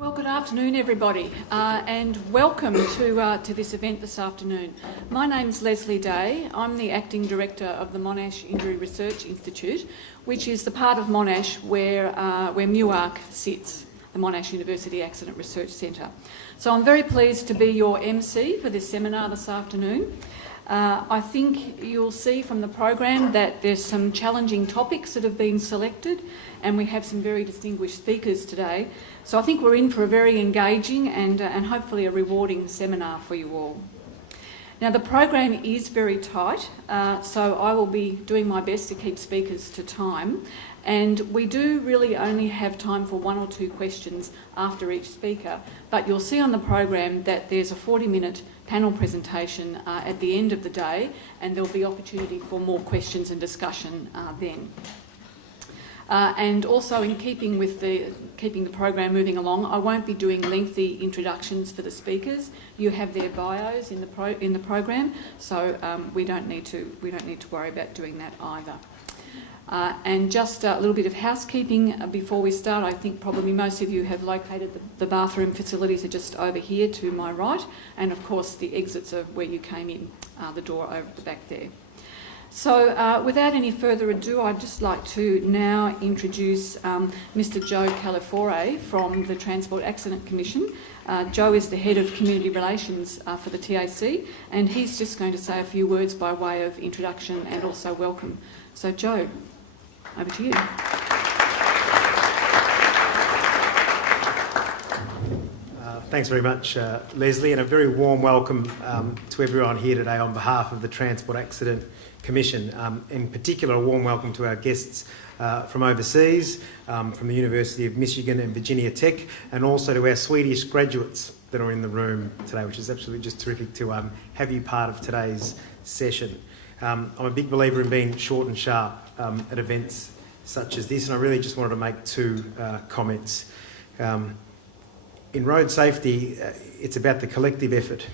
Well, good afternoon, everybody, and welcome to this event this afternoon. My name's Leslie Day. I'm the Acting Director of the Monash Injury Research Institute, which is the part of Monash where MUARC sits, the Monash University Accident Research Centre. So I'm very pleased to be your MC for this seminar this afternoon. I think you'll see from the program that there's some challenging topics that have been selected, and we have some very distinguished speakers today. So I think we're in for a very engaging and hopefully a rewarding seminar for you all. Now, the program is very tight, so I will be doing my best to keep speakers to time. And we do really only have time for one or two questions after each speaker, but you'll see on the program that there's a 40-minute panel presentation at the end of the day, and there'll be opportunity for more questions and discussion then. And also, in keeping with keeping the program moving along, I won't be doing lengthy introductions for the speakers. You have their bios in the program, so we don't need to worry about doing that either. And just a little bit of housekeeping before we start. I think probably most of you have located the bathroom facilities are just over here to my right, and of course the exits are where you came in, the door over the back there. So without any further ado, I'd just like to now introduce Mr. Joe Califore from the Transport Accident Commission. Joe is the Head of Community Relations for the TAC, and he's just going to say a few words by way of introduction and also welcome. So Joe, over to you. Thanks very much, Leslie, and a very warm welcome to everyone here today on behalf of the Transport Accident Commission. In particular, a warm welcome to our guests from overseas, from the University of Michigan and Virginia Tech, and also to our Swedish graduates that are in the room today, which is absolutely just terrific to have you part of today's session. I'm a big believer in being short and sharp at events such as this, and I really just wanted to make two comments. In road safety, it's about the collective effort,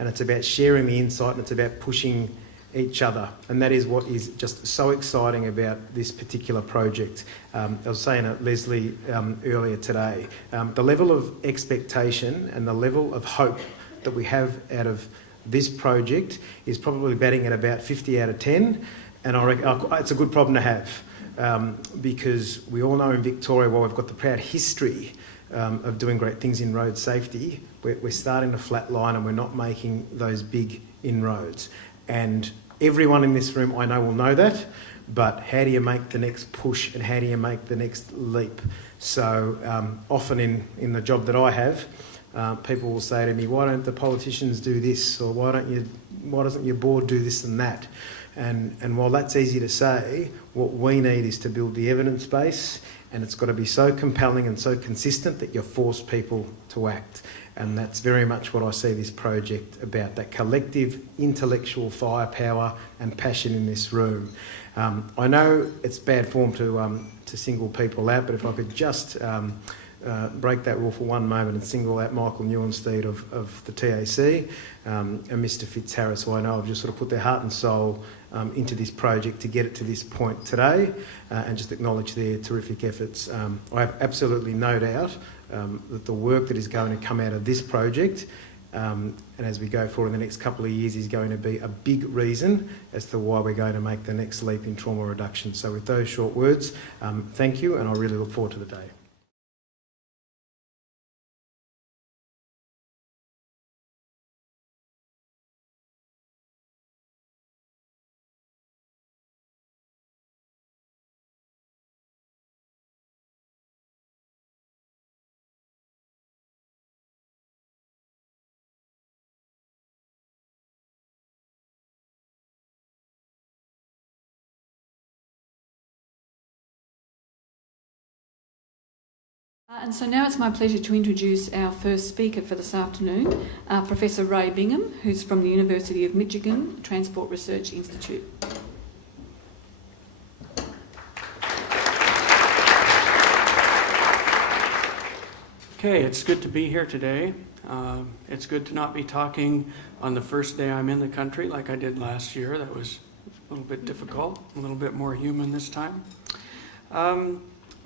and it's about sharing the insight, and it's about pushing each other, and that is what is just so exciting about this particular project. I was saying to Leslie earlier today, the level of expectation and the level of hope that we have out of this project is probably batting at about 50 out of 10, and I reckon it's a good problem to have, because we all know in Victoria, while we've got the proud history of doing great things in road safety, we're starting to flatline and we're not making those big inroads. And everyone in this room I know will know that, but how do you make the next push and how do you make the next leap? So often in the job that I have, people will say to me, why don't the politicians do this, or why doesn't your board do this and that? And while that's easy to say, what we need is to build the evidence base, and it's got to be so compelling and so consistent that you force people to act. And that's very much what I see this project about, that collective intellectual firepower and passion in this room. I know it's bad form to single people out, but if I could just break that rule for one moment and single out Michael Neuensteed of the TAC and Mr. Fitzharris, who I know have just sort of put their heart and soul into this project to get it to this point today, and just acknowledge their terrific efforts. I have absolutely no doubt that the work that is going to come out of this project, and as we go forward in the next couple of years, is going to be a big reason as to why we're going to make the next leap in trauma reduction. So with those short words, thank you, and I really look forward to the day. And so now it's my pleasure to introduce our first speaker for this afternoon, Professor Ray Bingham, who's from the University of Michigan Transport Research Institute. Okay, it's good to be here today. It's good to not be talking on the first day I'm in the country like I did last year. That was a little bit difficult, a little bit more human this time.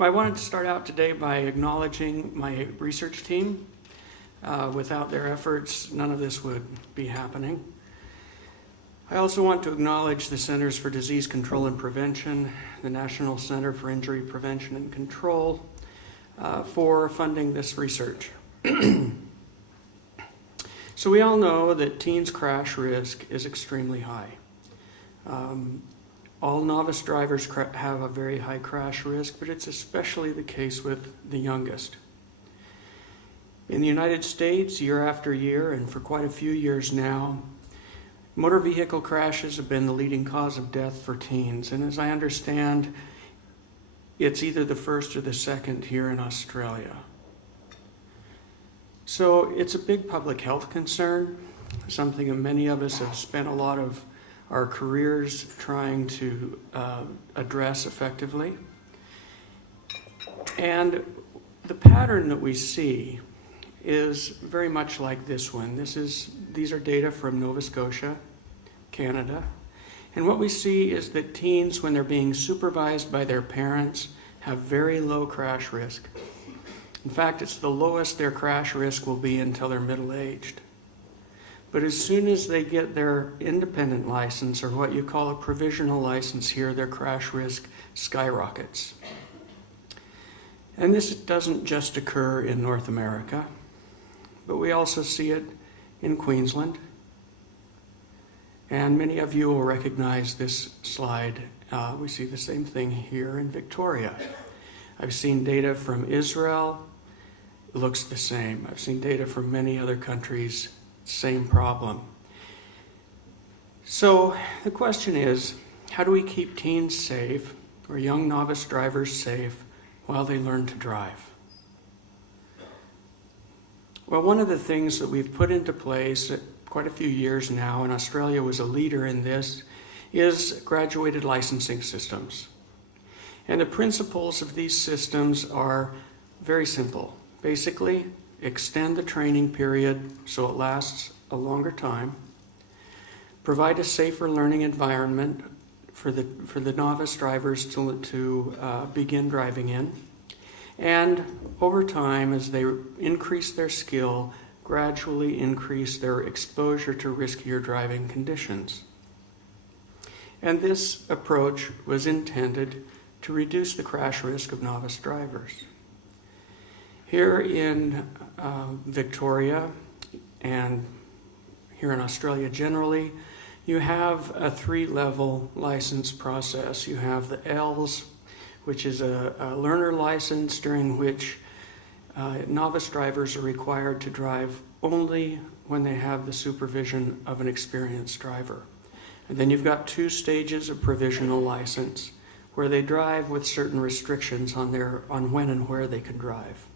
I wanted to start out today by acknowledging my research team. Without their efforts, none of this would be happening. I also want to acknowledge the Centers for Disease Control and Prevention, the National Center for Injury Prevention and Control, for funding this research. So we all know that teens' crash risk is extremely high. All novice drivers have a very high crash risk, but it's especially the case with the youngest. In the United States, year after year, and for quite a few years now, motor vehicle crashes have been the leading cause of death for teens. And as I understand, it's either the first or the second here in Australia. So it's a big public health concern, something that many of us have spent a lot of our careers trying to address effectively. And the pattern that we see is very much like this one. These are data from Nova Scotia, Canada. And what we see is that teens, when they're being supervised by their parents, have very low crash risk. In fact, it's the lowest their crash risk will be until they're middle-aged. But as soon as they get their independent license, or what you call a provisional license here, their crash risk skyrockets. And this doesn't just occur in North America, but we also see it in Queensland. And many of you will recognize this slide. We see the same thing here in Victoria. I've seen data from Israel. It looks the same. I've seen data from many other countries. Same problem. So the question is, how do we keep teens safe, or young novice drivers safe, while they learn to drive? Well, one of the things that we've put into place quite a few years now, and Australia was a leader in this, is graduated licensing systems. And the principles of these systems are very simple. Basically, extend the training period so it lasts a longer time, provide a safer learning environment for the novice drivers to begin driving in, and over time, as they increase their skill, gradually increase their exposure to riskier driving conditions. And this approach was intended to reduce the crash risk of novice drivers. Here in Victoria and here in Australia generally, you have a 3-level license process. You have the L's, which is a learner license during which novice drivers are required to drive only when they have the supervision of an experienced driver. And then you've got 2 stages of provisional license where they drive with certain restrictions on when and where they can drive.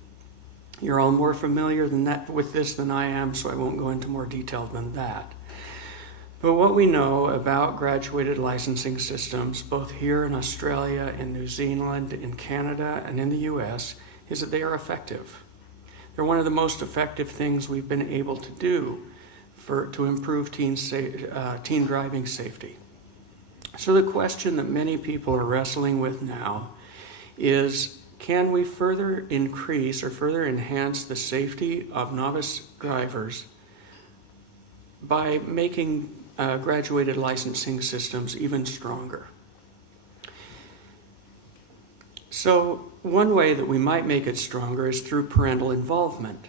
You're all more familiar with this than I am, so I won't go into more detail than that. But what we know about graduated licensing systems, both here in Australia, in New Zealand, in Canada, and in the US, is that they are effective. They're one of the most effective things we've been able to do to improve teen driving safety. So the question that many people are wrestling with now is, can we further increase or further enhance the safety of novice drivers by making graduated licensing systems even stronger? So one way that we might make it stronger is through parental involvement.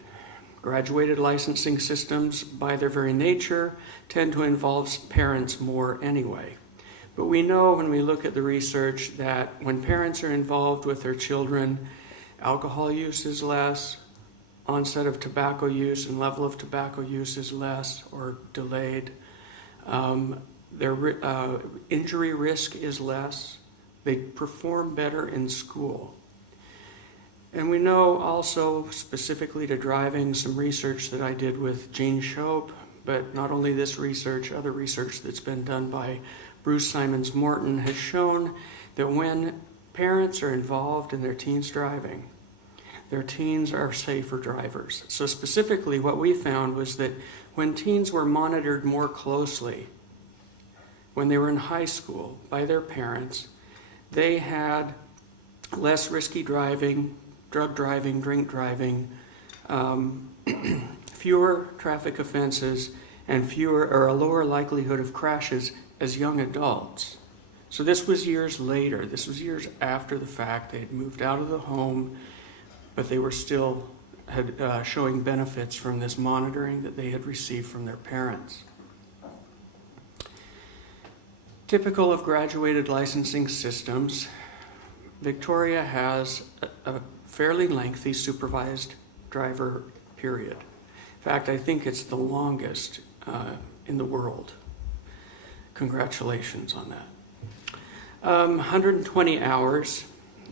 Graduated licensing systems, by their very nature, tend to involve parents more anyway. But we know when we look at the research that when parents are involved with their children, alcohol use is less, onset of tobacco use and level of tobacco use is less or delayed. Their injury risk is less. They perform better in school. And we know also, specifically to driving, some research that I did with Jean Shope, but not only this research, other research that's been done by Bruce Simons Morton has shown that when parents are involved in their teens driving, their teens are safer drivers. So specifically what we found was that when teens were monitored more closely, when they were in high school by their parents, they had less risky driving, drug driving, drink driving, fewer traffic offenses, and a lower likelihood of crashes as young adults. So this was years later. This was years after the fact. They had moved out of the home, but they were still showing benefits from this monitoring that they had received from their parents. Typical of graduated licensing systems, Victoria has a fairly lengthy supervised driver period. In fact, I think it's the longest in the world. Congratulations on that. 120 hours.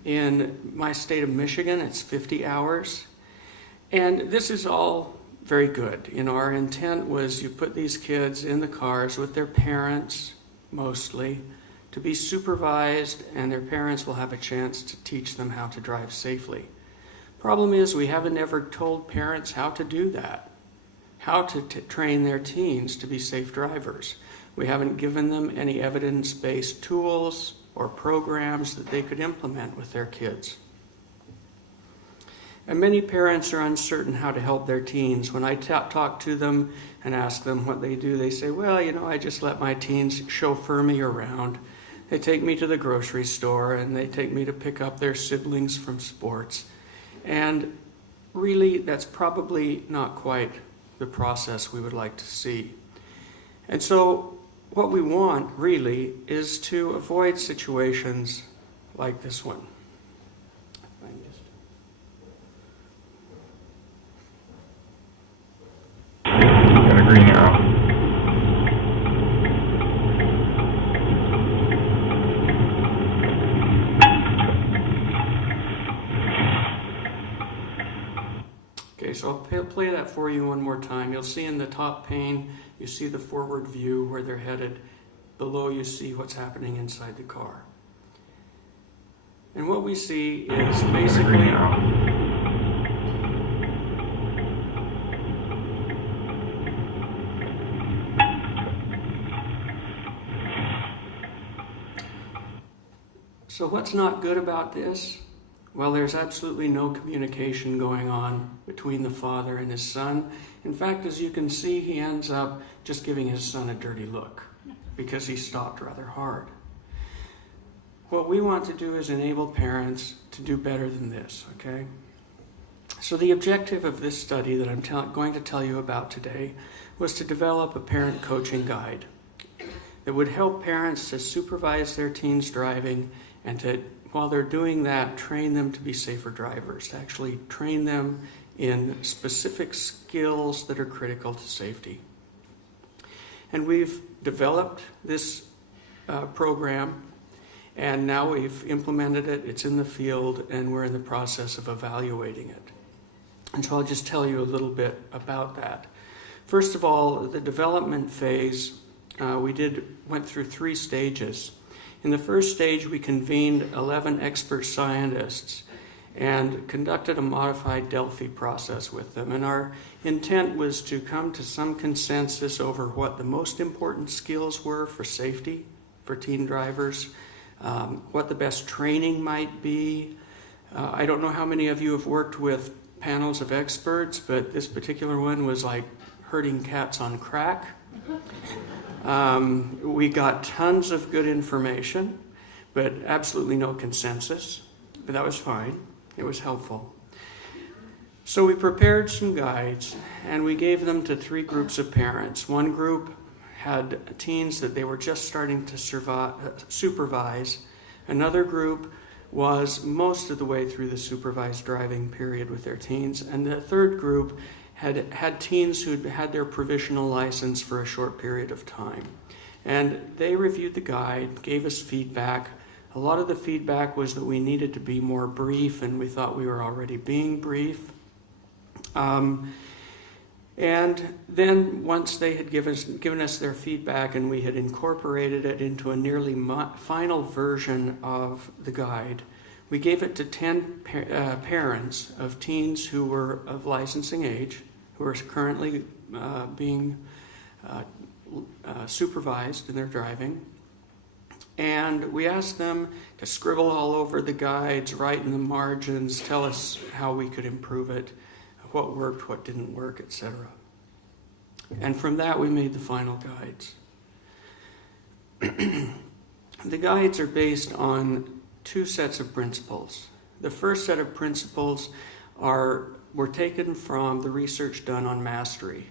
In my state of Michigan, it's 50 hours. And this is all very good. Our intent was you put these kids in the cars with their parents, mostly, to be supervised, and their parents will have a chance to teach them how to drive safely. Problem is, we haven't ever told parents how to do that, how to train their teens to be safe drivers. We haven't given them any evidence-based tools or programs that they could implement with their kids. And many parents are uncertain how to help their teens. When I talk to them and ask them what they do, they say, well, I just let my teens chauffeur me around. They take me to the grocery store and they take me to pick up their siblings from sports. And really, that's probably not quite the process we would like to see. And so what we want, really, is to avoid situations like this one. Got a green arrow. Okay, so I'll play that for you one more time. You'll see in the top pane, you see the forward view where they're headed. Below, you see what's happening inside the car. And what we see is basically... So what's not good about this? Well, there's absolutely no communication going on between the father and his son. In fact, as you can see, he ends up just giving his son a dirty look because he stopped rather hard. What we want to do is enable parents to do better than this, okay? So the objective of this study that I'm going to tell you about today was to develop a parent coaching guide that would help parents to supervise their teens driving and to, while they're doing that, train them to be safer drivers, to actually train them in specific skills that are critical to safety. And we've developed this program, and now we've implemented it, it's in the field, and we're in the process of evaluating it. And so I'll just tell you a little bit about that. First of all, the development phase, went through 3 stages. In the first stage, we convened 11 expert scientists and conducted a modified Delphi process with them. And our intent was to come to some consensus over what the most important skills were for safety for teen drivers, what the best training might be. I don't know how many of you have worked with panels of experts, but this particular one was like herding cats on crack. We got tons of good information, but absolutely no consensus. But that was fine. It was helpful. So we prepared some guides, and we gave them to 3 groups of parents. One group had teens that they were just starting to supervise. Another group was most of the way through the supervised driving period with their teens. And the third group had teens who'd had their provisional license for a short period of time. And they reviewed the guide, gave us feedback. A lot of the feedback was that we needed to be more brief, and we thought we were already being brief. And then once they had given us their feedback and we had incorporated it into a nearly final version of the guide, we gave it to 10 parents of teens who were of licensing age, who are currently being supervised in their driving. And we asked them to scribble all over the guides, write in the margins, tell us how we could improve it, what worked, what didn't work, etc. And from that, we made the final guides. The guides are based on two sets of principles. The first set of principles were taken from the research done on mastery,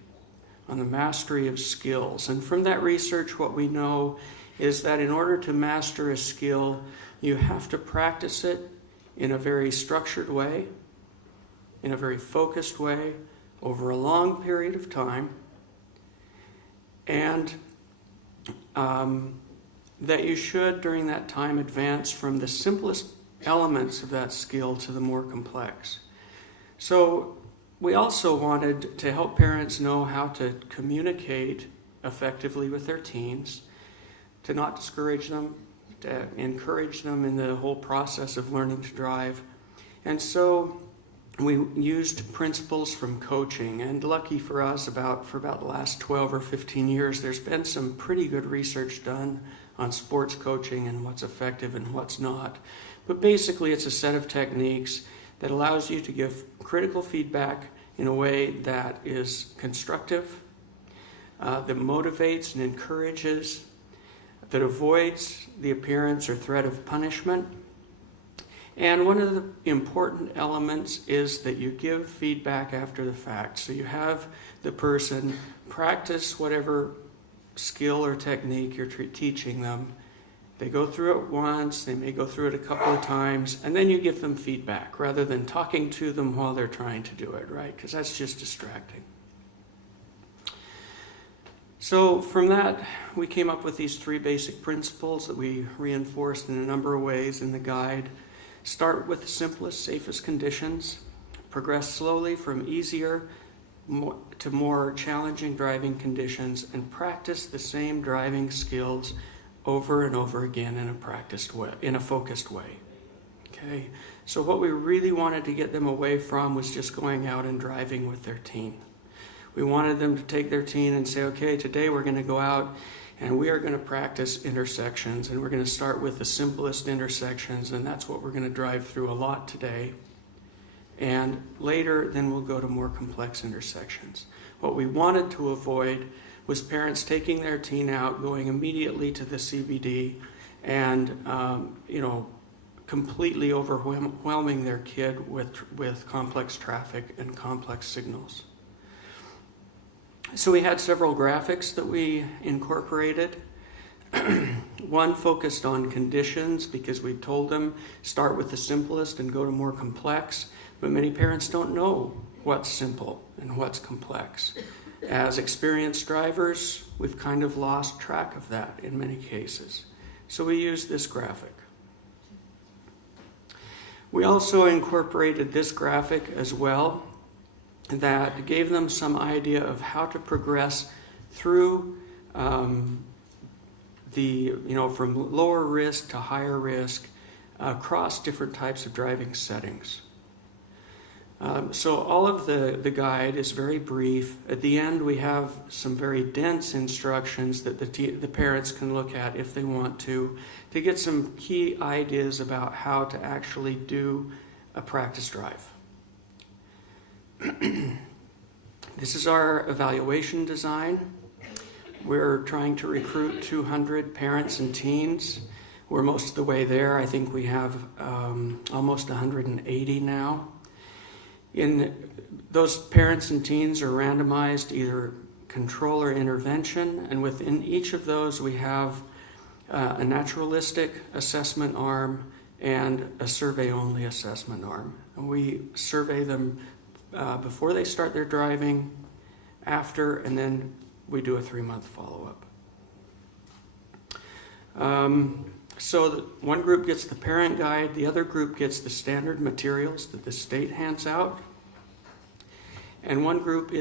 on the mastery of skills. And from that research, what we know is that in order to master a skill, you have to practice it in a very structured way, in a very focused way, over a long period of time, and that you should, during that time, advance from the simplest elements of that skill to the more complex. So we also wanted to help parents know how to communicate effectively with their teens, to not discourage them, to encourage them in the whole process of learning to drive. And so we used principles from coaching, and lucky for us, for about the last 12 or 15 years, there's been some pretty good research done on sports coaching and what's effective and what's not. But basically, it's a set of techniques that allows you to give critical feedback in a way that is constructive, that motivates and encourages, that avoids the appearance or threat of punishment. And one of the important elements is that you give feedback after the fact. So you have the person practice whatever skill or technique you're teaching them. They go through it once, they may go through it a couple of times, and then you give them feedback rather than talking to them while they're trying to do it, right? Because that's just distracting. So from that, we came up with these three basic principles that we reinforced in a number of ways in the guide. Start with the simplest, safest conditions. Progress slowly from easier to more challenging driving conditions, and practice the same driving skills over and over again in a focused way. Okay? So what we really wanted to get them away from was just going out and driving with their teen. We wanted them to take their teen and say, okay, today we're going to go out and we are going to practice intersections, and we're going to start with the simplest intersections, and that's what we're going to drive through a lot today. And later, then we'll go to more complex intersections. What we wanted to avoid was parents taking their teen out, going immediately to the CBD, and completely overwhelming their kid with complex traffic and complex signals. So we had several graphics that we incorporated. One focused on conditions, because we told them start with the simplest and go to more complex, but many parents don't know what's simple and what's complex. As experienced drivers, we've kind of lost track of that in many cases. So we used this graphic. We also incorporated this graphic as well, that gave them some idea of how to progress through from lower risk to higher risk across different types of driving settings. So all of the guide is very brief. At the end, we have some very dense instructions that the parents can look at if they want to get some key ideas about how to actually do a practice drive. This is our evaluation design. We're trying to recruit 200 parents and teens. We're most of the way there. I think we have almost 180 now. Those parents and teens are randomized either control or intervention, and within each of those we have a naturalistic assessment arm and a survey-only assessment arm. And we survey them before they start their driving, after, and then we do a 3-month follow-up. So one group gets the parent guide, the other group gets the standard materials that the state hands out, and one group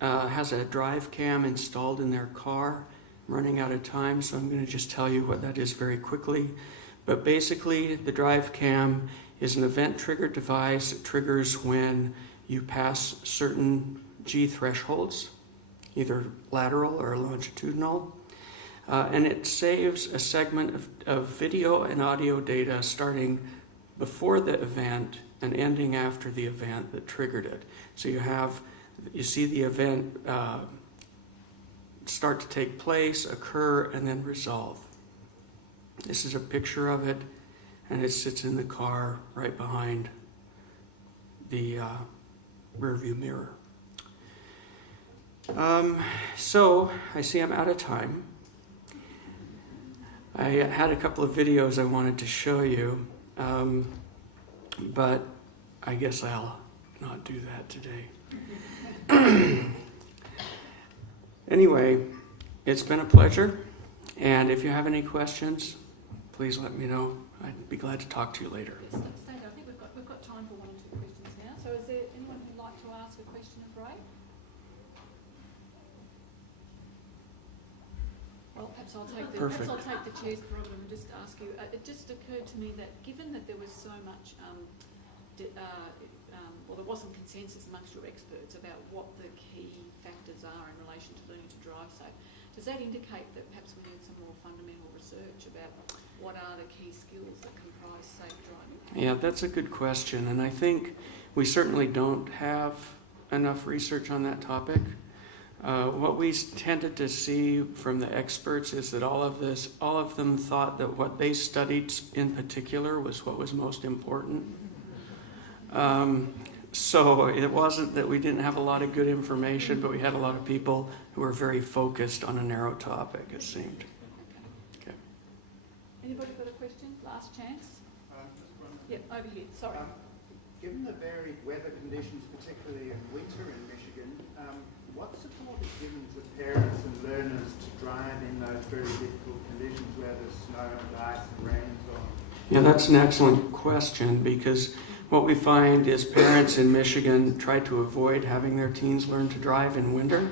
has a drive cam installed in their car. I'm running out of time, so I'm going to just tell you what that is very quickly. But basically, the drive cam is an event-triggered device. It triggers when you pass certain G thresholds, either lateral or longitudinal. and it saves a segment of video and audio data starting before the event and ending after the event that triggered it. So you see the event start to take place, occur, and then resolve. This is a picture of it, and it sits in the car right behind the rearview mirror. So I see I'm out of time. I had a couple of videos I wanted to show you, but I guess I'll not do that today. Anyway, it's been a pleasure, and if you have any questions, please let me know. I'd be glad to talk to you later. Yes, stay there. I think we've got time for 1 or 2 questions now. So is there anyone who'd like to ask a question of Ray? Well, perhaps I'll take the chair's prerogative and just ask you. It just occurred to me that given that there was so much, there wasn't consensus amongst your experts about what the key factors are in relation to learning to drive safe, does that indicate that perhaps we need some more fundamental research about what are the key skills that comprise safe driving? Yeah, that's a good question, and I think we certainly don't have enough research on that topic. What we tended to see from the experts is that all of them thought that what they studied in particular was what was most important. So it wasn't that we didn't have a lot of good information, but we had a lot of people who were very focused on a narrow topic, it seemed. Okay. Anybody got a question? Last chance? Yep, over here. Sorry. Given the varied weather conditions, particularly in winter in Michigan, what support is given to parents and learners to drive in those very difficult conditions where there's snow and ice and rain and so on? Yeah, that's an excellent question, because what we find is parents in Michigan try to avoid having their teens learn to drive in winter.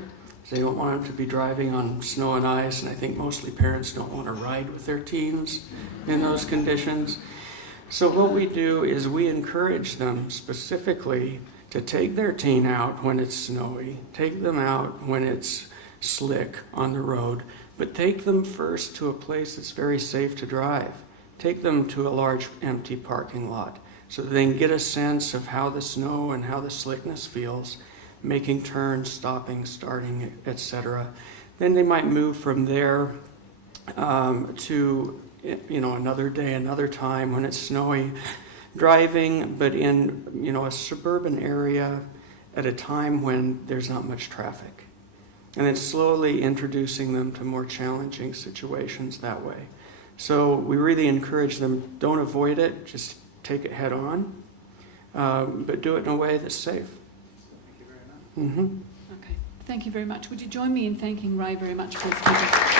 They don't want them to be driving on snow and ice, and I think mostly parents don't want to ride with their teens in those conditions. So what we do is we encourage them specifically to take their teen out when it's snowy, take them out when it's slick on the road, but take them first to a place that's very safe to drive. Take them to a large empty parking lot so that they can get a sense of how the snow and how the slickness feels, making turns, stopping, starting, etc. Then they might move from there to another day, another time when it's snowy, driving, but in a suburban area at a time when there's not much traffic. And then slowly introducing them to more challenging situations that way. So we really encourage them, don't avoid it, just take it head on, but do it in a way that's safe. Thank you very much. Mm-hmm. Okay, thank you very much. Would you join me in thanking Ray very much for his time?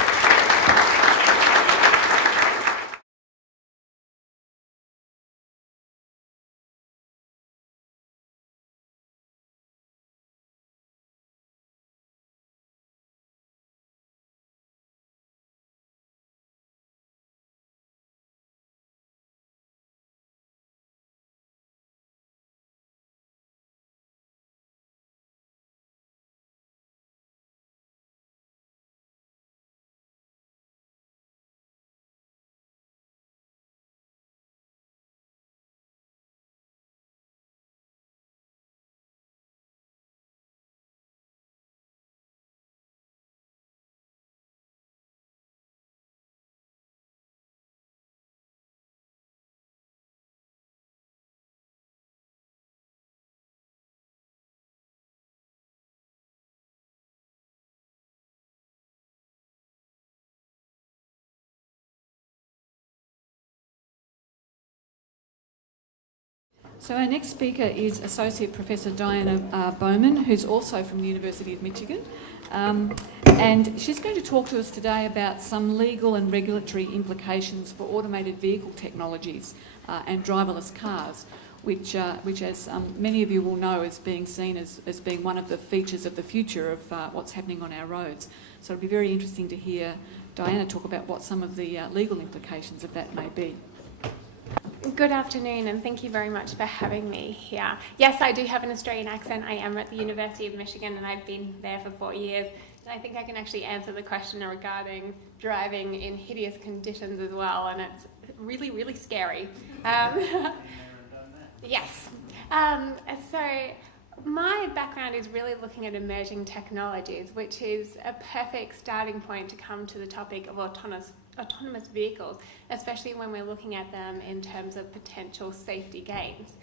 So our next speaker is Associate Professor Diana Bowman, who's also from the University of Michigan. And she's going to talk to us today about some legal and regulatory implications for automated vehicle technologies and driverless cars, which as many of you will know, is being seen as being one of the features of the future of what's happening on our roads. So it'll be very interesting to hear Diana talk about what some of the legal implications of that may be. Good afternoon, and thank you very much for having me here. Yes, I do have an Australian accent. I am at the University of Michigan, and I've been there for 4 years. I think I can actually answer the question regarding driving in hideous conditions as well, and it's really, really scary. Yes. So my background is really looking at emerging technologies, which is a perfect starting point to come to the topic of autonomous vehicles, especially when we're looking at them in terms of potential safety gains.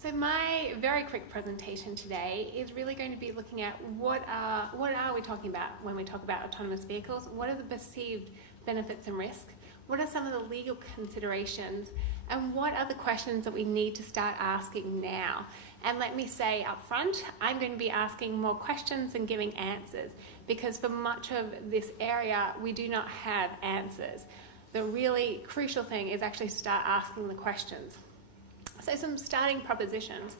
So my very quick presentation today is really going to be looking at what are we talking about when we talk about autonomous vehicles? What are the perceived benefits and risks? What are some of the legal considerations? And what are the questions that we need to start asking now? And let me say up front, I'm going to be asking more questions than giving answers, because for much of this area, we do not have answers. The really crucial thing is actually start asking the questions. So some starting propositions.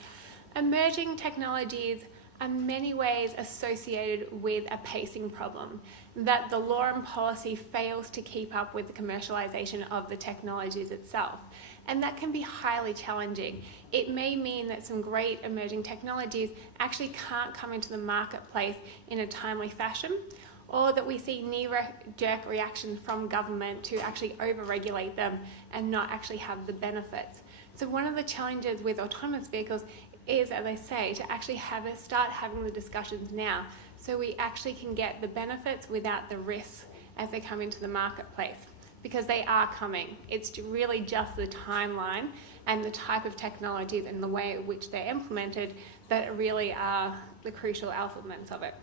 Emerging technologies are in many ways associated with a pacing problem, that the law and policy fails to keep up with the commercialization of the technologies itself. And that can be highly challenging. It may mean that some great emerging technologies actually can't come into the marketplace in a timely fashion, or that we see knee-jerk reactions from government to actually over-regulate them and not actually have the benefits. So one of the challenges with autonomous vehicles is, as I say, to actually start having the discussions now, so we actually can get the benefits without the risks as they come into the marketplace, because they are coming. It's really just the timeline and the type of technologies and the way in which they're implemented that really are the crucial elements of it.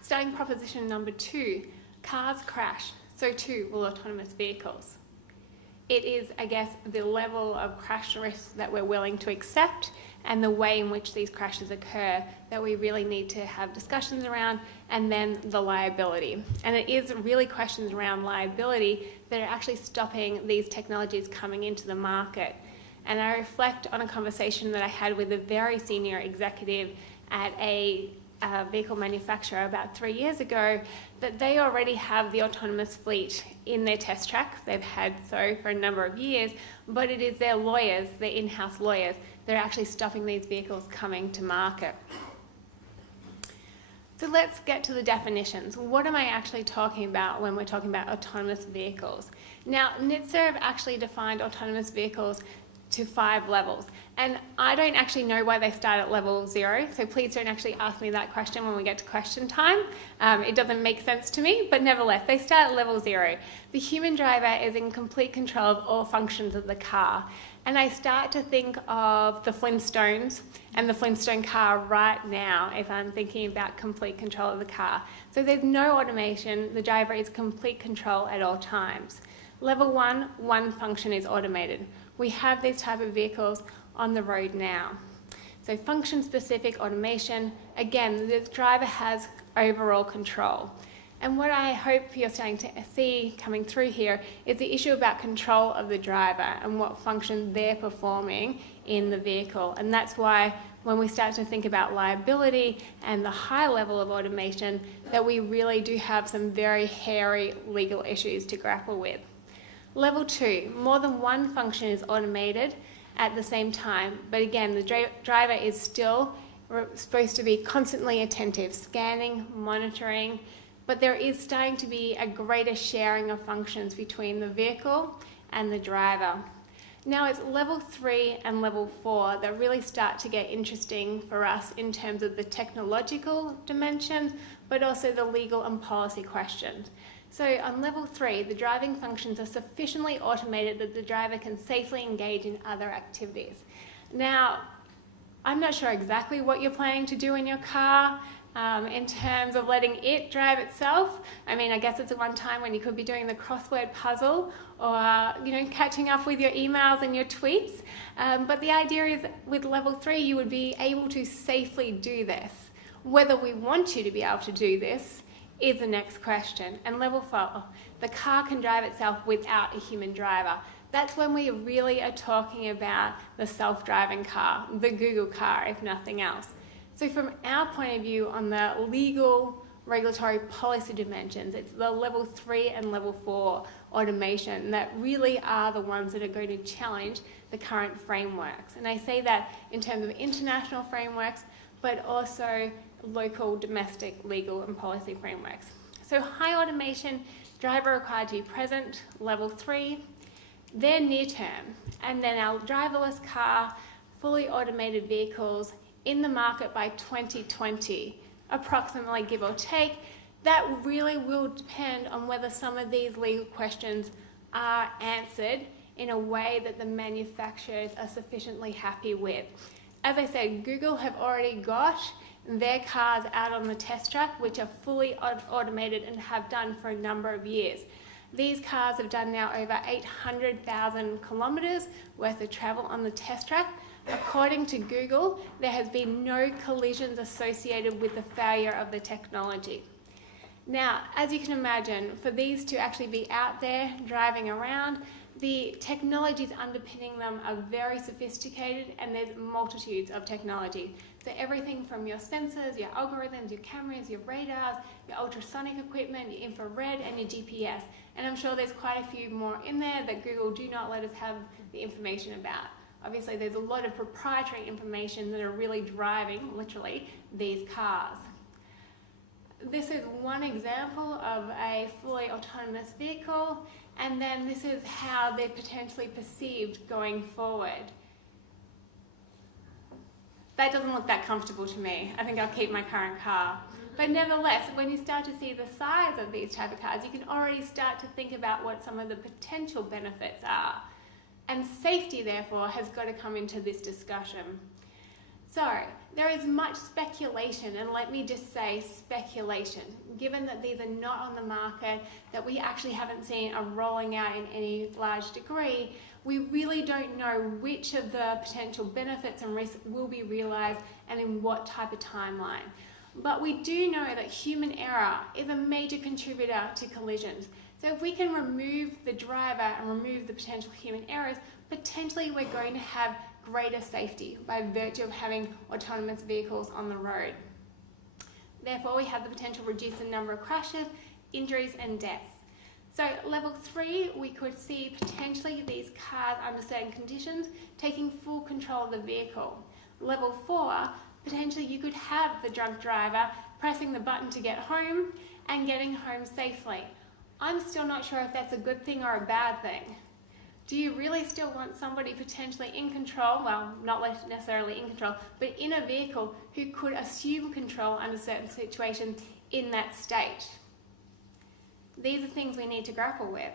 Starting proposition number 2, cars crash, so too will autonomous vehicles. It is, I guess, the level of crash risk that we're willing to accept and the way in which these crashes occur that we really need to have discussions around, and then the liability. And it is really questions around liability that are actually stopping these technologies coming into the market. And I reflect on a conversation that I had with a very senior executive at a vehicle manufacturer about 3 years ago, that they already have the autonomous fleet in their test track. They've had so for a number of years, but it is their lawyers, their in-house lawyers, that are actually stopping these vehicles coming to market. So let's get to the definitions. What am I actually talking about when we're talking about autonomous vehicles? Now, NHTSA have actually defined autonomous vehicles to 5 levels. And I don't actually know why they start at level 0, so please don't actually ask me that question when we get to question time. It doesn't make sense to me, but nevertheless, they start at level 0. The human driver is in complete control of all functions of the car. And I start to think of the Flintstones and the Flintstone car right now if I'm thinking about complete control of the car. So there's no automation, the driver is complete control at all times. Level 1, one function is automated. We have these type of vehicles on the road now. So function-specific automation, again, the driver has overall control. And what I hope you're starting to see coming through here is the issue about control of the driver and what function they're performing in the vehicle. And that's why when we start to think about liability and the high level of automation, that we really do have some very hairy legal issues to grapple with. Level 2, more than one function is automated at the same time, but again, the driver is still supposed to be constantly attentive, scanning, monitoring, but there is starting to be a greater sharing of functions between the vehicle and the driver. Now it's level 3 and level 4 that really start to get interesting for us in terms of the technological dimensions, but also the legal and policy questions. So on level 3, the driving functions are sufficiently automated that the driver can safely engage in other activities. Now, I'm not sure exactly what you're planning to do in your car in terms of letting it drive itself. I mean, I guess it's one time when you could be doing the crossword puzzle or, catching up with your emails and your tweets. But the idea is with level 3, you would be able to safely do this. Whether we want you to be able to do this is the next question. And level 4, the car can drive itself without a human driver. That's when we really are talking about the self-driving car, the Google car, if nothing else. So from our point of view on the legal, regulatory policy dimensions, it's the level 3 and level 4 automation that really are the ones that are going to challenge the current frameworks. And I say that in terms of international frameworks, but also local, domestic, legal and policy frameworks. So high automation, driver required to be present, level 3, they're near term. And then our driverless car, fully automated vehicles in the market by 2020, approximately, give or take. That really will depend on whether some of these legal questions are answered in a way that the manufacturers are sufficiently happy with. As I said, Google have already got their cars out on the test track, which are fully automated and have done for a number of years. These cars have done now over 800,000 kilometres worth of travel on the test track. According to Google, there has been no collisions associated with the failure of the technology. Now, as you can imagine, for these to actually be out there driving around, the technologies underpinning them are very sophisticated, and there's multitudes of technology. So everything from your sensors, your algorithms, your cameras, your radars, your ultrasonic equipment, your infrared and your GPS. And I'm sure there's quite a few more in there that Google do not let us have the information about. Obviously, there's a lot of proprietary information that are really driving, literally, these cars. This is one example of a fully autonomous vehicle, and then this is how they're potentially perceived going forward. That doesn't look that comfortable to me. I think I'll keep my current car. But nevertheless, when you start to see the size of these type of cars, you can already start to think about what some of the potential benefits are. And safety, therefore, has got to come into this discussion. So, there is much speculation, and let me just say speculation, given that these are not on the market, that we actually haven't seen a rolling out in any large degree. We really don't know which of the potential benefits and risks will be realised and in what type of timeline. But we do know that human error is a major contributor to collisions. So if we can remove the driver and remove the potential human errors, potentially we're going to have greater safety by virtue of having autonomous vehicles on the road. Therefore, we have the potential to reduce the number of crashes, injuries and deaths. So level 3, we could see potentially these cars under certain conditions taking full control of the vehicle. Level 4, potentially you could have the drunk driver pressing the button to get home and getting home safely. I'm still not sure if that's a good thing or a bad thing. Do you really still want somebody potentially in control, well, not necessarily in control, but in a vehicle who could assume control under certain situations in that state? These are things we need to grapple with.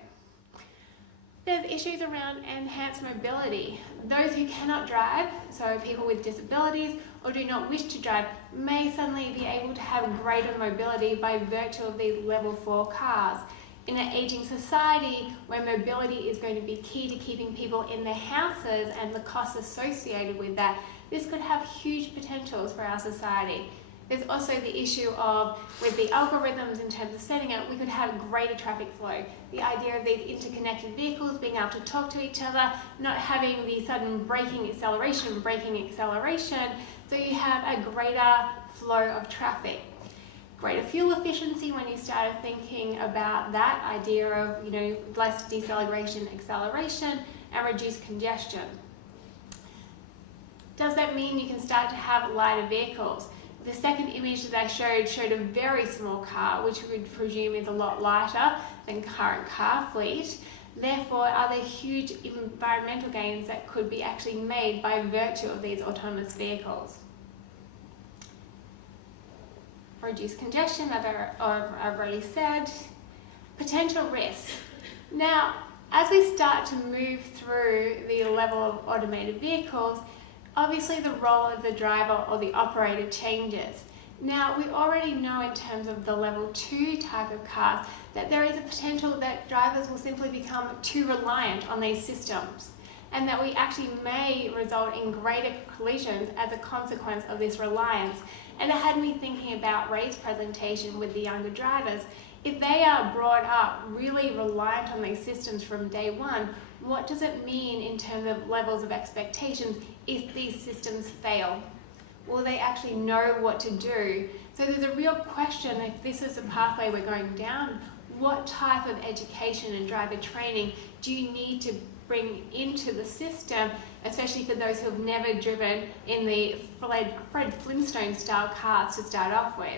There's issues around enhanced mobility. Those who cannot drive, so people with disabilities or do not wish to drive, may suddenly be able to have greater mobility by virtue of these level 4 cars. In an ageing society where mobility is going to be key to keeping people in their houses and the costs associated with that, this could have huge potentials for our society. There's also the issue of, with the algorithms in terms of setting it, we could have greater traffic flow. The idea of these interconnected vehicles being able to talk to each other, not having the sudden braking acceleration, so you have a greater flow of traffic. Greater fuel efficiency when you started thinking about that idea of, less deceleration, acceleration, and reduced congestion. Does that mean you can start to have lighter vehicles? The second image that I showed a very small car, which we would presume is a lot lighter than current car fleet. Therefore, are there huge environmental gains that could be actually made by virtue of these autonomous vehicles? Reduce congestion, I've already said. Potential risks. Now, as we start to move through the level of automated vehicles, obviously the role of the driver or the operator changes. Now, we already know in terms of the level 2 type of cars that there is a potential that drivers will simply become too reliant on these systems, and that we actually may result in greater collisions as a consequence of this reliance. And it had me thinking about Ray's presentation with the younger drivers. If they are brought up really reliant on these systems from day one, what does it mean in terms of levels of expectations if these systems fail? Will they actually know what to do? So there's a real question, if this is the pathway we're going down, what type of education and driver training do you need to bring into the system, especially for those who have never driven in the Fred Flintstone style cars to start off with.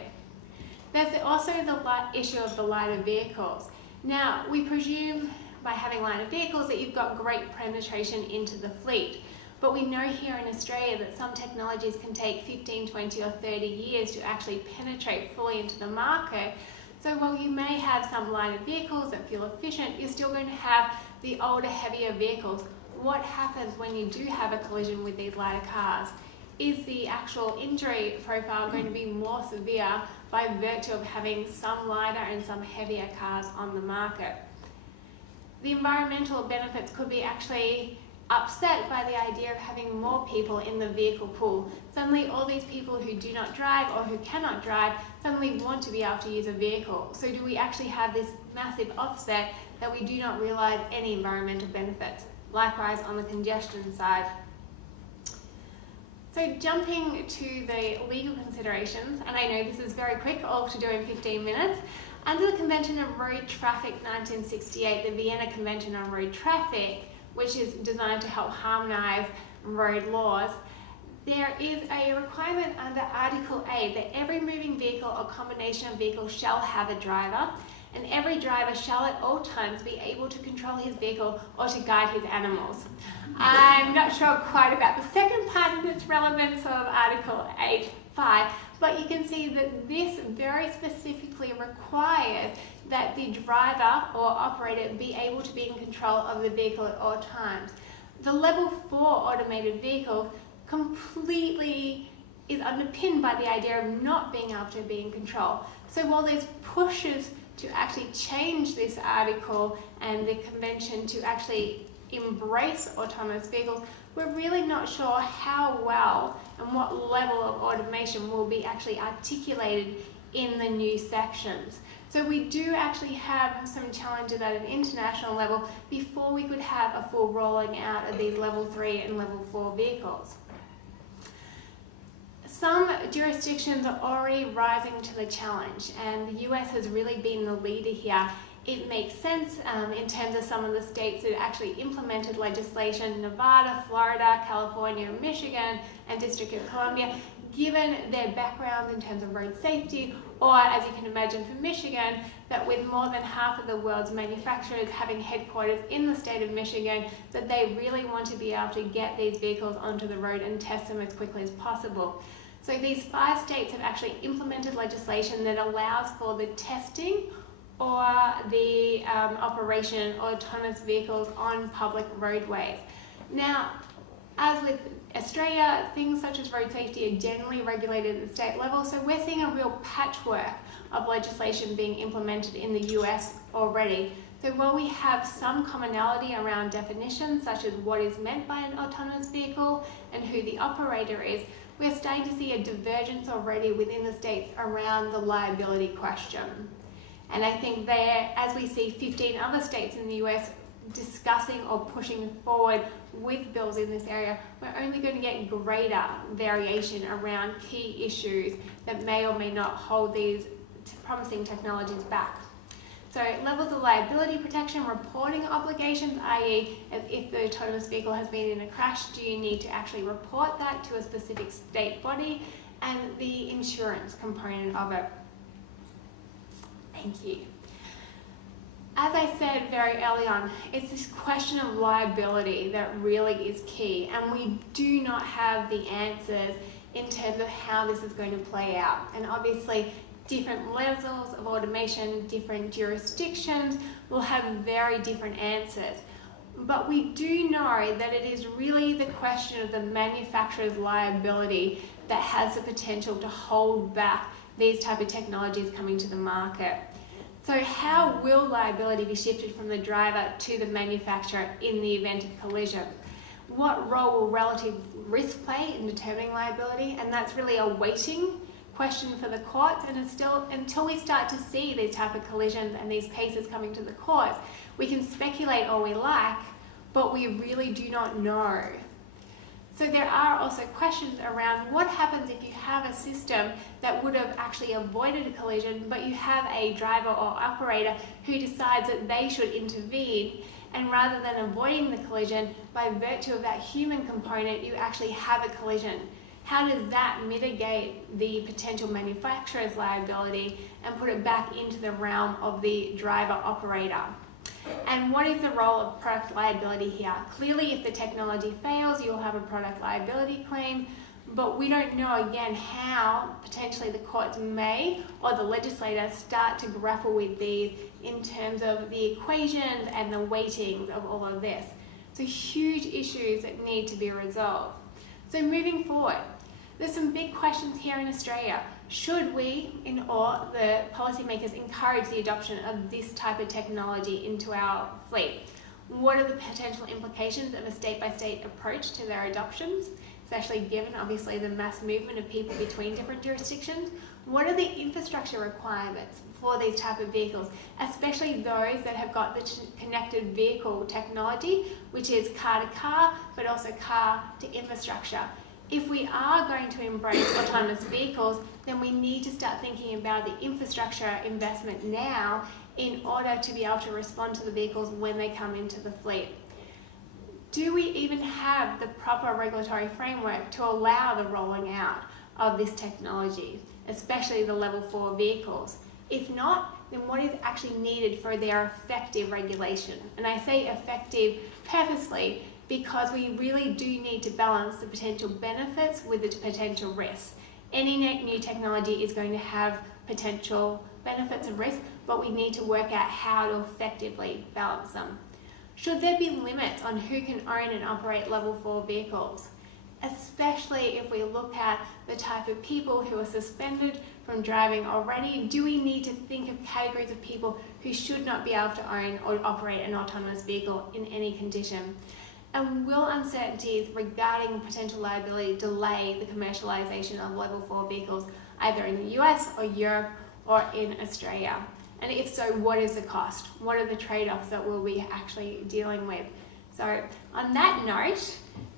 There's also the issue of the lighter vehicles. Now, we presume by having lighter vehicles that you've got great penetration into the fleet. But we know here in Australia that some technologies can take 15, 20 or 30 years to actually penetrate fully into the market. So while you may have some lighter vehicles that feel efficient, you're still going to have the older, heavier vehicles. What happens when you do have a collision with these lighter cars? Is the actual injury profile going to be more severe by virtue of having some lighter and some heavier cars on the market? The environmental benefits could be actually upset by the idea of having more people in the vehicle pool. Suddenly all these people who do not drive or who cannot drive suddenly want to be able to use a vehicle. So do we actually have this massive offset that we do not realise any environmental benefits? Likewise on the congestion side. So jumping to the legal considerations, and I know this is very quick, all to do in 15 minutes. Under the Convention on Road Traffic 1968, the Vienna Convention on Road Traffic, which is designed to help harmonise road laws, there is a requirement under Article 8 that every moving vehicle or combination of vehicles shall have a driver, and every driver shall at all times be able to control his vehicle or to guide his animals. I'm not sure quite about the second part of its relevance of Article 8.5, but you can see that this very specifically requires that the driver or operator be able to be in control of the vehicle at all times. The level 4 automated vehicle completely is underpinned by the idea of not being able to be in control. So while there's pushes to actually change this article and the convention to actually embrace autonomous vehicles, we're really not sure how well and what level of automation will be actually articulated in the new sections. So we do actually have some challenges at an international level before we could have a full rolling out of these level 3 and level 4 vehicles. Some jurisdictions are already rising to the challenge, and the US has really been the leader here. It makes sense in terms of some of the states that actually implemented legislation: Nevada, Florida, California, Michigan, and District of Columbia, given their background in terms of road safety, or as you can imagine for Michigan, that with more than half of the world's manufacturers having headquarters in the state of Michigan, that they really want to be able to get these vehicles onto the road and test them as quickly as possible. So these 5 states have actually implemented legislation that allows for the testing or the operation of autonomous vehicles on public roadways. Now, as with Australia, things such as road safety are generally regulated at the state level, so we're seeing a real patchwork of legislation being implemented in the US already. So while we have some commonality around definitions, such as what is meant by an autonomous vehicle and who the operator is, we're starting to see a divergence already within the states around the liability question. And I think there, as we see 15 other states in the US discussing or pushing forward with bills in this area, we're only going to get greater variation around key issues that may or may not hold these promising technologies back. So levels of liability protection, reporting obligations, i.e. if the autonomous vehicle has been in a crash, do you need to actually report that to a specific state body, and the insurance component of it. Thank you. As I said very early on, it's this question of liability that really is key, and we do not have the answers in terms of how this is going to play out. And obviously, different levels of automation, different jurisdictions will have very different answers. But we do know that it is really the question of the manufacturer's liability that has the potential to hold back these type of technologies coming to the market. So how will liability be shifted from the driver to the manufacturer in the event of collision? What role will relative risk play in determining liability? And that's really a waiting question for the courts, and it's still, until we start to see these type of collisions and these cases coming to the courts, we can speculate all we like, but we really do not know. So there are also questions around what happens if you have a system that would have actually avoided a collision, but you have a driver or operator who decides that they should intervene And rather than avoiding the collision, by virtue of that human component, you actually have a collision. How does that mitigate the potential manufacturer's liability and put it back into the realm of the driver-operator? And what is the role of product liability here? Clearly, if the technology fails, you'll have a product liability claim, but we don't know, again, how potentially the courts may, or the legislators, start to grapple with these in terms of the equations and the weightings of all of this. So huge issues that need to be resolved. So moving forward, there's some big questions here in Australia. Should we, or the policymakers, encourage the adoption of this type of technology into our fleet? What are the potential implications of a state-by-state approach to their adoptions, especially given, obviously, the mass movement of people between different jurisdictions? What are the infrastructure requirements for these type of vehicles, especially those that have got the connected vehicle technology, which is car to car, but also car to infrastructure? If we are going to embrace autonomous vehicles, then we need to start thinking about the infrastructure investment now in order to be able to respond to the vehicles when they come into the fleet. Do we even have the proper regulatory framework to allow the rolling out of this technology, especially the level 4 vehicles? If not, then what is actually needed for their effective regulation? And I say effective purposely because we really do need to balance the potential benefits with the potential risks. Any new technology is going to have potential benefits and risks, but we need to work out how to effectively balance them. Should there be limits on who can own and operate level 4 vehicles? Especially if we look at the type of people who are suspended from driving already, do we need to think of categories of people who should not be able to own or operate an autonomous vehicle in any condition? And will uncertainties regarding potential liability delay the commercialisation of level 4 vehicles either in the US or Europe or in Australia? And if so, what is the cost? What are the trade-offs that we'll be actually dealing with? So on that note,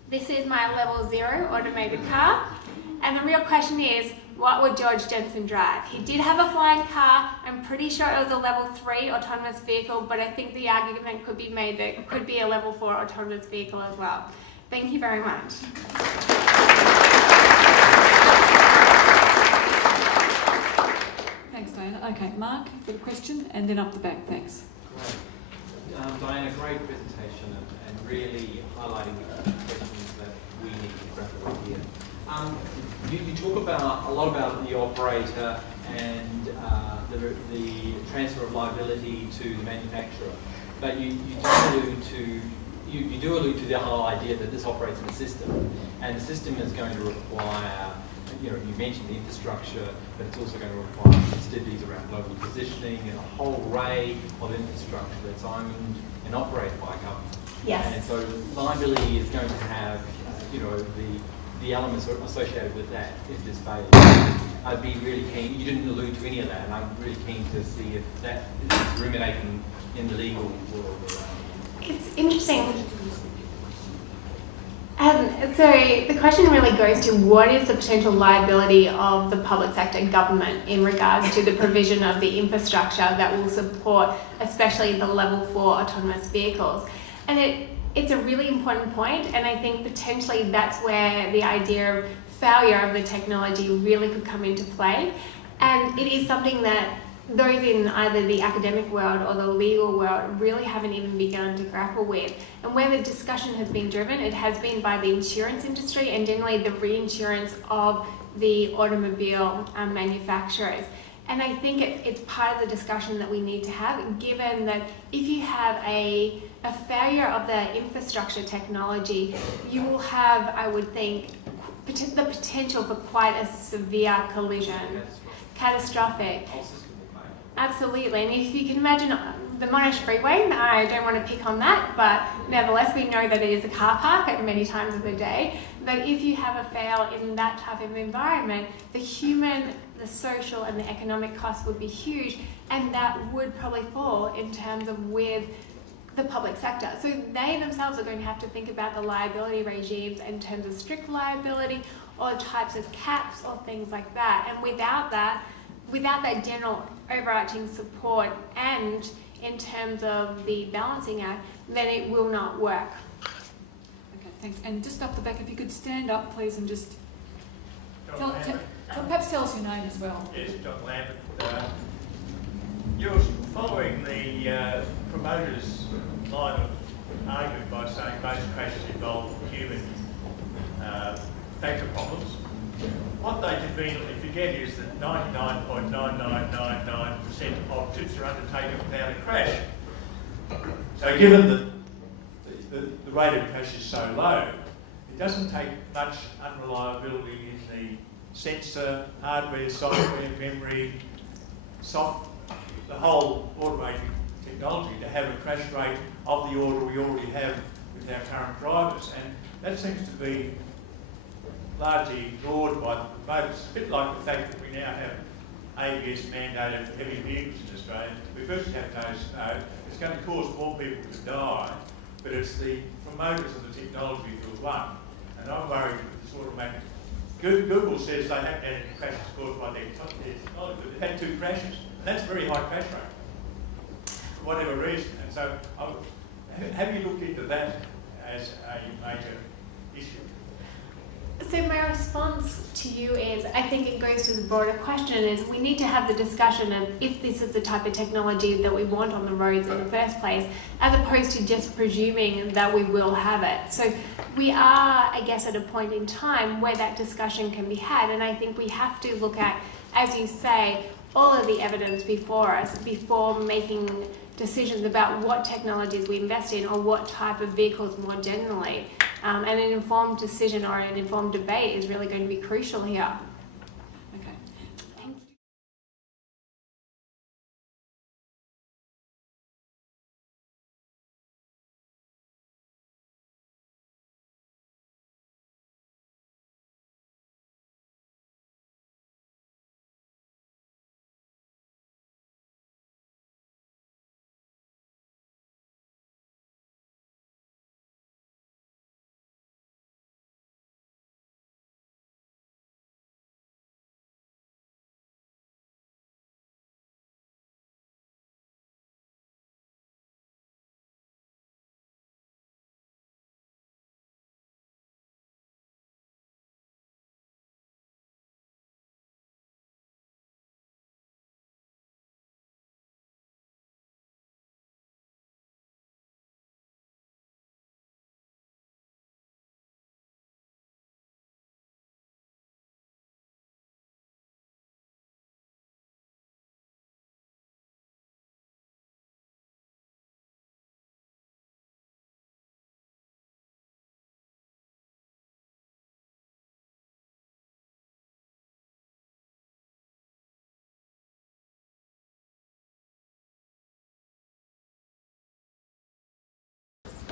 this is my level 0 automated car. And the real question is, what would George Jensen drive? He did have a flying car. I'm pretty sure it was a level 3 autonomous vehicle, but I think the argument could be made that it could be a level 4 autonomous vehicle as well. Thank you very much. Thanks, Diana. Okay, Mark, you've got a question, and then up the back. Thanks. Great. Diana, great presentation and really highlighting the questions that we need to grapple with here. You talk a lot about the operator and the transfer of liability to the manufacturer, but you do allude to the whole idea that this operates in a system, and the system is going to require, you mentioned the infrastructure, but it's also going to require sensitivities around global positioning and a whole array of infrastructure that's owned and operated by government. Yes. And so liability is going to have, the elements associated with that if this fails. I'd be really keen, you didn't allude to any of that, and I'm really keen to see if that is ruminating in the legal world around. It's interesting. So the question really goes to what is the potential liability of the public sector government in regards to the provision of the infrastructure that will support especially the level 4 autonomous vehicles. And it's a really important point, and I think potentially that's where the idea of failure of the technology really could come into play. And it is something that those in either the academic world or the legal world really haven't even begun to grapple with. And where the discussion has been driven, it has been by the insurance industry and generally the reinsurance of the automobile manufacturers. And I think it's part of the discussion that we need to have, given that if you have a failure of the infrastructure technology, you will have, I would think, the potential for quite a severe collision. Catastrophic. Absolutely. And if you can imagine the Monash freeway, I don't want to pick on that, but nevertheless, we know that it is a car park at many times of the day. But if you have a fail in that type of environment, the human, the social, and the economic costs would be huge, and that would probably fall in terms of with the public sector. So they themselves are going to have to think about the liability regimes in terms of strict liability or types of caps or things like that. And without that general overarching support and in terms of the balancing act, then it will not work. Okay, thanks. And just up the back, if you could stand up, please, and just perhaps tell us your name as well. Yes, John Lambert. You're following the promoter's line of argument by saying most crashes involve human factor problems. What they conveniently forget is that 99.9999% of trips are undertaken without a crash. So given that the rate of crash is so low, it doesn't take much unreliability in the sensor, hardware, software, memory, the whole automated technology to have a crash rate of the order we already have with our current drivers. And that seems to be largely ignored by the promoters. It's a bit like the fact that we now have ABS mandated for heavy vehicles in Australia. We first have no snow. It's going to cause more people to die, but it's the promoters of the technology who have won. And I'm worried that this automatic... Google says they haven't had any crashes caused by their technology, but they've had 2 crashes. And that's a very high crash rate, for whatever reason. And so, have you looked into that as a major issue? So my response to you is, I think it goes to the broader question, is we need to have the discussion of if this is the type of technology that we want on the roads in the first place, as opposed to just presuming that we will have it. So we are, I guess, at a point in time where that discussion can be had, and I think we have to look at, as you say, all of the evidence before us before making decisions about what technologies we invest in or what type of vehicles more generally. And an informed decision or an informed debate is really going to be crucial here. Okay. Thank you.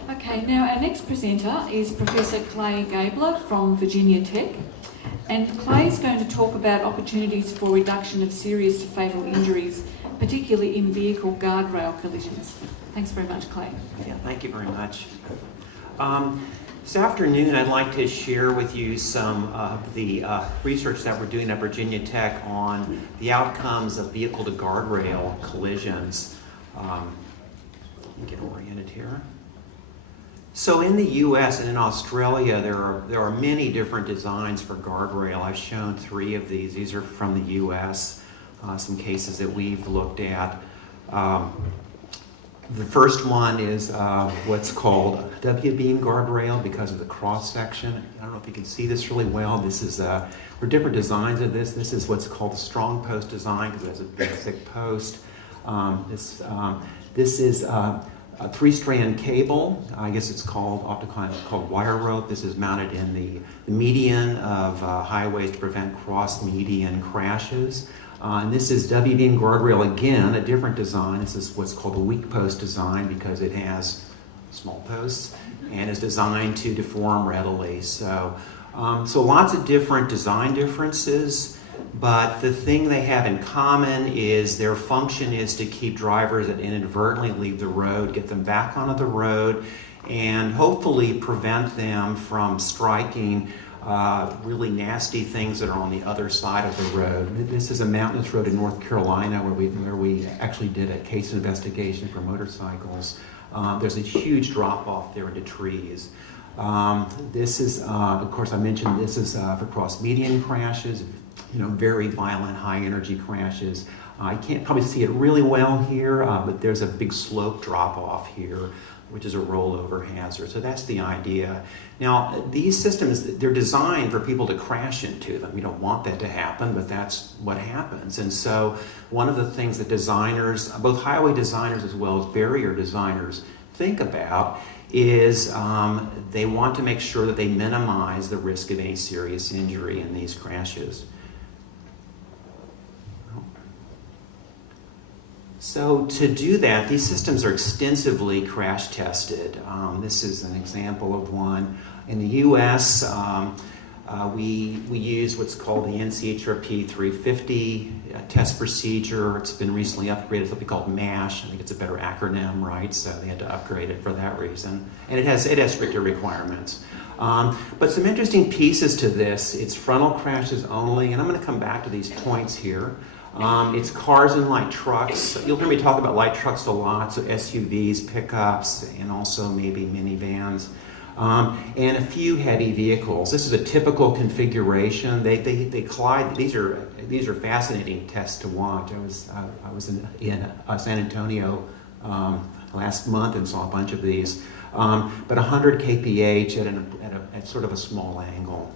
Okay, now our next presenter is Professor Clay Gabler from Virginia Tech, and Clay is going to talk about opportunities for reduction of serious to fatal injuries, particularly in vehicle guardrail collisions. Thanks very much, Clay. Yeah, thank you very much. This afternoon, I'd like to share with you some of the research that we're doing at Virginia Tech on the outcomes of vehicle-to-guardrail collisions. Let me get oriented here. So in the U.S. and in Australia, there are many different designs for guardrail. I've shown 3 of these. These are from the U.S., some cases that we've looked at. The first one is what's called W-beam guardrail because of the cross-section. I don't know if you can see this really well. This is, there are different designs of this. This is what's called a strong post design because it has a big thick post. This is a 3-strand cable. I guess it's called, oftentimes it's called wire rope. This is mounted in the median of highways to prevent cross-median crashes. And this is W-beam guardrail again, a different design. This is what's called a weak post design because it has small posts and is designed to deform readily. So lots of different design differences, but the thing they have in common is their function is to keep drivers that inadvertently leave the road, get them back onto the road, and hopefully prevent them from striking really nasty things that are on the other side of the road. This is a mountainous road in North Carolina where we actually did a case investigation for motorcycles. There's a huge drop-off there into trees. This is, of course, I mentioned this is for cross-median crashes, very violent, high-energy crashes. I can't probably see it really well here, but there's a big slope drop-off here, which is a rollover hazard. So that's the idea. Now, these systems, they're designed for people to crash into them. We don't want that to happen, but that's what happens. And so one of the things that designers, both highway designers as well as barrier designers, think about is they want to make sure that they minimize the risk of any serious injury in these crashes. So to do that, these systems are extensively crash tested. This is an example of one. In the US, we use what's called the NCHRP 350 test procedure. It's been recently upgraded to something called MASH. I think it's a better acronym, right? So they had to upgrade it for that reason. And it has stricter requirements. But some interesting pieces to this. It's frontal crashes only, and I'm going to come back to these points here. It's cars and light trucks. You'll hear me talk about light trucks a lot, so SUVs, pickups, and also maybe minivans. And a few heavy vehicles. This is a typical configuration. They collide. These are fascinating tests to watch. I was in San Antonio last month and saw a bunch of these. But 100 kph at sort of a small angle.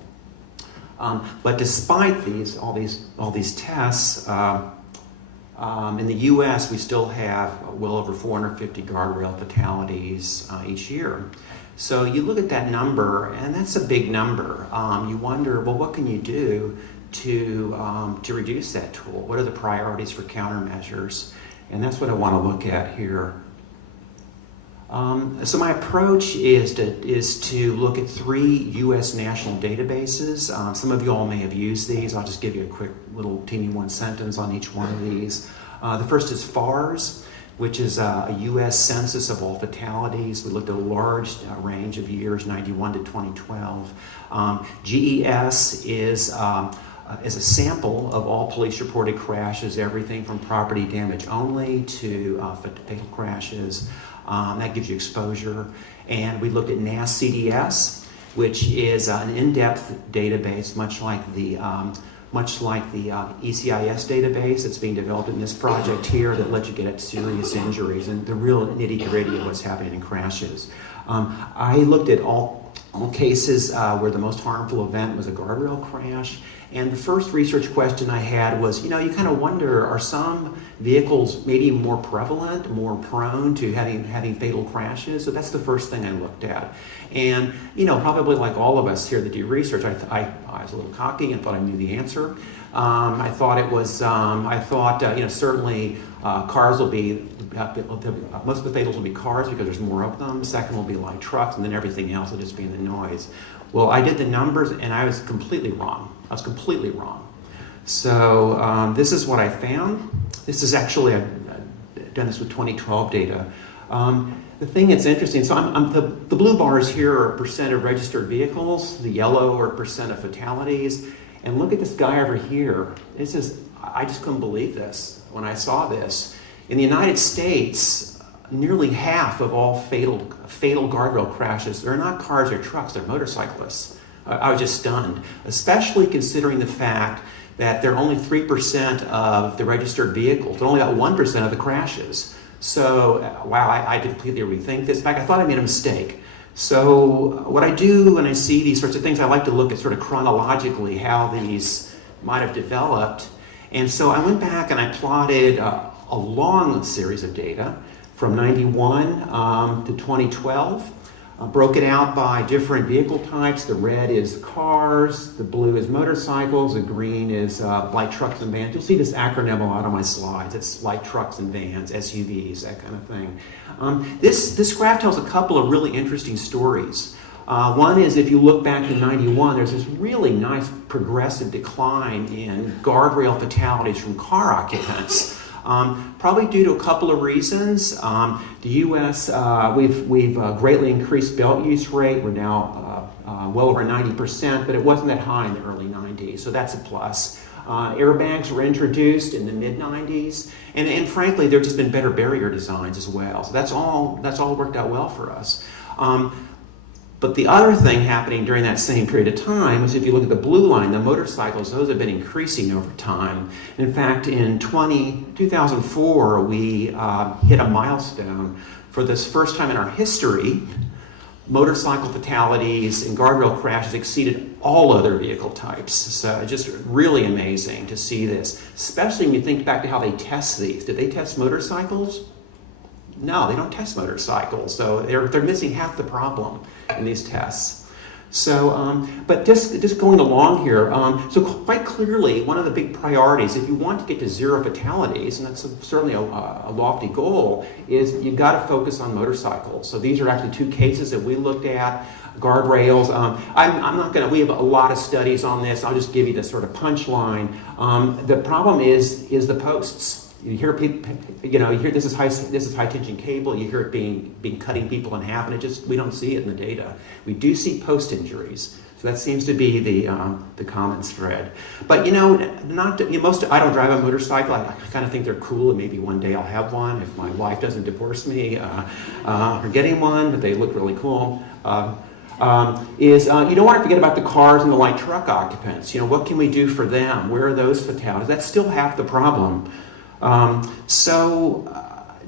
But despite all these tests, in the U.S. we still have well over 450 guardrail fatalities each year. So you look at that number, and that's a big number. You wonder, well, what can you do to reduce that toll? What are the priorities for countermeasures? And that's what I want to look at here. So my approach is to look at 3 U.S. national databases. Some of you all may have used these. I'll just give you a quick little teeny one sentence on each one of these. The first is FARS, which is a U.S. census of all fatalities. We looked at a large range of years, 91 to 2012. GES is a sample of all police-reported crashes, everything from property damage only to fatal crashes. That gives you exposure. And we looked at NAS-CDS, which is an in-depth database, much like the ECIS database that's being developed in this project here that lets you get at serious injuries and the real nitty-gritty of what's happening in crashes. I looked at all cases where the most harmful event was a guardrail crash. And the first research question I had was, you kind of wonder, are some vehicles maybe more prevalent, more prone to having fatal crashes? So that's the first thing I looked at. And, probably like all of us here that do research, I was a little cocky and thought I knew the answer. I thought it was, certainly cars will be, most of the fatals will be cars because there's more of them. Second will be light trucks, and then everything else will just be in the noise. Well, I did the numbers, and I was completely wrong. So this is what I found. This is actually, I've done this with 2012 data. The thing that's interesting, so the blue bars here are percent of registered vehicles, the yellow are percent of fatalities, and look at this guy over here. I just couldn't believe this when I saw this. In the United States, nearly half of all fatal guardrail crashes, they're not cars or trucks, they're motorcyclists. I was just stunned, especially considering the fact that they're only 3% of the registered vehicles. They're only about 1% of the crashes. So, wow, I completely rethink this. In fact, I thought I made a mistake. So what I do when I see these sorts of things, I like to look at sort of chronologically how these might have developed. And so I went back and I plotted a long series of data from 91 to 2012. Broke it out by different vehicle types. The red is cars, the blue is motorcycles, the green is light trucks and vans. You'll see this acronym a lot on my slides. It's light trucks and vans, SUVs, that kind of thing. This graph tells a couple of really interesting stories. One is if you look back to 91, there's this really nice progressive decline in guardrail fatalities from car occupants. Probably due to a couple of reasons. The U.S., we've greatly increased belt use rate. We're now well over 90%, but it wasn't that high in the early 90s, so that's a plus. Airbags were introduced in the mid-90s, and frankly, there have just been better barrier designs as well. So that's all worked out well for us. But the other thing happening during that same period of time was, if you look at the blue line, the motorcycles, those have been increasing over time. In fact, in 2004, we hit a milestone. For this first time in our history, motorcycle fatalities and guardrail crashes exceeded all other vehicle types. So just really amazing to see this, especially when you think back to how they test these. Did they test motorcycles? No, they don't test motorcycles, so they're missing half the problem in these tests. So, but just going along here, so quite clearly, one of the big priorities, if you want to get to zero fatalities, and that's certainly a lofty goal, is you've got to focus on motorcycles. So these are actually two cases that we looked at. Guardrails. I'm not going to. We have a lot of studies on this. I'll just give you the sort of punchline. The problem is the posts. You hear people, you hear this is high tension cable. You hear it being cutting people in half, and we don't see it in the data. We do see post injuries, so that seems to be the common thread. But I don't drive a motorcycle. I kind of think they're cool, and maybe one day I'll have one if my wife doesn't divorce me for getting one. But they look really cool. You don't want to forget about the cars and the light truck occupants. What can we do for them? Where are those fatalities? That's still half the problem.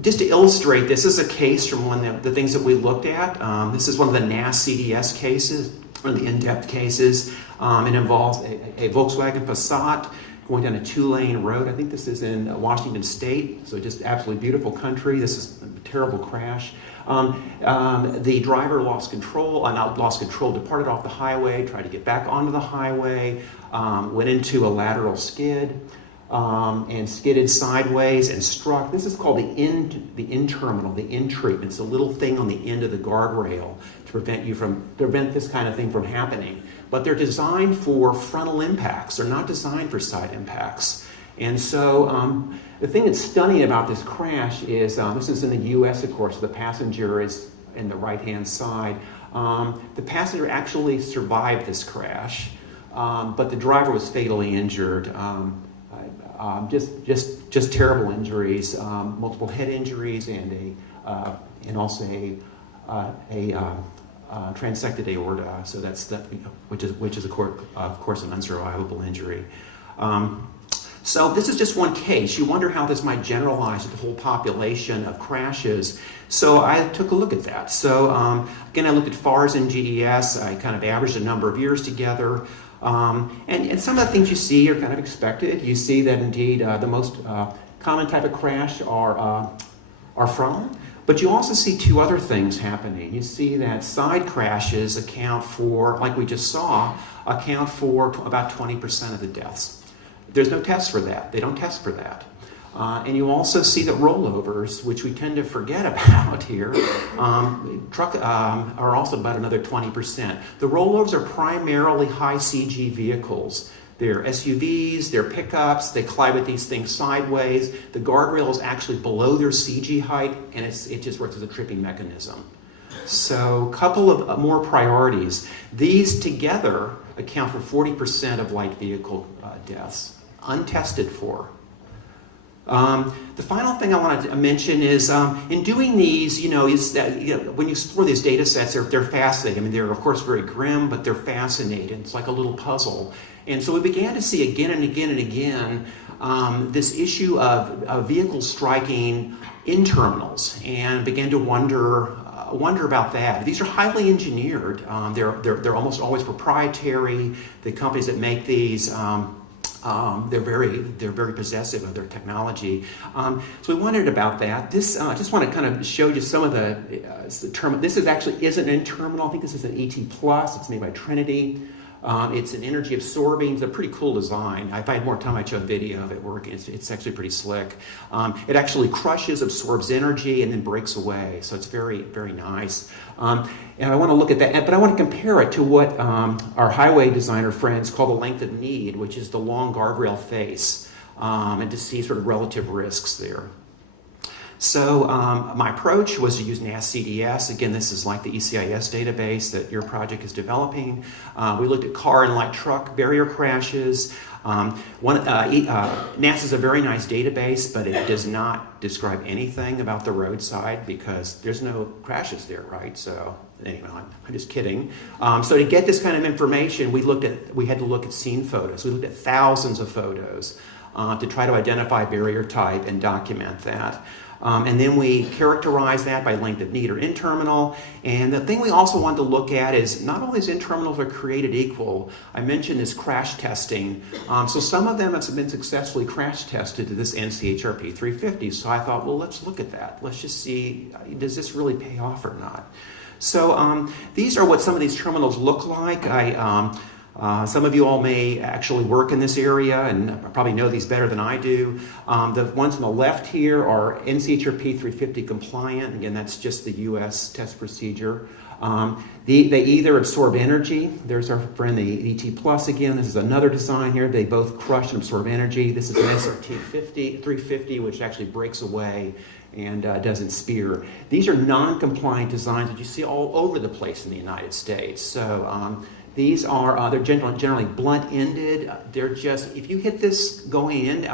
Just to illustrate, this is a case from one of the things that we looked at. This is one of the NAS CDS cases, one of the in-depth cases. It involves a Volkswagen Passat going down a 2-lane road. I think this is in Washington State, so just absolutely beautiful country. This is a terrible crash. The driver lost control, departed off the highway, tried to get back onto the highway, went into a lateral skid, and skidded sideways and struck. This is called the in terminal, the in treatment. It's a little thing on the end of the guardrail to prevent this kind of thing from happening. But they're designed for frontal impacts. They're not designed for side impacts. And so the thing that's stunning about this crash is, this is in the U.S., of course, the passenger is in the right-hand side. The passenger actually survived this crash, but the driver was fatally injured. Just terrible injuries, multiple head injuries, and also a transected aorta. So which is of course an unsurvivable injury. So this is just one case. You wonder how this might generalize to the whole population of crashes. So I took a look at that. So again, I looked at FARS and GES. I kind of averaged a number of years together. And some of the things you see are kind of expected. You see that indeed the most common type of crash are frontal, but you also see two other things happening. You see that side crashes account for about 20% of the deaths. There's no test for that. They don't test for that. And you also see that rollovers, which we tend to forget about here, are also about another 20%. The rollovers are primarily high CG vehicles. They're SUVs, they're pickups, they collide with these things sideways. The guardrail is actually below their CG height, and it just works as a tripping mechanism. So a couple of more priorities. These together account for 40% of light vehicle deaths, untested for. The final thing I wanted to mention is in doing these, when you explore these data sets, they're fascinating. I mean, they're of course very grim, but they're fascinating. It's like a little puzzle. And so we began to see again and again and again this issue of vehicles striking in terminals, and began to wonder about that. These are highly engineered. They're almost always proprietary. The companies that make these. They're very possessive of their technology. So we wondered about that. This just want to kind of show you some of the term. This isn't an terminal. I think this is an ET Plus. It's made by Trinity. It's an energy absorbing. It's a pretty cool design. If I had more time, I'd show a video of it working. It's actually pretty slick. It actually crushes, absorbs energy, and then breaks away. So it's very, very nice. And I want to look at that, but I want to compare it to what our highway designer friends call the length of need, which is the long guardrail face, and to see sort of relative risks there. So my approach was to use NAS-CDS. Again, this is like the ECIS database that your project is developing. We looked at car and light truck barrier crashes. NAS is a very nice database, but it does not describe anything about the roadside because there's no crashes there, right? So anyway, I'm just kidding. So to get this kind of information, we had to look at scene photos. We looked at thousands of photos to try to identify barrier type and document that. And then we characterize that by length of need or in-terminal. And the thing we also want to look at is not all these in-terminals are created equal. I mentioned this crash testing. So some of them have been successfully crash tested to this NCHRP 350. So I thought, well, let's look at that. Let's just see, does this really pay off or not? So these are what some of these terminals look like. Some of you all may actually work in this area and probably know these better than I do. The ones on the left here are NCHRP 350 compliant. Again, that's just the US test procedure. They either absorb energy. There's our friend, the ET Plus again. This is another design here. They both crush and absorb energy. This is an SRT 350, which actually breaks away and doesn't spear. These are non-compliant designs that you see all over the place in the United States. So these are, they're generally blunt-ended. They're just, if you hit this going in,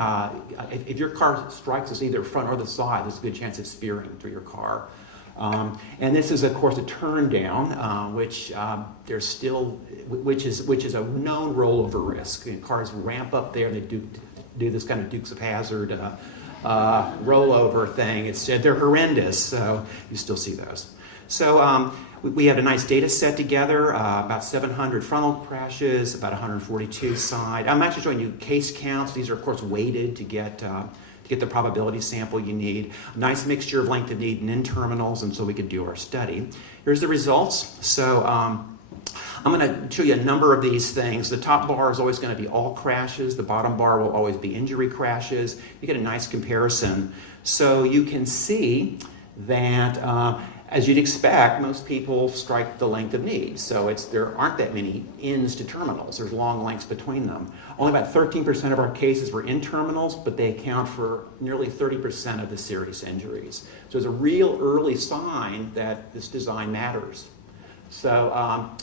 if your car strikes us either front or the side, there's a good chance of spearing through your car. And this is, of course, a turn down, which there's still, which is a known rollover risk. And cars ramp up there and they do this kind of Dukes of Hazzard rollover thing. They're horrendous, so you still see those. So we have a nice data set together, about 700 frontal crashes, about 142 side. I'm actually showing you case counts. These are, of course, weighted to get the probability sample you need. A nice mixture of length of need and in-terminals, and so we could do our study. Here's the results. So I'm going to show you a number of these things. The top bar is always going to be all crashes. The bottom bar will always be injury crashes. You get a nice comparison. So you can see that as you'd expect, most people strike the length of need. So there aren't that many ends to terminals. There's long lengths between them. Only about 13% of our cases were in terminals, but they account for nearly 30% of the serious injuries. So it's a real early sign that this design matters. So,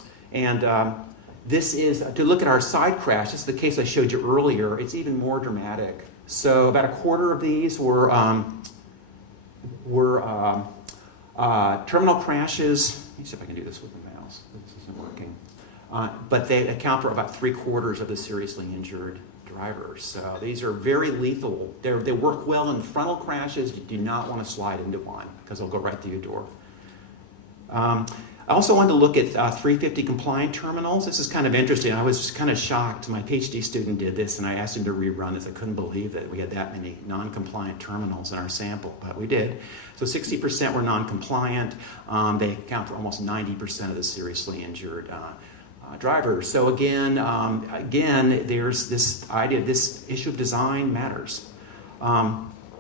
this is, to look at our side crash, this is the case I showed you earlier. It's even more dramatic. So about a quarter of these were terminal crashes. Let me see if I can do this with the mouse. This isn't working. But they account for about 3/4 of the seriously injured drivers. So these are very lethal. They work well in frontal crashes. You do not want to slide into one because they'll go right through your door. I also wanted to look at 350 compliant terminals. This is kind of interesting. I was kind of shocked. My PhD student did this, and I asked him to rerun this. I couldn't believe that we had that many non-compliant terminals in our sample, but we did. So 60% were non-compliant. They account for almost 90% of the seriously injured drivers. So again, there's this idea, this issue of design matters.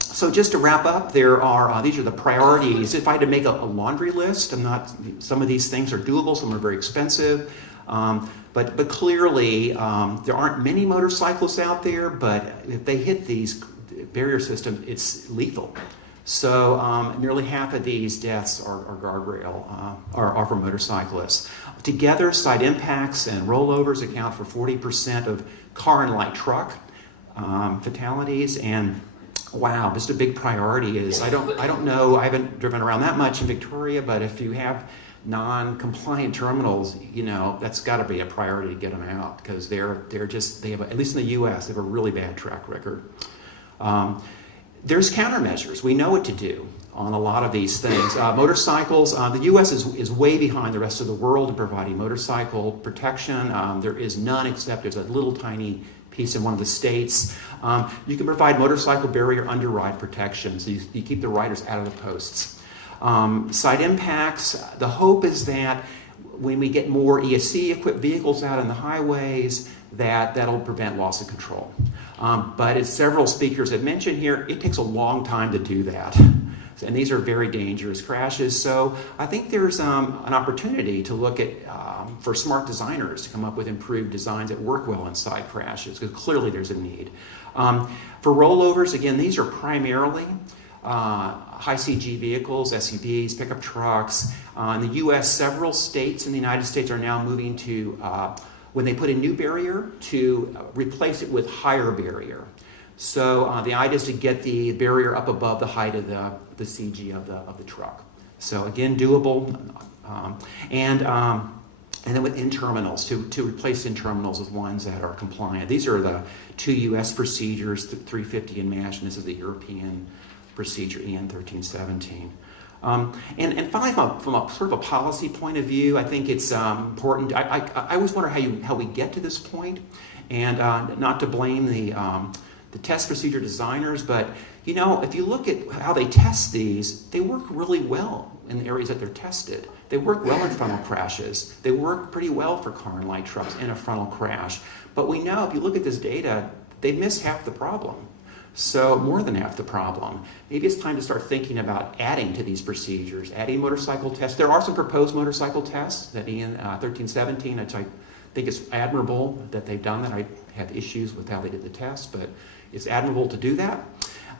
So just to wrap up, there are these are the priorities. If I had to make a laundry list, some of these things are doable, some are very expensive, but clearly there aren't many motorcyclists out there. But if they hit these barrier systems, it's lethal. So nearly half of these deaths are guardrail are for motorcyclists. Together, side impacts and rollovers account for 40% of car and light truck fatalities. And wow, just a big priority is, I don't know, I haven't driven around that much in Victoria, but if you have non-compliant terminals, that's got to be a priority to get them out, because they have, at least in the US, they have a really bad track record. There's countermeasures. We know what to do on a lot of these things. Motorcycles, the US is way behind the rest of the world in providing motorcycle protection. There is none, except there's a little tiny piece in one of the states. You can provide motorcycle barrier underride protection, so you keep the riders out of the posts. Side impacts, the hope is that when we get more ESC-equipped vehicles out on the highways, that'll prevent loss of control. But as several speakers have mentioned here, it takes a long time to do that. And these are very dangerous crashes. So I think there's an opportunity to look at, for smart designers to come up with improved designs that work well in side crashes, because clearly there's a need. For rollovers, again, these are primarily high CG vehicles, SUVs, pickup trucks. In the U.S., several states in the United States are now moving to, when they put a new barrier, to replace it with higher barrier. So the idea is to get the barrier up above the height of the CG of the truck. So again, doable. And then with in-terminals, to replace in-terminals with ones that are compliant. These are the two U.S. procedures, 350 and MASH, and this is the European procedure, EN 1317. And finally, from a sort of a policy point of view, I think it's important. I always wonder how we get to this point, and not to blame the test procedure designers, but you know, if you look at how they test these, they work really well in the areas that they're tested. They work well in frontal crashes. They work pretty well for car and light trucks in a frontal crash. But we know, if you look at this data, they miss half the problem. So more than half the problem. Maybe it's time to start thinking about adding to these procedures, adding motorcycle tests. There are some proposed motorcycle tests that EN 1317, which I think is admirable that they've done that. I have issues with how they did the test, but it's admirable to do that.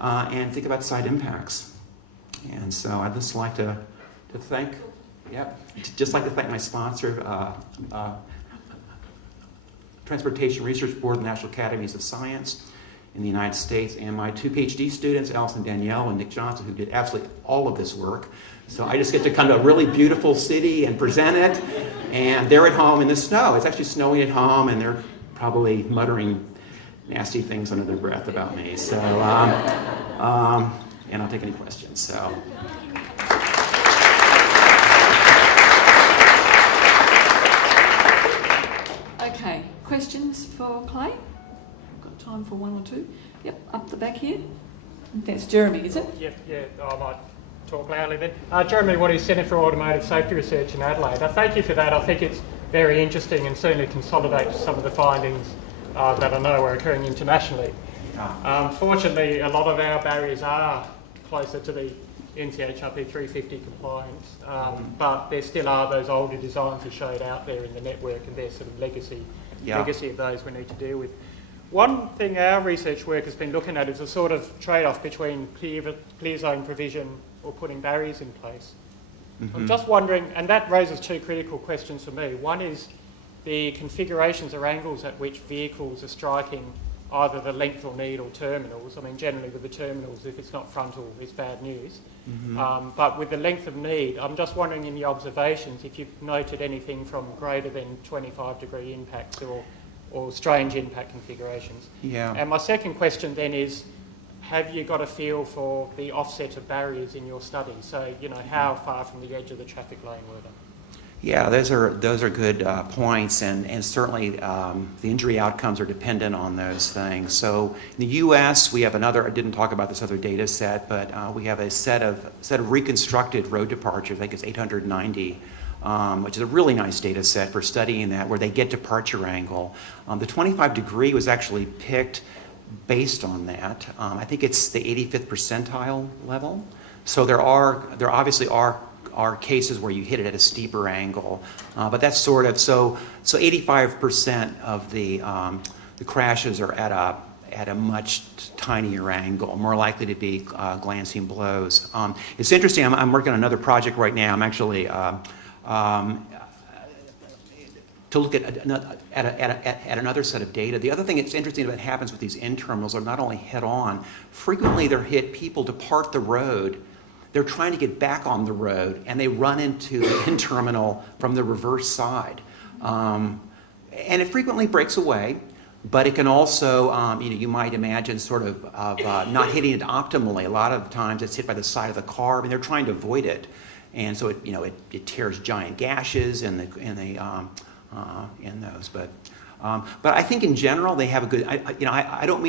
And think about side impacts. And so I'd just like to thank, just like to thank my sponsor, Transportation Research Board of the National Academies of Science in the United States, and my two PhD students, Allison Danielle and Nick Johnson, who did absolutely all of this work. So I just get to come to a really beautiful city and present it, and they're at home in the snow. It's actually snowing at home, and they're probably muttering nasty things under their breath about me. So, and I'll take any questions. So. Okay, questions for Clay? Got time for one or two? Yep, up the back here. That's Jeremy, is it? Yeah, I might talk loudly then. Jeremy Woody, Centre for Automotive Safety Research in Adelaide. Thank you for that. I think it's very interesting and certainly consolidates some of the findings that I know are occurring internationally. Fortunately, a lot of our barriers are closer to the NCHRP 350 compliance, but there still are those older designs that showed out there in the network, and there's sort of legacy of those we need to deal with. One thing our research work has been looking at is a sort of trade-off between clear zone provision or putting barriers in place. Mm-hmm. I'm just wondering, and that raises two critical questions for me. One is the configurations or angles at which vehicles are striking either the length or need or terminals. I mean, generally with the terminals, if it's not frontal, it's bad news. Mm-hmm. But with the length of need, I'm just wondering in the observations if you've noted anything from greater than 25-degree impacts or strange impact configurations. Yeah. And my second question then is, have you got a feel for the offset of barriers in your study? So, you know, how far from the edge of the traffic lane were they? Yeah, those are good points, and certainly the injury outcomes are dependent on those things. So in the U.S., we have another. I didn't talk about this other data set, but we have a set of reconstructed road departures. I think it's 890, which is a really nice data set for studying that, where they get departure angle. The 25-degree was actually picked based on that. I think it's the 85th percentile level. So there obviously are cases where you hit it at a steeper angle, but that's sort of so 85% of the crashes are at a much tinier angle, more likely to be glancing blows. It's interesting. I'm working on another project right now. I'm actually to look at another set of data. The other thing that's interesting that happens with these end terminals are not only head-on. Frequently, they're hit. People depart the road. They're trying to get back on the road, and they run into the end terminal from the reverse side. And it frequently breaks away, but it can also, you might imagine sort of not hitting it optimally. A lot of times it's hit by the side of the car. I mean, they're trying to avoid it. And so it tears giant gashes in those. But I think in general they have a good. I don't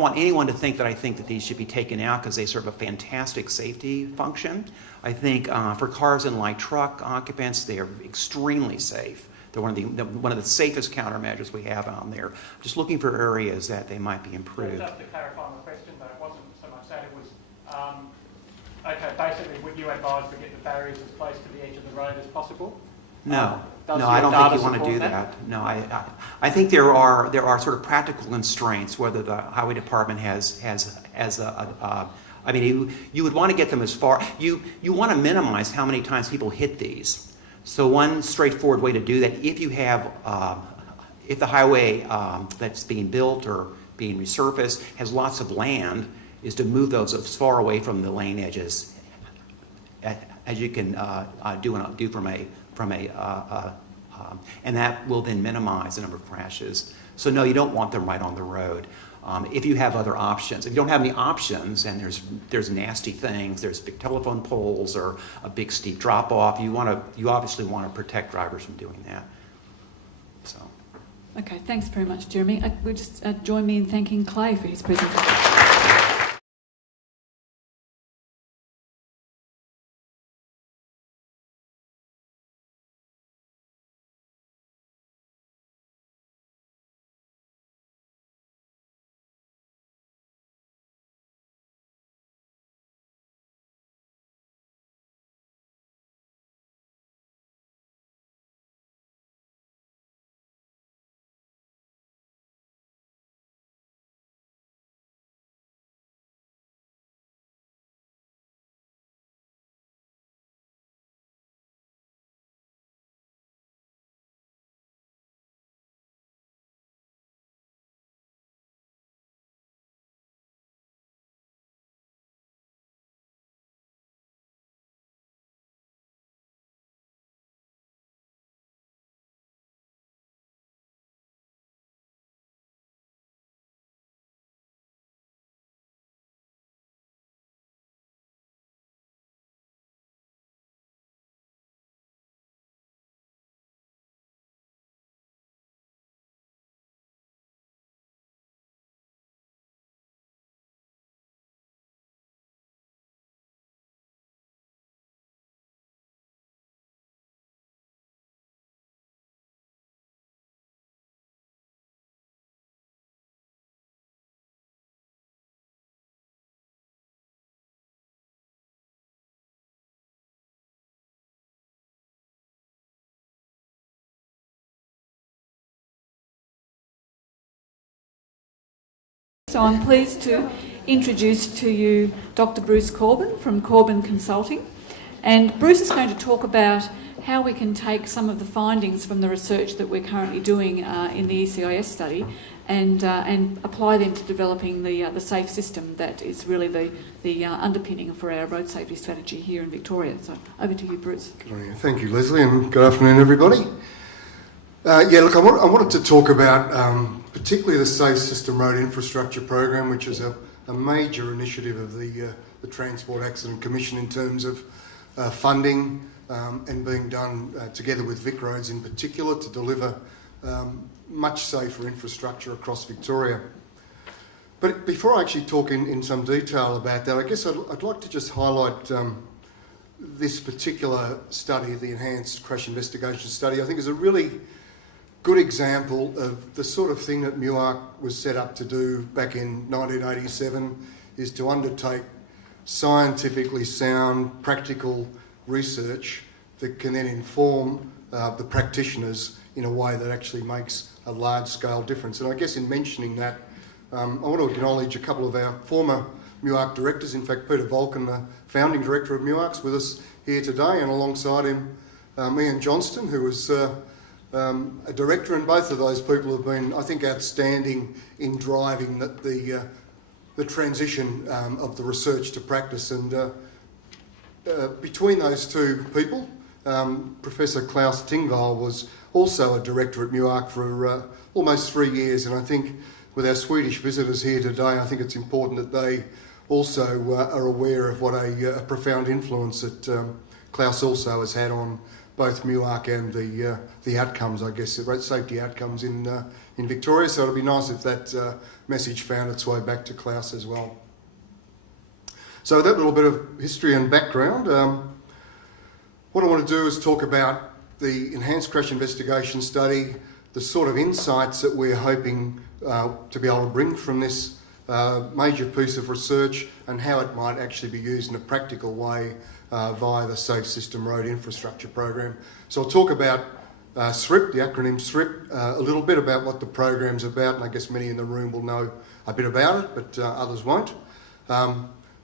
want anyone to think that I think that these should be taken out because they serve a fantastic safety function. I think for cars and light truck occupants, they are extremely safe. They're one of the safest countermeasures we have on there. Just looking for areas that they might be improved. Just to clarify my question, though, it wasn't so much that, it was okay. Basically, would you advise to get the barriers as close to the edge of the road as possible? No, I don't think you want to do that. No, I think there are sort of practical constraints. Whether the highway department has I mean, you would want to get them as far, you want to minimize how many times people hit these. So one straightforward way to do that, if you have, if the highway that's being built or being resurfaced has lots of land, is to move those as far away from the lane edges as you can do from a and that will then minimize the number of crashes. So no, you don't want them right on the road. If you have other options, if you don't have any options, and there's nasty things, there's big telephone poles or a big steep drop off, you obviously want to protect drivers from doing that. So. Okay, thanks very much, Jeremy. Will just join me in thanking Clay for his presentation. So I'm pleased to introduce to you Dr. Bruce Corbin from Corbin Consulting. And Bruce is going to talk about how we can take some of the findings from the research that we're currently doing in the ECIS study and apply them to developing the safe system that is really the underpinning for our road safety strategy here in Victoria. So over to you, Bruce. Thank you, Leslie, and good afternoon, everybody. I wanted to talk about particularly the Safe System Road Infrastructure Program, which is a major initiative of the Transport Accident Commission in terms of funding and being done together with VicRoads in particular to deliver much safer infrastructure across Victoria. But before I actually talk in some detail about that, I guess I'd like to just highlight this particular study, the Enhanced Crash Investigation Study. I think is a really good example of the sort of thing that MUARC was set up to do back in 1987, is to undertake scientifically sound, practical research that can then inform the practitioners in a way that actually makes a large-scale difference. And I guess in mentioning that, I want to acknowledge a couple of our former MUARC directors. In fact, Peter Volken, the founding director of MUARC, is with us here today, and alongside him, Ian Johnston, who was a director, and both of those people have been, I think, outstanding in driving the transition of the research to practice. And between those two people, Professor Klaus Tingvall was also a director at MUARC for almost 3 years, and I think with our Swedish visitors here today, I think it's important that they also are aware of what a profound influence that Klaus also has had on both MUARC and the outcomes, I guess, the road safety outcomes in Victoria. So it'd be nice if that message found its way back to Klaus as well. So that little bit of history and background, what I want to do is talk about the Enhanced Crash Investigation Study, the sort of insights that we're hoping to be able to bring from this major piece of research, and how it might actually be used in a practical way via the Safe System Road Infrastructure Program. So I'll talk about SRIP, the acronym SRIP, a little bit about what the program's about, and I guess many in the room will know a bit about it, but others won't.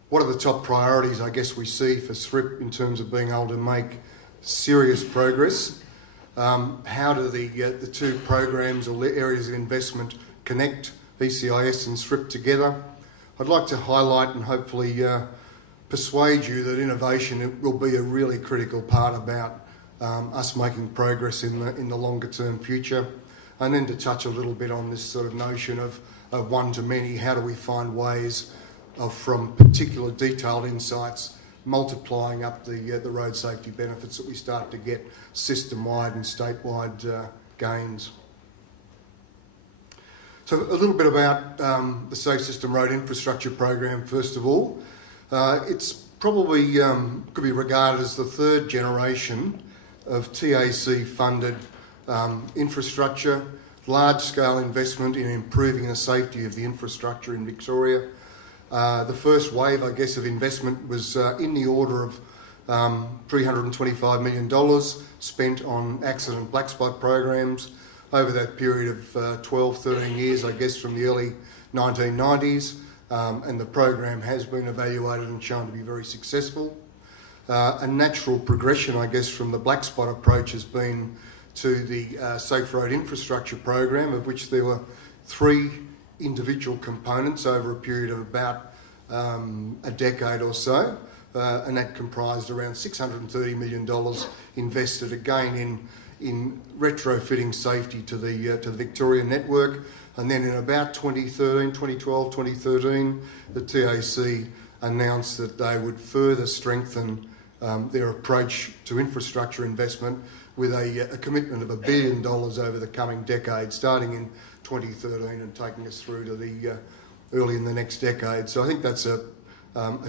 what are the top priorities, I guess, we see for SRIP in terms of being able to make serious progress? How do the two programs or areas of investment connect, ECIS and SRIP together? I'd like to highlight and hopefully persuade you that innovation will be a really critical part about us making progress in the longer term future. And then to touch a little bit on this sort of notion of one to many, how do we find ways of, from particular detailed insights, multiplying up the road safety benefits that we start to get system-wide and state-wide gains. So a little bit about the Safe System Road Infrastructure Program, first of all. It's probably could be regarded as the third generation of TAC-funded infrastructure, large-scale investment in improving the safety of the infrastructure in Victoria. The first wave, I guess, of investment was in the order of $325 million spent on accident black spot programs over that period of 12, 13 years, I guess, from the early 1990s. And the program has been evaluated and shown to be very successful. A natural progression, I guess, from the black spot approach has been to the Safe Road Infrastructure Program, of which there were 3 individual components over a period of about a decade or so, and that comprised around $630 million invested again in retrofitting safety to the Victoria network. And then in about 2012, 2013, the TAC announced that they would further strengthen their approach to infrastructure investment with a commitment of $1 billion over the coming decade, starting in 2013 and taking us through to the early in the next decade. So I think that's a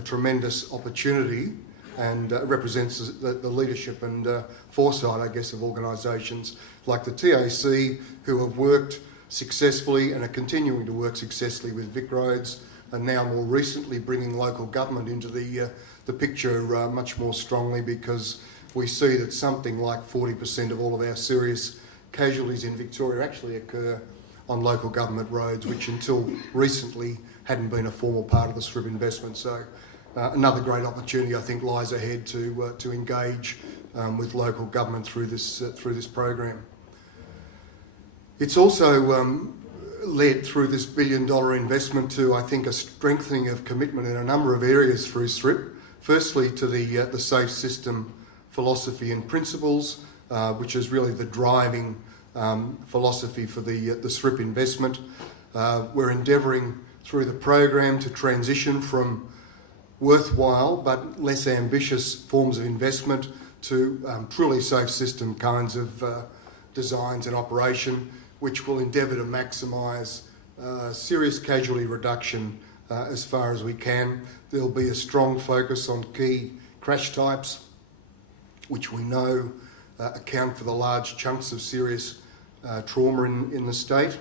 tremendous opportunity and represents the leadership and foresight, I guess, of organisations like the TAC, who have worked successfully and are continuing to work successfully with VicRoads, and now more recently bringing local government into the picture much more strongly, because we see that something like 40% of all of our serious casualties in Victoria actually occur on local government roads, which until recently hadn't been a formal part of the SRIP investment. So another great opportunity, I think, lies ahead to engage with local government through this program. It's also led through this $1 billion investment to, I think, a strengthening of commitment in a number of areas through SRIP. Firstly, to the safe system philosophy and principles, which is really the driving philosophy for the SRIP investment. We're endeavouring through the program to transition from worthwhile but less ambitious forms of investment to truly safe system kinds of designs and operation, which will endeavour to maximise serious casualty reduction as far as we can. There'll be a strong focus on key crash types, which we know account for the large chunks of serious trauma in the state.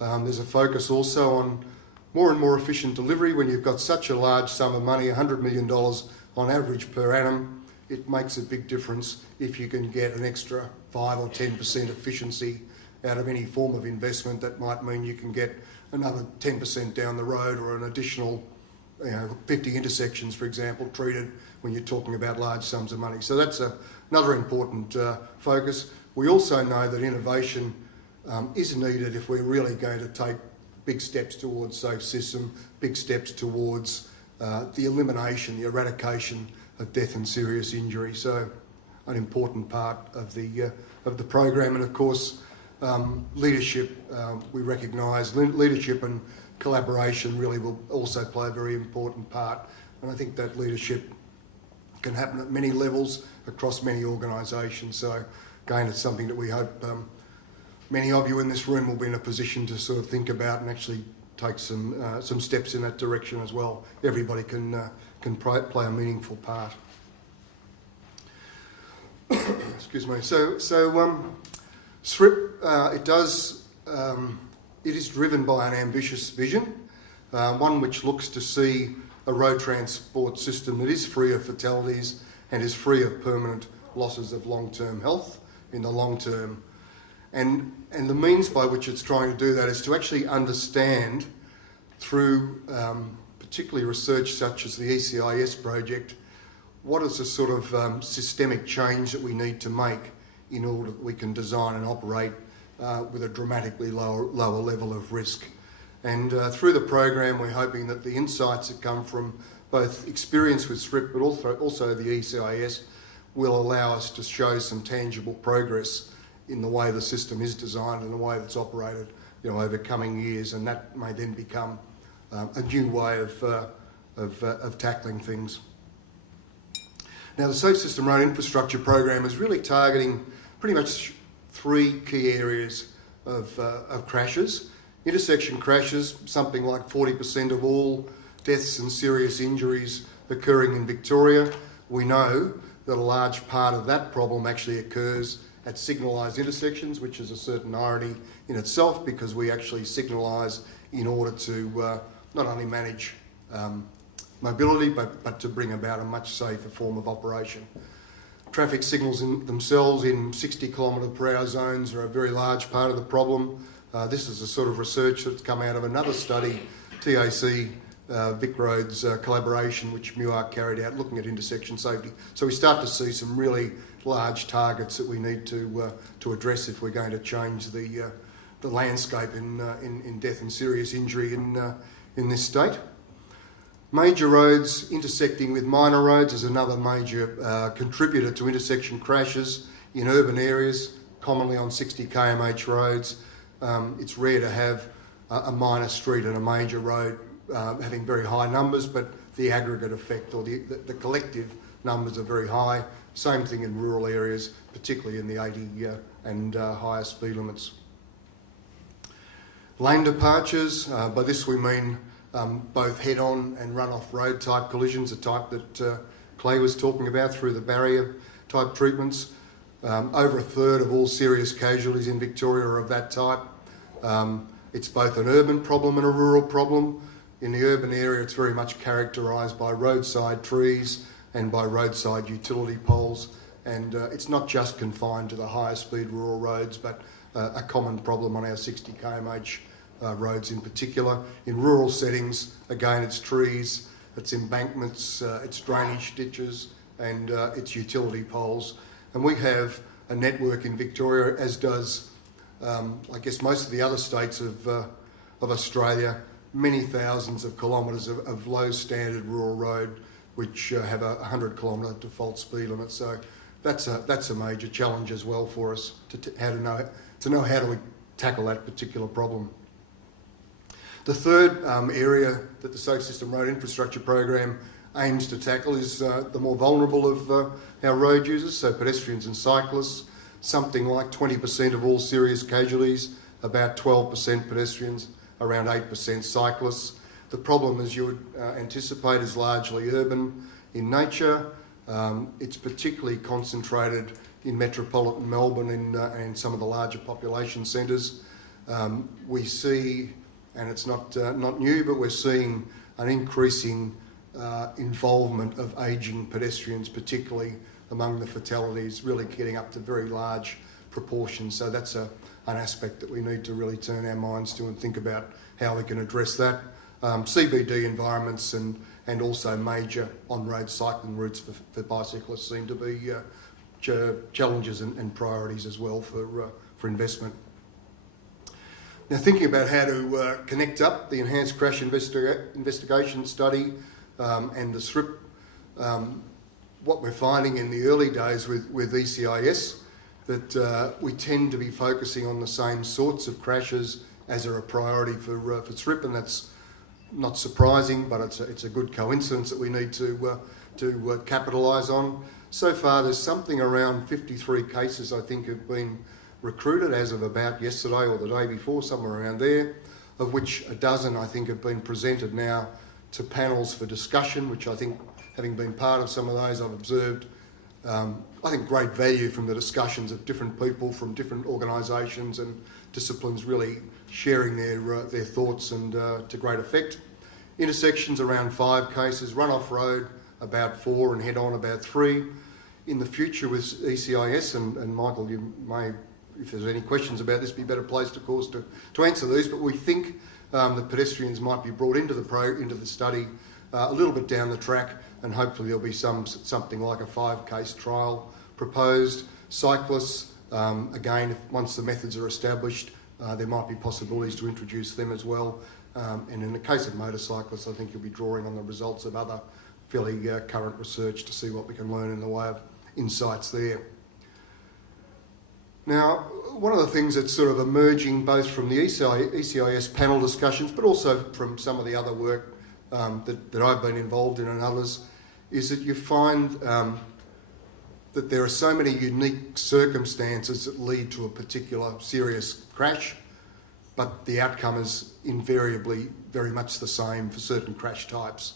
There's a focus also on more and more efficient delivery. When you've got such a large sum of money, $100 million on average per annum, it makes a big difference if you can get an extra 5 or 10% efficiency out of any form of investment. That might mean you can get another 10% down the road, or an additional 50 intersections, for example, treated when you're talking about large sums of money. So that's another important focus. We also know that innovation is needed if we're really going to take big steps towards safe system, big steps towards the elimination, the eradication of death and serious injury. So an important part of the program. And of course, leadership, we recognise leadership and collaboration really will also play a very important part. And I think that leadership can happen at many levels across many organisations. So again, it's something that we hope many of you in this room will be in a position to sort of think about and actually take some steps in that direction as well. Everybody can play a meaningful part. Excuse me. So SRIP, it is driven by an ambitious vision, one which looks to see a road transport system that is free of fatalities and is free of permanent losses of long-term health in the long term. And the means by which it's trying to do that is to actually understand through particularly research such as the ECIS project, what is the sort of systemic change that we need to make in order that we can design and operate with a dramatically lower level of risk. And through the program, we're hoping that the insights that come from both experience with SRIP but also the ECIS will allow us to show some tangible progress in the way the system is designed and the way that's operated, over coming years, and that may then become a new way of tackling things. Now, the Safe System Road Infrastructure Program is really targeting pretty much three key areas of crashes. Intersection crashes, something like 40% of all deaths and serious injuries occurring in Victoria. We know that a large part of that problem actually occurs at signalised intersections, which is a certain irony in itself, because we actually signalise in order to not only manage mobility but to bring about a much safer form of operation. Traffic signals themselves in 60 km/h zones are a very large part of the problem. This is the sort of research that's come out of another study, TAC, Vic Roads collaboration, which MUARC carried out looking at intersection safety. So we start to see some really large targets that we need to address if we're going to change the landscape in death and serious injury in this state. Major roads intersecting with minor roads is another major contributor to intersection crashes in urban areas, commonly on 60 km/h roads. It's rare to have a minor street and a major road having very high numbers, but the aggregate effect or the collective numbers are very high. Same thing in rural areas, particularly in the 80 and higher speed limits. Lane departures, by this we mean both head-on and run-off road type collisions, the type that Clay was talking about through the barrier type treatments. Over a third of all serious casualties in Victoria are of that type. It's both an urban problem and a rural problem. In the urban area, it's very much characterised by roadside trees and by roadside utility poles, and it's not just confined to the higher speed rural roads, but a common problem on our 60 km/h roads in particular. In rural settings, again, it's trees, it's embankments, it's drainage ditches, and it's utility poles. And we have a network in Victoria, as does, I guess, most of the other states of Australia, many thousands of kilometres of low standard rural road, which have a 100 kilometre default speed limit. So that's a major challenge as well for us to know how do we tackle that particular problem. The third area that the Safe System Road Infrastructure Program aims to tackle is the more vulnerable of our road users, so pedestrians and cyclists. Something like 20% of all serious casualties, about 12% pedestrians, around 8% cyclists. The problem, as you would anticipate, is largely urban in nature. It's particularly concentrated in metropolitan Melbourne and some of the larger population centres. We see, and it's not new, but we're seeing an increasing involvement of ageing pedestrians, particularly among the fatalities, really getting up to very large proportions. So that's an aspect that we need to really turn our minds to and think about how we can address that. CBD environments and also major on-road cycling routes for bicyclists seem to be challenges and priorities as well for investment. Now, thinking about how to connect up the Enhanced Crash Investigation Study and the SRIP, what we're finding in the early days with ECIS, that we tend to be focusing on the same sorts of crashes as are a priority for SRIP, and that's not surprising, but it's a good coincidence that we need to capitalise on. So far, there's something around 53 cases I think have been recruited as of about yesterday or the day before, somewhere around there, of which a dozen I think have been presented now to panels for discussion, which I think, having been part of some of those, I've observed I think great value from the discussions of different people from different organisations and disciplines really sharing their thoughts and to great effect. Intersections around 5 cases, run-off road about 4 and head-on about 3. In the future with ECIS, and Michael, you may, if there's any questions about this, be better placed, of course, to answer these, but we think the pedestrians might be brought into the study a little bit down the track, and hopefully there'll be something like a 5-case trial proposed. Cyclists, again, once the methods are established, there might be possibilities to introduce them as well. And in the case of motorcyclists, I think you'll be drawing on the results of other fairly current research to see what we can learn in the way of insights there. Now, one of the things that's sort of emerging both from the ECIS panel discussions, but also from some of the other work that I've been involved in and others, is that you find that there are so many unique circumstances that lead to a particular serious crash, but the outcome is invariably very much the same for certain crash types.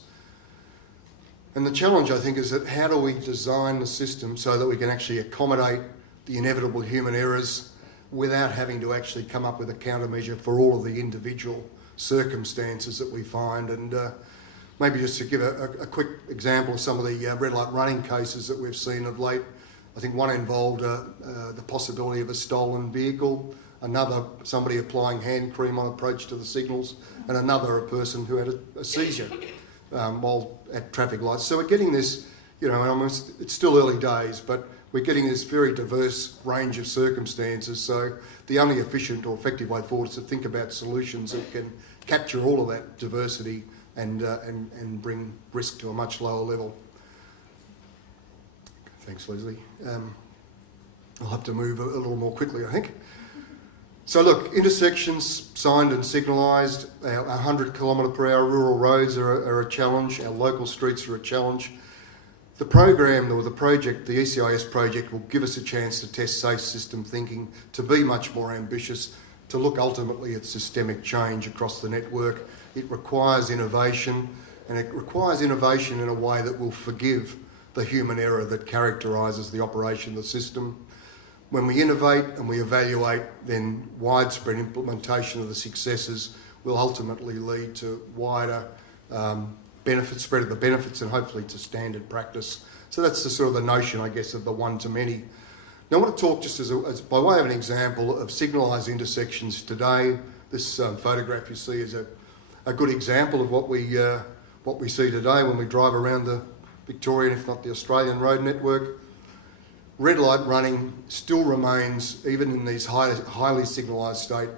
And the challenge, I think, is that how do we design the system so that we can actually accommodate the inevitable human errors without having to actually come up with a countermeasure for all of the individual circumstances that we find. And maybe just to give a quick example of some of the red light running cases that we've seen of late. I think one involved the possibility of a stolen vehicle, another somebody applying hand cream on approach to the signals, and another a person who had a seizure while at traffic lights. So we're getting this, it's still early days, but we're getting this very diverse range of circumstances. So the only efficient or effective way forward is to think about solutions that can capture all of that diversity and bring risk to a much lower level. Thanks, Leslie. I'll have to move a little more quickly, I think. So look, intersections signed and signalised. Our 100 km/h rural roads are a challenge. Our local streets are a challenge. The program or the project, the ECIS project, will give us a chance to test safe system thinking, to be much more ambitious, to look ultimately at systemic change across the network. It requires innovation, and it requires innovation in a way that will forgive the human error that characterises the operation of the system. When we innovate and we evaluate, then widespread implementation of the successes will ultimately lead to wider spread of the benefits, and hopefully to standard practice. So that's the sort of the notion, I guess, of the one-to-many. Now I want to talk just as by way of an example of signalised intersections today. This photograph you see is a good example of what we see today when we drive around the Victorian, if not the Australian road network. Red light running still remains, even in these highly signalised state,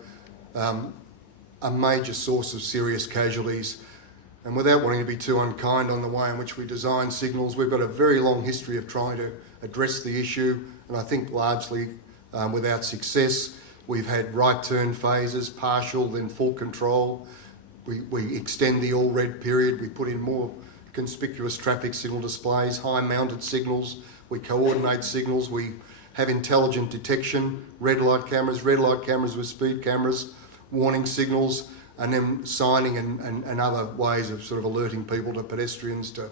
a major source of serious casualties. And without wanting to be too unkind on the way in which we design signals, we've got a very long history of trying to address the issue, and I think largely without success. We've had right turn phases, partial, then full control. We extend the all red period. We put in more conspicuous traffic signal displays, high mounted signals. We coordinate signals. We have intelligent detection, red light cameras with speed cameras, warning signals, and then signing and other ways of sort of alerting people to pedestrians to,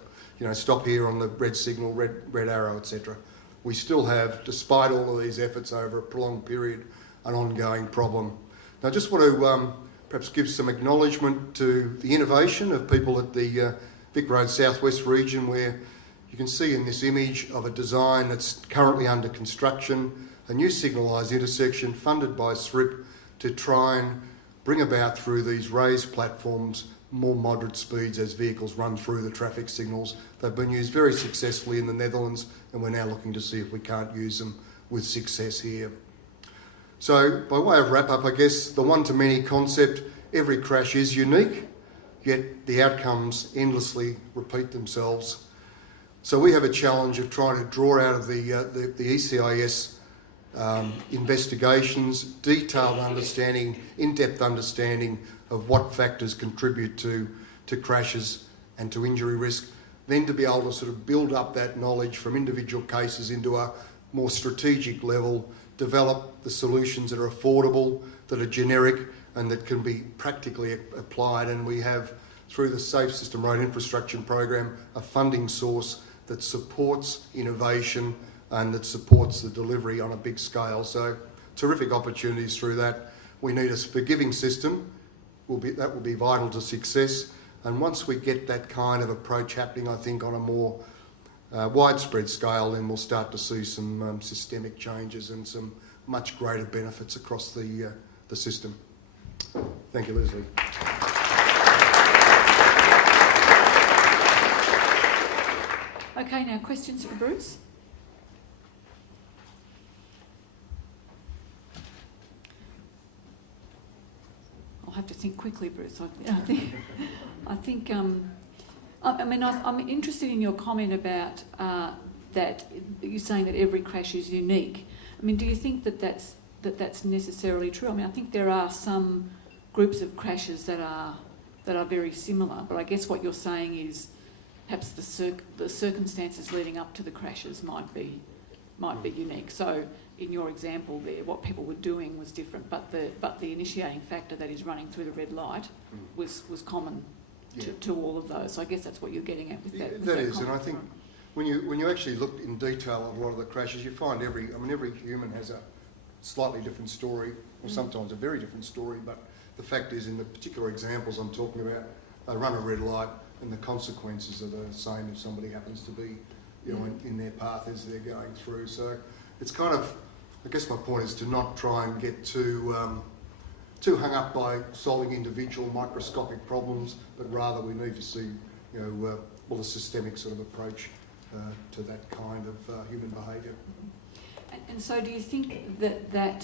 stop here on the red signal, red arrow, etc. We still have, despite all of these efforts over a prolonged period, an ongoing problem. Now I just want to perhaps give some acknowledgement to the innovation of people at the Vic Road Southwest region, where you can see in this image of a design that's currently under construction, a new signalised intersection funded by SRIP to try and bring about through these raised platforms more moderate speeds as vehicles run through the traffic signals. They've been used very successfully in the Netherlands, and we're now looking to see if we can't use them with success here. So by way of wrap up, I guess the one-to-many concept, every crash is unique, yet the outcomes endlessly repeat themselves. So we have a challenge of trying to draw out of the ECIS investigations, detailed understanding, in-depth understanding of what factors contribute to crashes and to injury risk, then to be able to sort of build up that knowledge from individual cases into a more strategic level, develop the solutions that are affordable, that are generic, and that can be practically applied. And we have, through the Safe System Road Infrastructure Program, a funding source that supports innovation and that supports the delivery on a big scale. So terrific opportunities through that. We need a forgiving system. That will be vital to success. And once we get that kind of approach happening, I think on a more widespread scale, then we'll start to see some systemic changes and some much greater benefits across the system. Thank you, Leslie. Okay, now questions for Bruce? I'll have to think quickly, Bruce. I'm interested in your comment about that you're saying that every crash is unique. I mean, do you think that that's necessarily true? I mean, I think there are some groups of crashes that are very similar, but I guess what you're saying is perhaps the circumstances leading up to the crashes might be unique. So in your example there, what people were doing was different, but the initiating factor, that is running through the red light, was common to all of those. So I guess that's what you're getting at with that. That is, and I think when you actually look in detail at a lot of the crashes, you find every human has a slightly different story, or sometimes a very different story, but the fact is, in the particular examples I'm talking about, they run a red light and the consequences are the same if somebody happens to be, in their path as they're going through. So it's kind of, I guess my point is to not try and get too hung up by solving individual microscopic problems, but rather we need to see, a systemic sort of approach to that kind of human behaviour. And so, do you think that the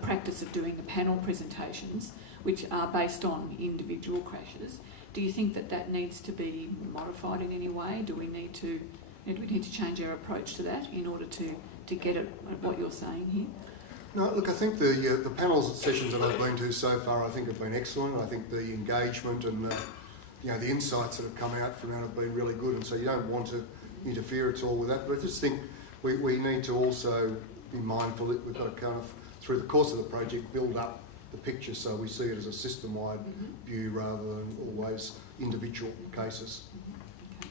practice of doing the panel presentations, which are based on individual crashes, do you think that needs to be modified in any way? Do we need to change our approach to that in order to get at what you're saying here? No, look, I think the panels sessions that I've been to so far, I think have been excellent. I think the engagement and the insights that have come out from that have been really good, and so you don't want to interfere at all with that. But I just think we need to also be mindful that we've got to kind of, through the course of the project, build up the picture so we see it as a system-wide view rather than always individual cases. Okay.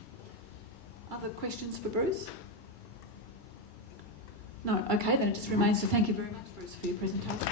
Other questions for Bruce? No? Okay, then it just remains to thank you very much, Bruce, for your presentation.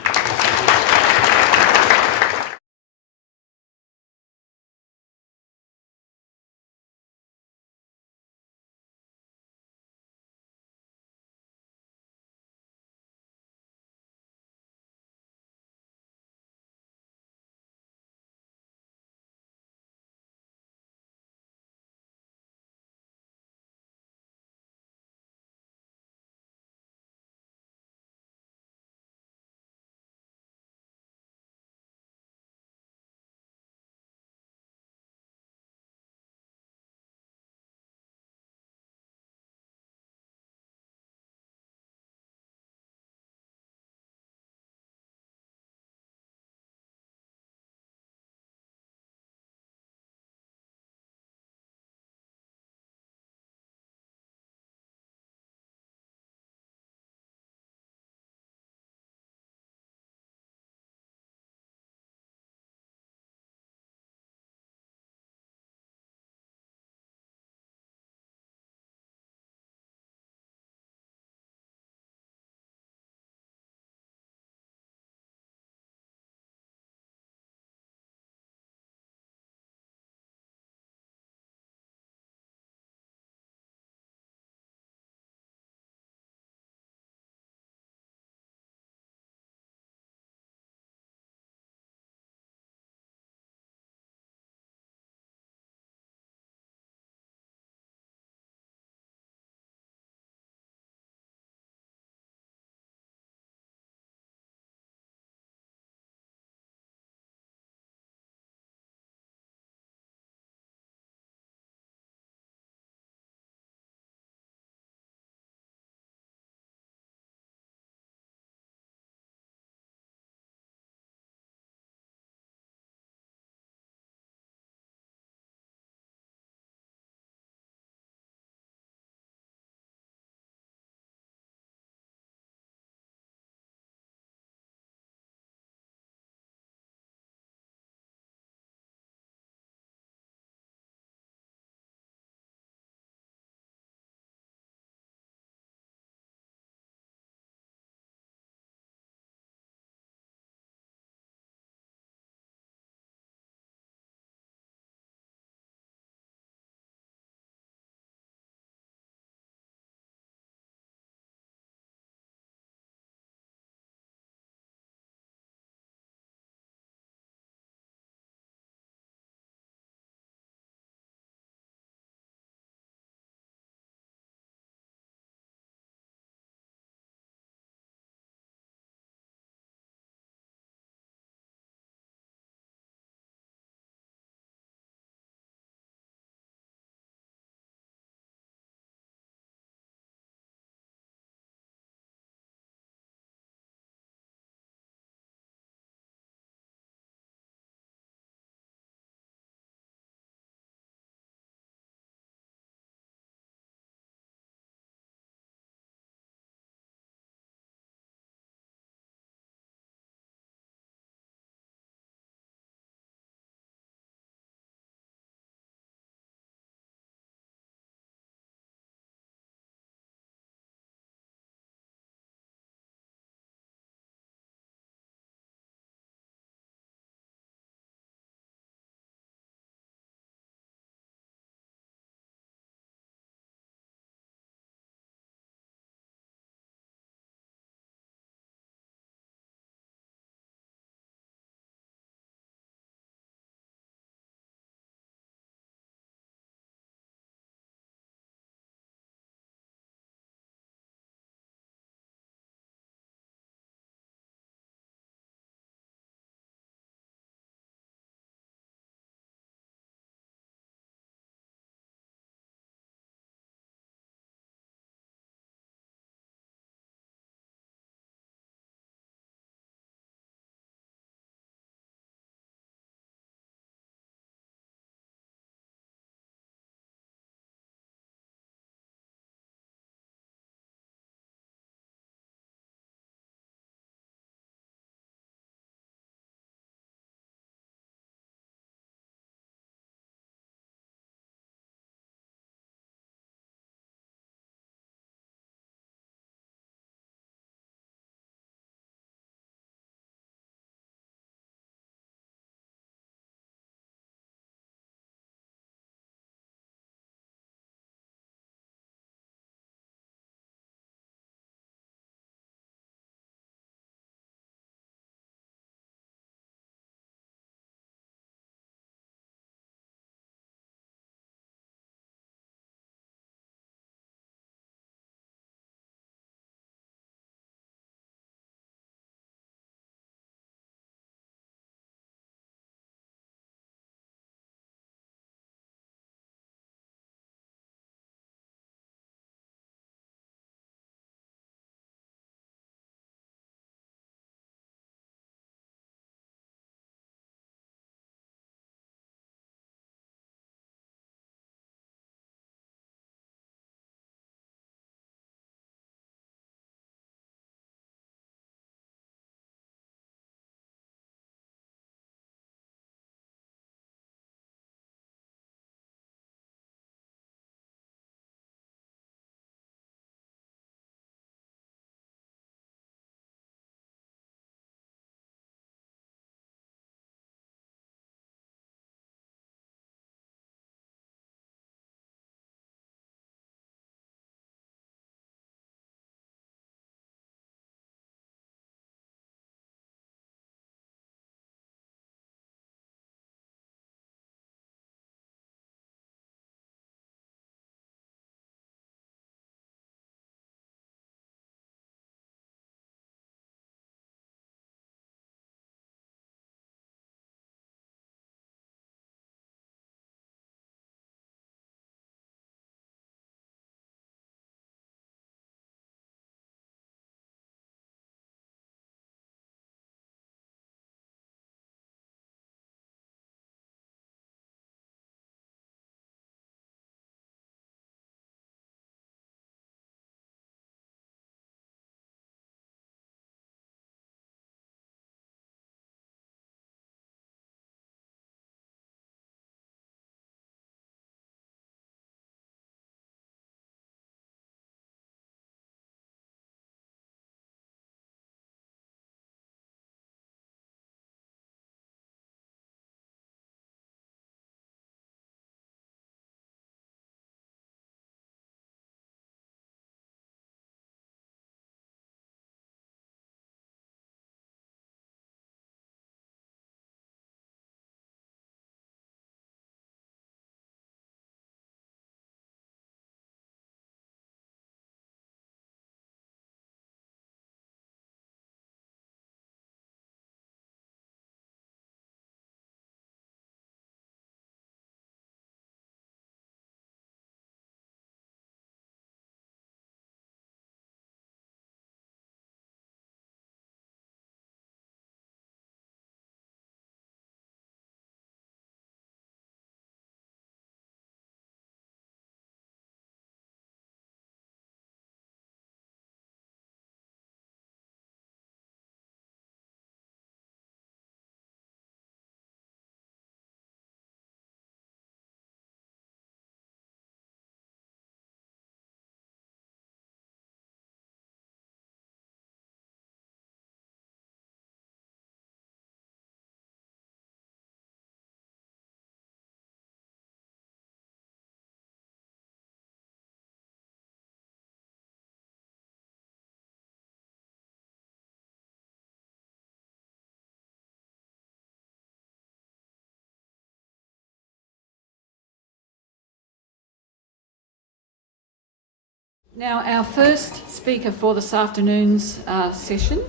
Now, our first speaker for this afternoon's session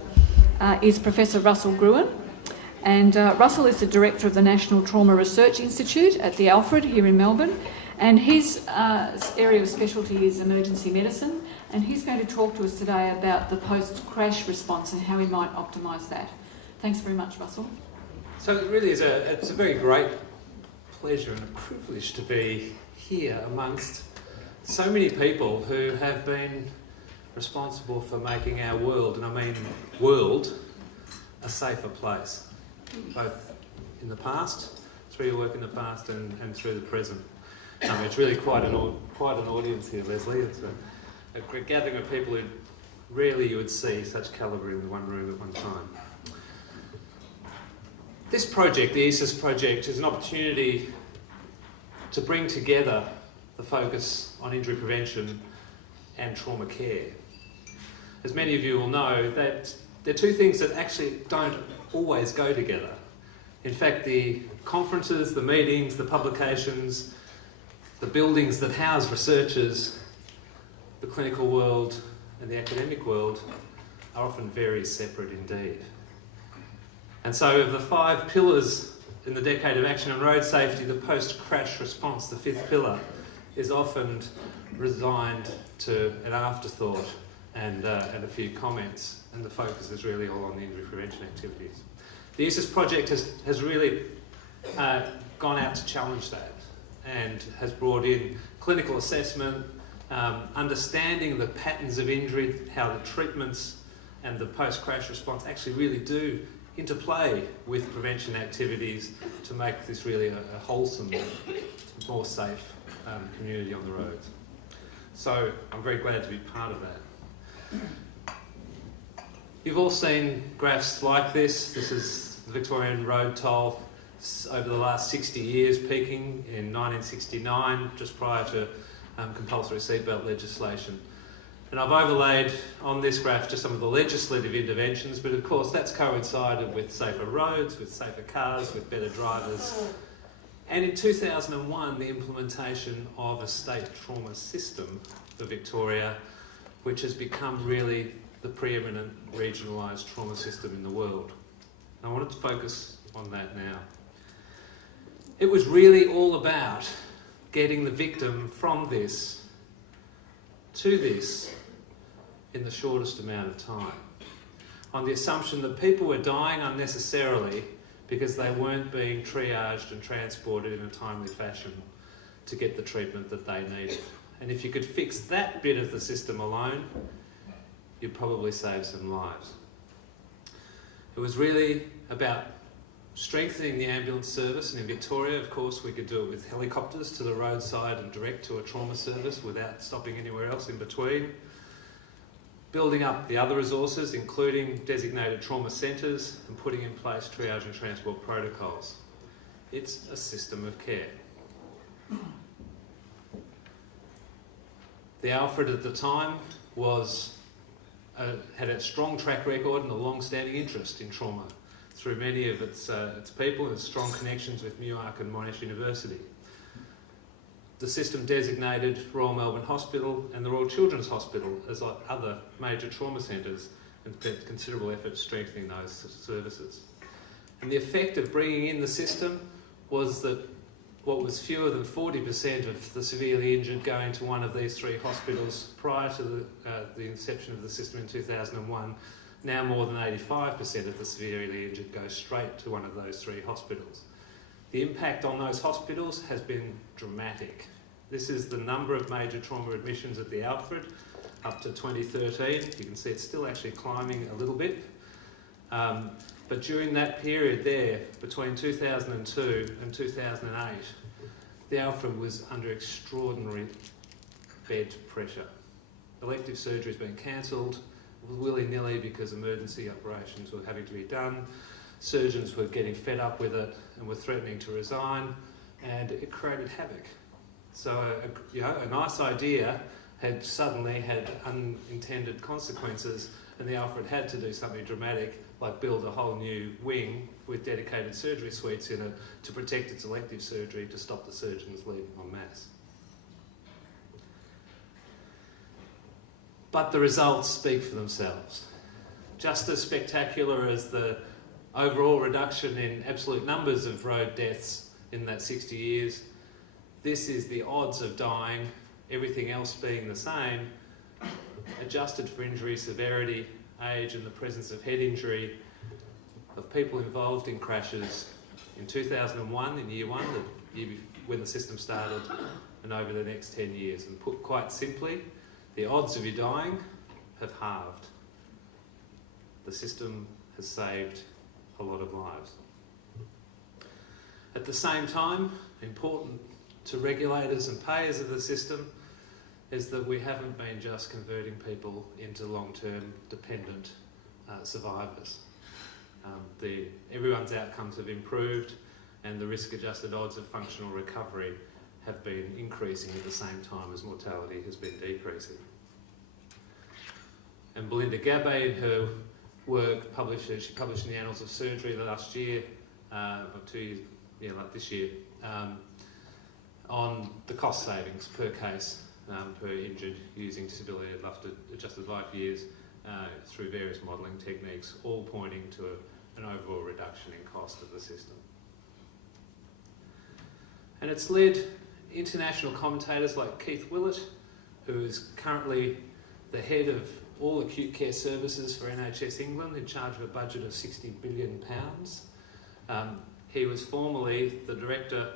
is Professor Russell Gruen. And Russell is the Director of the National Trauma Research Institute at the Alfred here in Melbourne. And his area of specialty is emergency medicine. And he's going to talk to us today about the post-crash response and how we might optimise that. Thanks very much, Russell. So it really is it's a very great pleasure and a privilege to be here amongst so many people who have been responsible for making our world, and I mean world, a safer place, both in the past, through your work in the past and through the present. It's really quite an audience here, Leslie. It's a gathering of people who rarely you would see such calibre in one room at one time. This project, the ECIS project, is an opportunity to bring together the focus on injury prevention and trauma care. As many of you will know, that they're two things that actually don't always go together. In fact, the conferences, the meetings, the publications, the buildings that house researchers, the clinical world and the academic world are often very separate indeed. And so of the 5 pillars in the decade of action on road safety, the post-crash response, the 5th pillar, is often resigned to an afterthought and a few comments, and the focus is really all on the injury prevention activities. The ECIS project has really gone out to challenge that and has brought in clinical assessment, understanding the patterns of injury, how the treatments and the post-crash response actually really do interplay with prevention activities to make this really a wholesome, more safe community on the roads. So I'm very glad to be part of that. You've all seen graphs like this. This is the Victorian road toll over the last 60 years, peaking in 1969, just prior to compulsory seatbelt legislation. And I've overlaid on this graph just some of the legislative interventions, but of course that's coincided with safer roads, with safer cars, with better drivers. And in 2001, the implementation of a state trauma system for Victoria, which has become really the preeminent regionalised trauma system in the world. I wanted to focus on that now. It was really all about getting the victim from this to this in the shortest amount of time, on the assumption that people were dying unnecessarily because they weren't being triaged and transported in a timely fashion to get the treatment that they needed. And if you could fix that bit of the system alone, you'd probably save some lives. It was really about strengthening the ambulance service, and in Victoria, of course, we could do it with helicopters to the roadside and direct to a trauma service without stopping anywhere else in between. Building up the other resources, including designated trauma centres, and putting in place triage and transport protocols. It's a system of care. The Alfred at the time had a strong track record and a long-standing interest in trauma through many of its people and its strong connections with MUARC and Monash University. The system designated Royal Melbourne Hospital and the Royal Children's Hospital as other major trauma centres and spent considerable effort strengthening those services. And the effect of bringing in the system was that what was fewer than 40% of the severely injured going to one of these 3 hospitals prior to the inception of the system in 2001, now more than 85% of the severely injured go straight to one of those 3 hospitals. The impact on those hospitals has been dramatic. This is the number of major trauma admissions at the Alfred up to 2013. You can see it's still actually climbing a little bit. But during that period there, between 2002 and 2008, the Alfred was under extraordinary bed pressure. Elective surgery has been cancelled willy-nilly because emergency operations were having to be done. Surgeons were getting fed up with it and were threatening to resign, and it created havoc. So a nice idea had suddenly had unintended consequences, and the Alfred had to do something dramatic, like build a whole new wing with dedicated surgery suites in it to protect its elective surgery, to stop the surgeons leaving en masse. but the results speak for themselves. Just as spectacular as the overall reduction in absolute numbers of road deaths in that 60 years, this is the odds of dying, everything else being the same, adjusted for injury severity, age and the presence of head injury of people involved in crashes in 2001, in year one, the year when the system started, and over the next 10 years. And put quite simply, the odds of you dying have halved. The system has saved a lot of lives. At the same time, important to regulators and payers of the system is that we haven't been just converting people into long-term dependent survivors. Everyone's outcomes have improved and the risk-adjusted odds of functional recovery have been increasing at the same time as mortality has been decreasing. And Belinda Gabay, in her work, she published in the Annals of Surgery last year, or 2 years, like this year, on the cost savings per case per injured using disability adjusted life years through various modelling techniques, all pointing to an overall reduction in cost of the system. And it's led international commentators like Keith Willett, who is currently the head of all acute care services for NHS England, in charge of a budget of £60 billion. He was formerly the director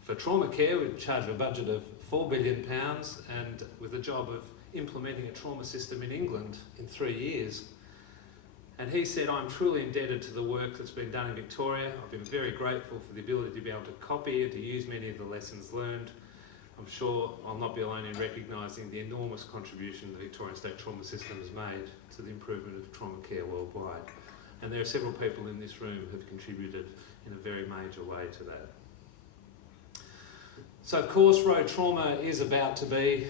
for trauma care, in charge of a budget of £4 billion, and with the job of implementing a trauma system in England in 3 years. And he said, "I'm truly indebted to the work that's been done in Victoria. I've been very grateful for the ability to be able to copy and to use many of the lessons learned. I'm sure I'll not be alone in recognising the enormous contribution the Victorian State Trauma System has made to the improvement of trauma care worldwide." And there are several people in this room who have contributed in a very major way to that. So of course, road trauma is about to be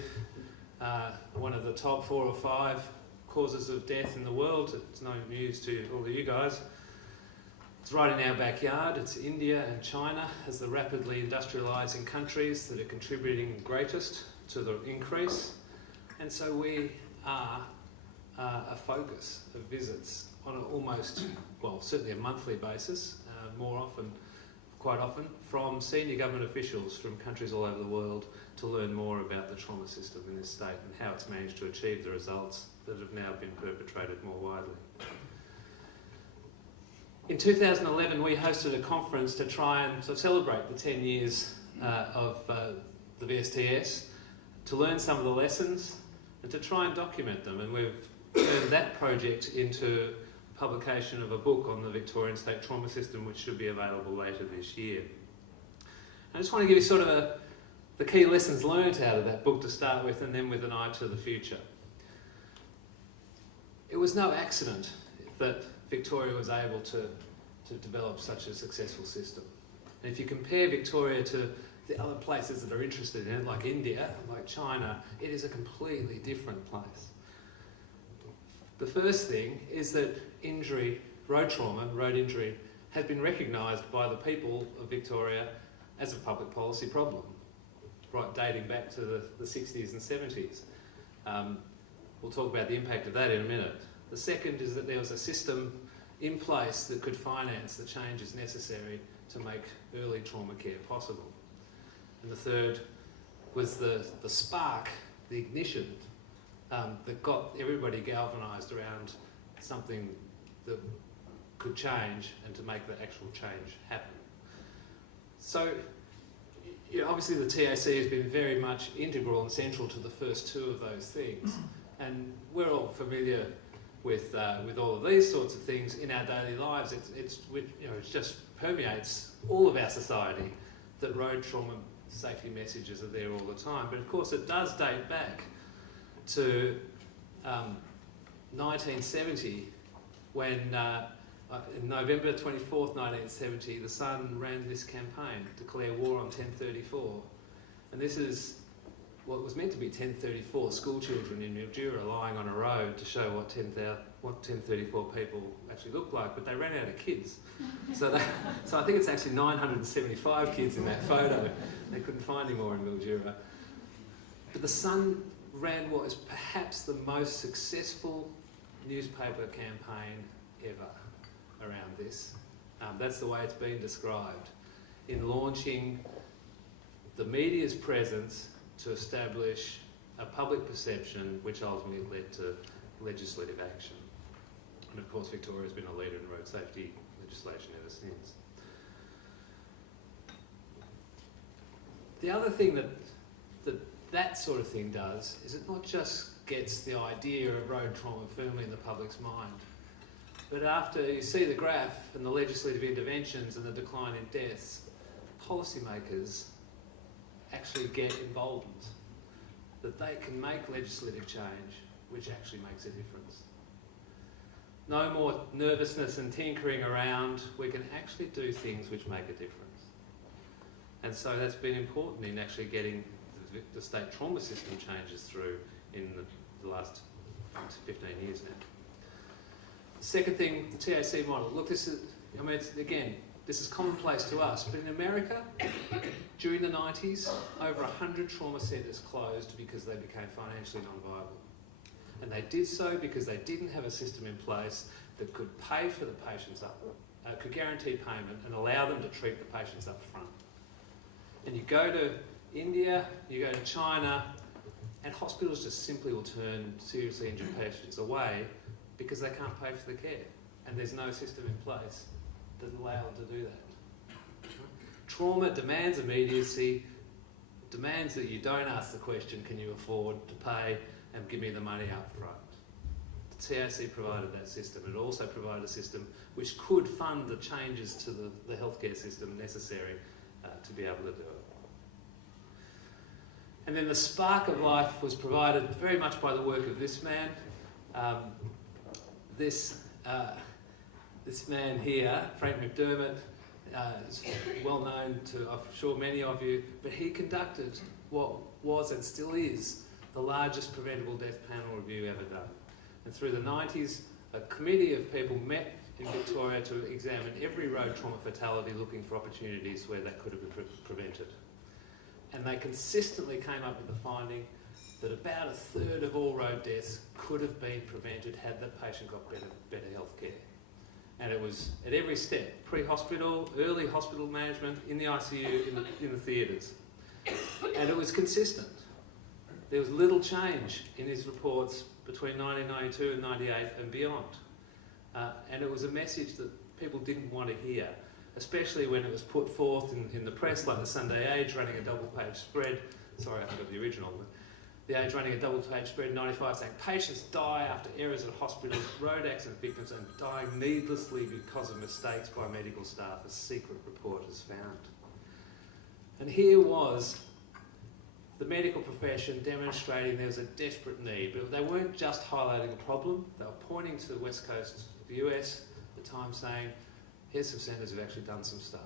one of the top 4 or 5 causes of death in the world. It's no news to all of you guys. It's right in our backyard. It's India and China as the rapidly industrialising countries that are contributing greatest to the increase. And so we are a focus of visits on an almost, well, certainly a monthly basis, quite often, from senior government officials from countries all over the world to learn more about the trauma system in this state and how it's managed to achieve the results that have now been perpetrated more widely. In 2011, we hosted a conference to try and celebrate the 10 years of the VSTS, to learn some of the lessons and to try and document them. And we've turned that project into publication of a book on the Victorian State Trauma System, which should be available later this year. I just want to give you sort of the key lessons learned out of that book to start with, and then with an eye to the future. It was no accident that Victoria was able to develop such a successful system. And if you compare Victoria to the other places that are interested in it, like India, like China, it is a completely different place. The first thing is that road trauma, road injury, has been recognised by the people of Victoria as a public policy problem, right, dating back to the 60s and 70s. We'll talk about the impact of that in a minute. The second is that there was a system in place that could finance the changes necessary to make early trauma care possible. And the third was the spark, the ignition, that got everybody galvanised around something that could change and to make the actual change happen. So, obviously the TAC has been very much integral and central to the first 2 of those things. And we're all familiar with all of these sorts of things in our daily lives. It just permeates all of our society that road trauma safety messages are there all the time. But of course it does date back to 1970, when in November 24th, 1970, the Sun ran this campaign, Declare War on 1034. And this is what was meant to be 1034 school children in Mildura lying on a road to show what 1034 people actually looked like, but they ran out of kids. So I think it's actually 975 kids in that photo. They couldn't find any more in Mildura. But the Sun ran what is perhaps the most successful newspaper campaign ever around this. That's the way it's been described, in launching the media's presence to establish a public perception which ultimately led to legislative action. And of course Victoria's been a leader in road safety legislation ever since. The other thing that sort of thing does is it not just gets the idea of road trauma firmly in the public's mind, but after you see the graph and the legislative interventions and the decline in deaths, policymakers actually get emboldened that they can make legislative change which actually makes a difference. No more nervousness and tinkering around, we can actually do things which make a difference. And so that's been important in actually getting the state trauma system changes through in the last 15 years now. The second thing, the TAC model. Look, this is, I mean, again, this is commonplace to us, but in America, during the 90s, over 100 trauma centres closed because they became financially non-viable. And they did so because they didn't have a system in place that could pay for the patients could guarantee payment and allow them to treat the patients up front. And you go to India, you go to China, and hospitals just simply will turn seriously injured patients away because they can't pay for the care. And there's no system in place that allows them to do that. Trauma demands immediacy, demands that you don't ask the question, can you afford to pay, and give me the money up front. The TAC provided that system. It also provided a system which could fund the changes to the healthcare system necessary to be able to do it. And then the spark of life was provided very much by the work of this man. This man here, Frank McDermott, is well known to, I'm sure, many of you, but he conducted what was and still is the largest preventable death panel review ever done. And through the 90s, a committee of people met in Victoria to examine every road trauma fatality, looking for opportunities where that could have been prevented. And they consistently came up with the finding that about a third of all road deaths could have been prevented had the patient got better health care. And it was at every step, pre-hospital, early hospital management, in the ICU, in the theatres. And it was consistent. There was little change in his reports between 1992 and 98 and beyond. And it was a message that people didn't want to hear, especially when it was put forth in the press, like the Sunday Age running a double-page spread. Sorry, I forgot the original. But the Age running a double-page spread in 95 saying patients die after errors at hospitals, road accident victims, and dying needlessly because of mistakes by medical staff, a secret report has found. And here was the medical profession demonstrating there was a desperate need, but they weren't just highlighting a problem, they were pointing to the west coast of the US at the time saying, here's some centres who've actually done some stuff.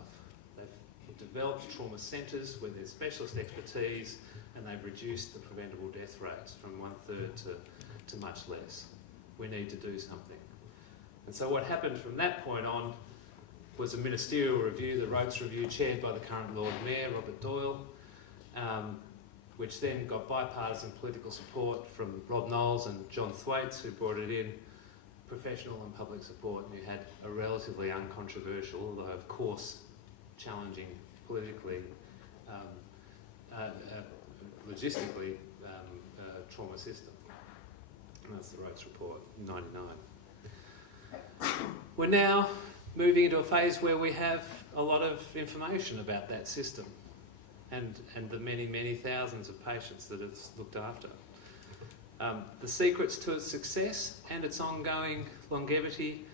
They've developed trauma centres with their specialist expertise, and they've reduced the preventable death rates from 1/3 to much less. We need to do something. And so what happened from that point on was a ministerial review, the Roads Review, chaired by the current Lord Mayor, Robert Doyle, which then got bipartisan political support from Rob Knowles and John Thwaites, who brought it in, professional and public support, and you had a relatively uncontroversial, although of course challenging politically, logistically, trauma system. And that's the Roads Report in '99. We're now moving into a phase where we have a lot of information about that system and the many, many thousands of patients that it's looked after. The secrets to its success and its ongoing longevity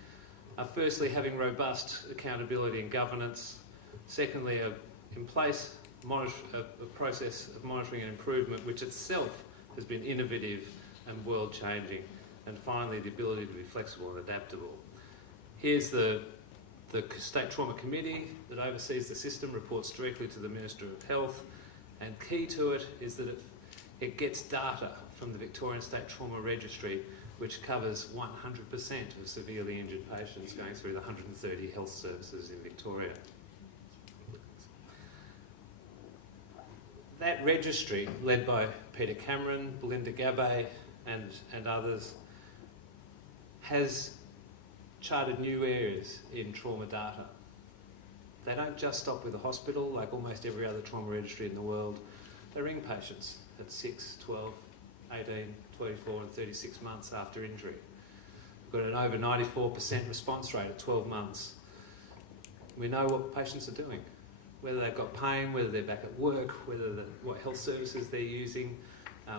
are firstly having robust accountability and governance, secondly in place a process of monitoring and improvement which itself has been innovative and world-changing, and finally the ability to be flexible and adaptable. Here's the State Trauma Committee that oversees the system, reports directly to the Minister of Health, and key to it is that it gets data from the Victorian State Trauma Registry, which covers 100% of severely injured patients going through the 130 health services in Victoria. that registry, led by Peter Cameron, Belinda Gabay and others, has charted new areas in trauma data. They don't just stop with the hospital, like almost every other trauma registry in the world. They ring patients at 6, 12, 18, 24 and 36 months after injury. We've got an over 94% response rate at 12 months. We know what patients are doing, whether they've got pain, whether they're back at work, what health services they're using,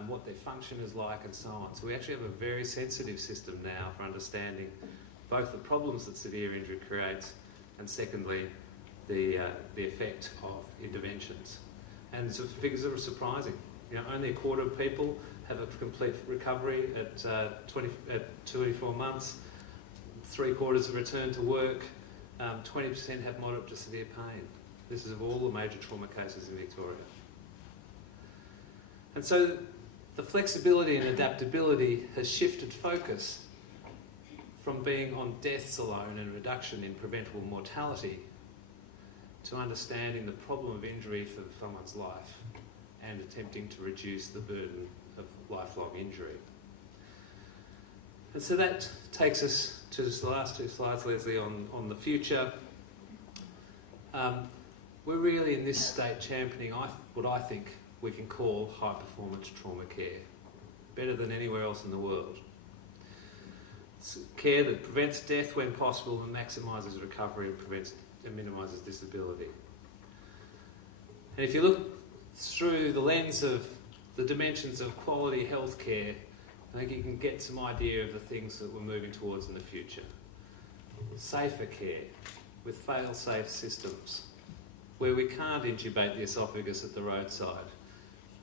what their function is like and so on. So we actually have a very sensitive system now for understanding both the problems that severe injury creates and secondly the effect of interventions. And the figures are surprising. You know, only a quarter of people have a complete recovery at 24 months. 3/4 have returned to work. 20% have moderate to severe pain. This is of all the major trauma cases in Victoria. And so the flexibility and adaptability has shifted focus from being on deaths alone and reduction in preventable mortality to understanding the problem of injury for someone's life and attempting to reduce the burden of lifelong injury. And so that takes us to the last 2 slides, Leslie, on the future. We're really in this state championing what I think we can call high performance trauma care, better than anywhere else in the world. It's care that prevents death when possible and maximises recovery and minimises disability. And if you look through the lens of the dimensions of quality healthcare, I think you can get some idea of the things that we're moving towards in the future. Safer care with fail-safe systems, where we can't intubate the esophagus at the roadside,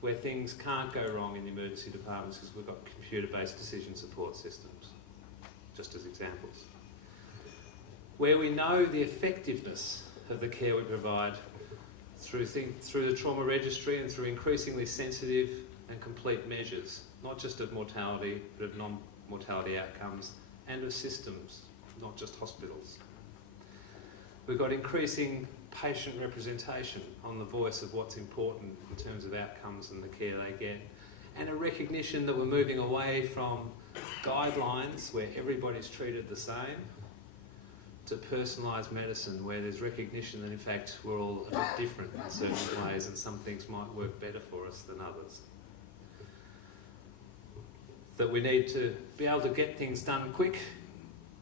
where things can't go wrong in the emergency departments because we've got computer-based decision support systems, just as examples. Where we know the effectiveness of the care we provide through the trauma registry and through increasingly sensitive and complete measures, not just of mortality, but of non-mortality outcomes, and of systems, not just hospitals. We've got increasing patient representation on the voice of what's important in terms of outcomes and the care they get, and a recognition that we're moving away from guidelines where everybody's treated the same to personalised medicine where there's recognition that in fact we're all a bit different in certain ways and some things might work better for us than others. That we need to be able to get things done quick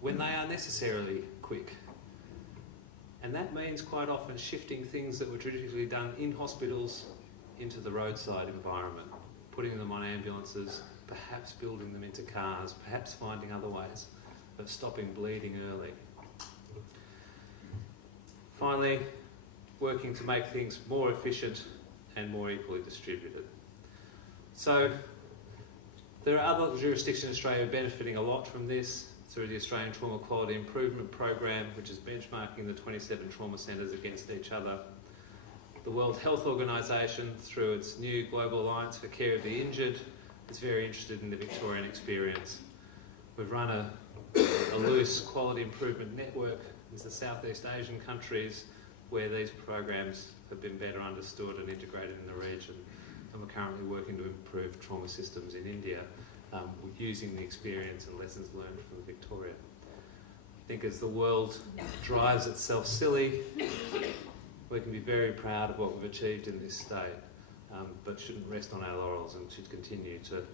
when they are necessarily quick. And that means quite often shifting things that were traditionally done in hospitals into the roadside environment, putting them on ambulances, perhaps building them into cars, perhaps finding other ways of stopping bleeding early. Finally, working to make things more efficient and more equally distributed. So there are other jurisdictions in Australia benefiting a lot from this through the Australian Trauma Quality Improvement Program, which is benchmarking the 27 trauma centres against each other. The World Health Organisation, through its new Global Alliance for Care of the Injured, is very interested in the Victorian experience. We've run a loose quality improvement network in the Southeast Asian countries where these programs have been better understood and integrated in the region. And we're currently working to improve trauma systems in India using the experience and lessons learned from Victoria. I think as the world drives itself silly, we can be very proud of what we've achieved in this state, but shouldn't rest on our laurels and should continue to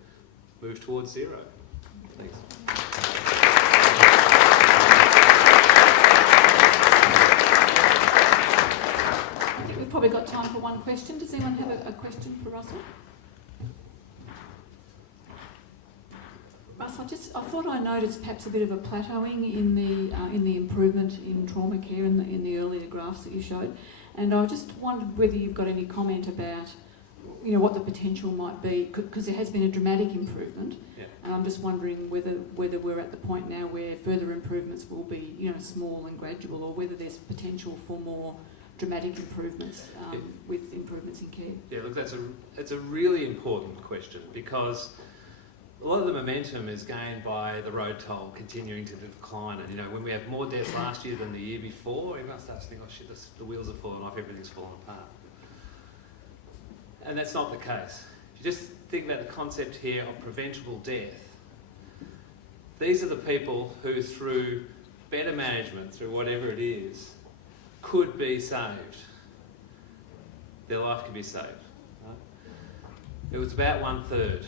move towards zero. Thanks. I think we've probably got time for one question. Does anyone have a question for Russell? Russ, I thought I noticed perhaps a bit of a plateauing in the improvement in trauma care in the earlier graphs that you showed, and I just wondered whether you've got any comment about, you know, what the potential might be, because there has been a dramatic improvement, and I'm just wondering whether we're at the point now where further improvements will be, you know, small and gradual, or whether there's potential for more dramatic improvements with improvements in care. Yeah, look, that's a really important question because a lot of the momentum is gained by the road toll continuing to decline. And, you know, when we have more deaths last year than the year before, everyone starts to think, oh shit, the wheels are falling off, everything's falling apart. and that's not the case. If you just think about the concept here of preventable death, these are the people who, through better management, through whatever it is, could be saved. Their life could be saved. Right? It was about 1/3.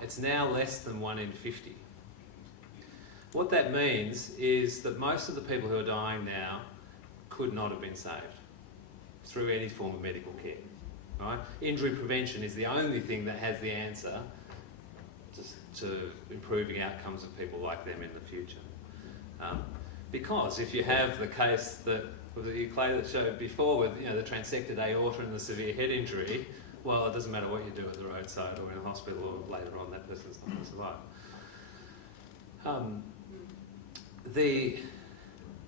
It's now less than 1 in 50. What that means is that most of the people who are dying now could not have been saved through any form of medical care. Right? Injury prevention is the only thing that has the answer to improving outcomes of people like them in the future. Because if you have the case that Clay that showed before with the transected aorta and the severe head injury, well, it doesn't matter what you do at the roadside or in a hospital or later on, that person's not going to survive.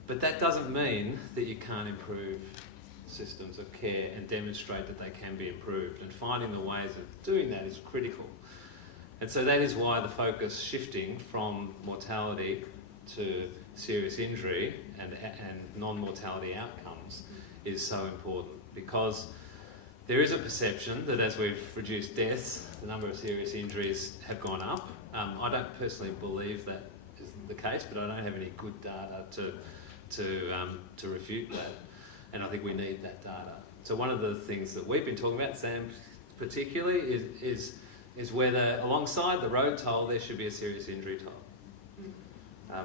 But that doesn't mean that you can't improve systems of care and demonstrate that they can be improved, and finding the ways of doing that is critical. And so that is why the focus shifting from mortality to serious injury and non-mortality outcomes is so important, because there is a perception that as we've reduced deaths, the number of serious injuries have gone up. I don't personally believe that is the case, but I don't have any good data to refute that, and I think we need that data. So one of the things that we've been talking about, Sam particularly, is whether alongside the road toll there should be a serious injury toll,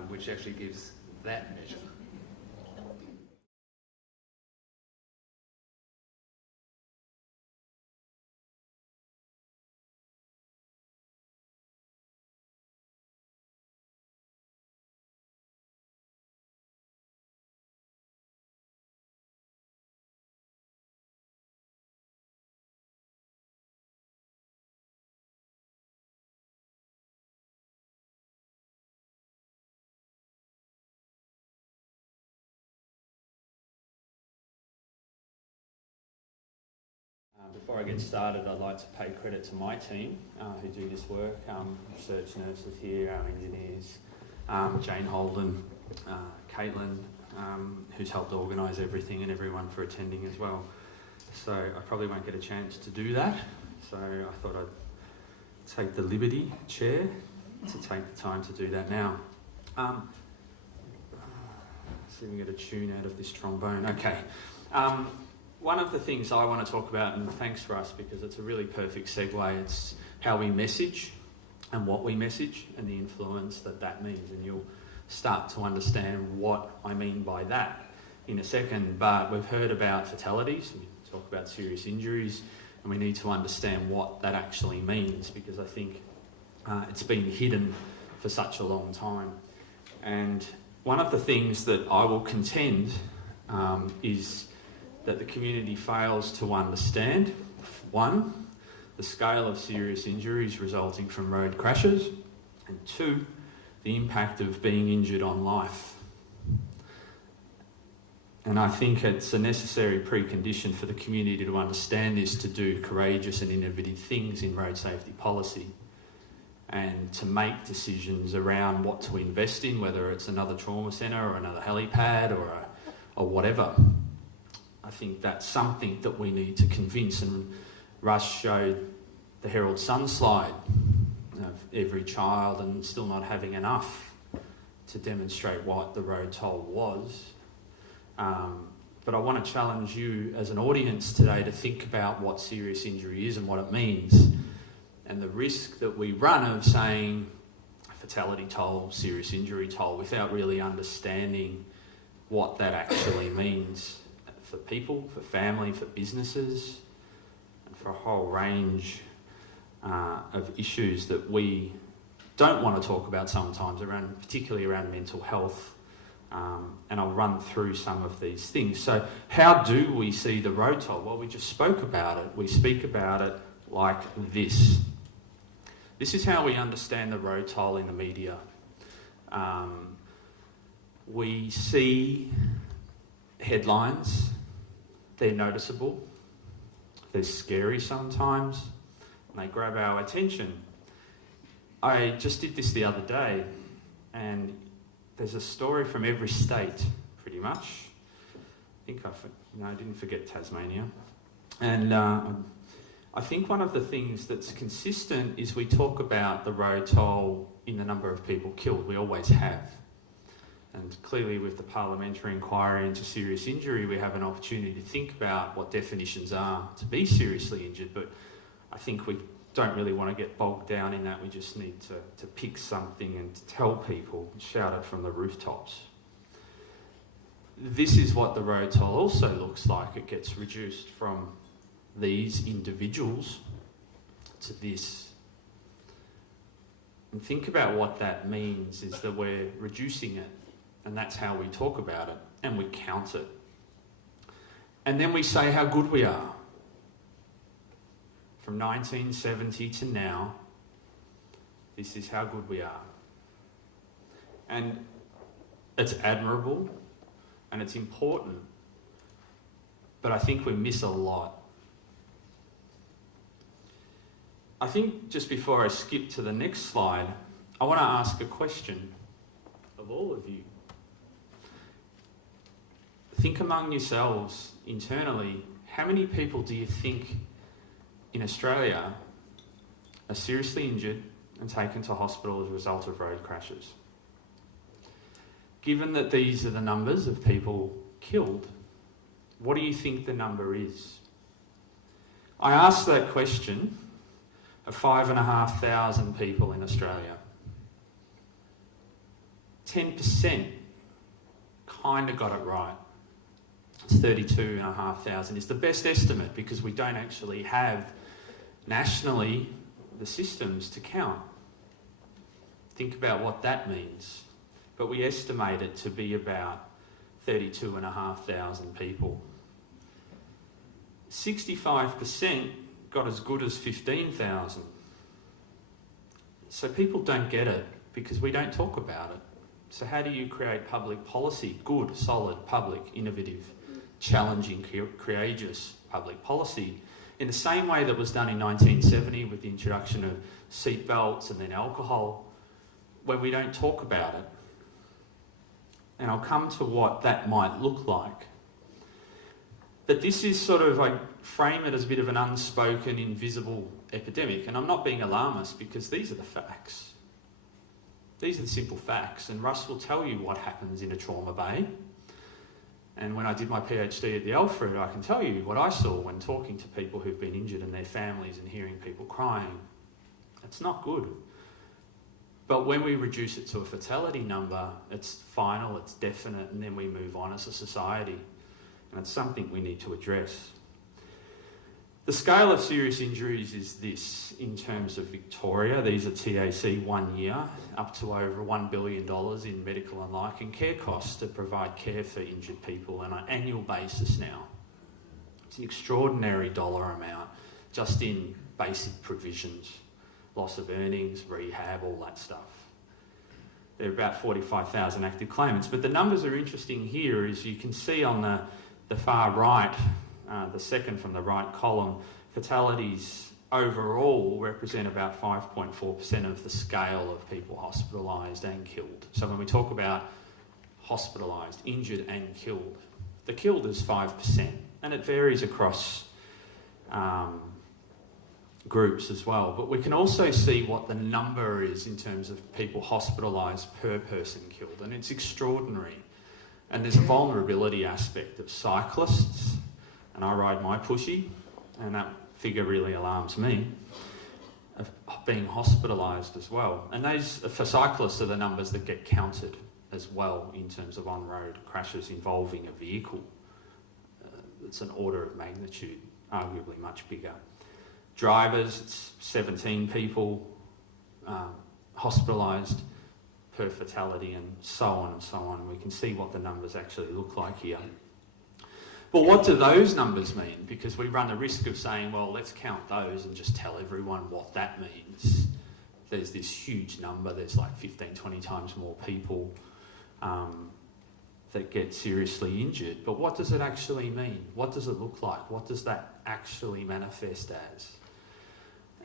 which actually gives that measure. Before I get started, I'd like to pay credit to my team who do this work, research nurses here, our engineers, Jane Holden, Caitlin, who's helped organise everything, and everyone for attending as well. So I probably won't get a chance to do that, so I thought I'd take the liberty, Chair, to take the time to do that now. See if we can get a tune out of this trombone. Okay. One of the things I want to talk about, and thanks for us because it's a really perfect segue, it's how we message and what we message and the influence that means. And you'll start to understand what I mean by that in a second. But we've heard about fatalities, we talk about serious injuries, and we need to understand what that actually means, because I think it's been hidden for such a long time. And one of the things that I will contend is that the community fails to understand, one, the scale of serious injuries resulting from road crashes, and two, the impact of being injured on life. And I think it's a necessary precondition for the community to understand this, to do courageous and innovative things in road safety policy, and to make decisions around what to invest in, whether it's another trauma centre or another helipad or whatever. I think that's something that we need to convince, and Russ showed the Herald Sun slide of every child and still not having enough to demonstrate what the road toll was. But I want to challenge you as an audience today to think about what serious injury is and what it means, and the risk that we run of saying fatality toll, serious injury toll, without really understanding what that actually means for people, for family, for businesses, and for a whole range of issues that we don't want to talk about sometimes, particularly around mental health. And I'll run through some of these things. So how do we see the road toll? Well, we just spoke about it. We speak about it like this. This is how we understand the road toll in the media. We see headlines. They're noticeable, they're scary sometimes, and they grab our attention. I just did this the other day, and there's a story from every state, pretty much. I think I didn't forget Tasmania. And I think one of the things that's consistent is we talk about the road toll in the number of people killed. We always have. And clearly with the parliamentary inquiry into serious injury, we have an opportunity to think about what definitions are to be seriously injured, but I think we don't really want to get bogged down in that. We just need to pick something and to tell people, shout it from the rooftops. This is what the road toll also looks like. It gets reduced from these individuals to this. And think about what that means is that we're reducing it, and that's how we talk about it, and we count it. And then we say how good we are. From 1970 to now, this is how good we are. And it's admirable and it's important, but I think we miss a lot. I think just before I skip to the next slide, I want to ask a question of all of you. Think among yourselves internally, how many people do you think in Australia are seriously injured and taken to hospital as a result of road crashes? Given that these are the numbers of people killed, what do you think the number is? I asked that question of 5,500 people in Australia. 10% kind of got it right. It's 32,500 is the best estimate because we don't actually have nationally the systems to count. Think about what that means. But we estimate it to be about 32,500 people. 65% got as good as 15,000. So people don't get it because we don't talk about it. So how do you create public policy? Good, solid, public, innovative, challenging, courageous public policy. In the same way that was done in 1970 with the introduction of seat belts and then alcohol, when we don't talk about it. And I'll come to what that might look like. But this is sort of, I frame it as a bit of an unspoken, invisible epidemic. And I'm not being alarmist because these are the facts. These are the simple facts. And Russ will tell you what happens in a trauma bay. And when I did my PhD at the Alfred, I can tell you what I saw when talking to people who've been injured and their families and hearing people crying. It's not good. But when we reduce it to a fatality number, it's final, it's definite, and then we move on as a society. And it's something we need to address. The scale of serious injuries is this in terms of Victoria. These are TAC 1 year, up to over $1 billion in medical and life and care costs to provide care for injured people on an annual basis now. It's an extraordinary dollar amount just in basic provisions, loss of earnings, rehab, all that stuff. There are about 45,000 active claimants, but the numbers are interesting here as you can see on the far right, the second from the right column, fatalities overall represent about 5.4% of the scale of people hospitalised and killed. So when we talk about hospitalised, injured and killed, the killed is 5%, and it varies across groups as well. But we can also see what the number is in terms of people hospitalised per person killed, and it's extraordinary. And there's a vulnerability aspect of cyclists, and I ride my pushy, and that figure really alarms me, of being hospitalised as well. And those, for cyclists, are the numbers that get counted as well in terms of on-road crashes involving a vehicle. It's an order of magnitude, arguably much bigger. Drivers, it's 17 people hospitalised per fatality, and so on and so on. We can see what the numbers actually look like here. But what do those numbers mean? Because we run the risk of saying, well, let's count those and just tell everyone what that means. There's this huge number, there's like 15, 20 times more people that get seriously injured. But what does it actually mean? What does it look like? What does that actually manifest as?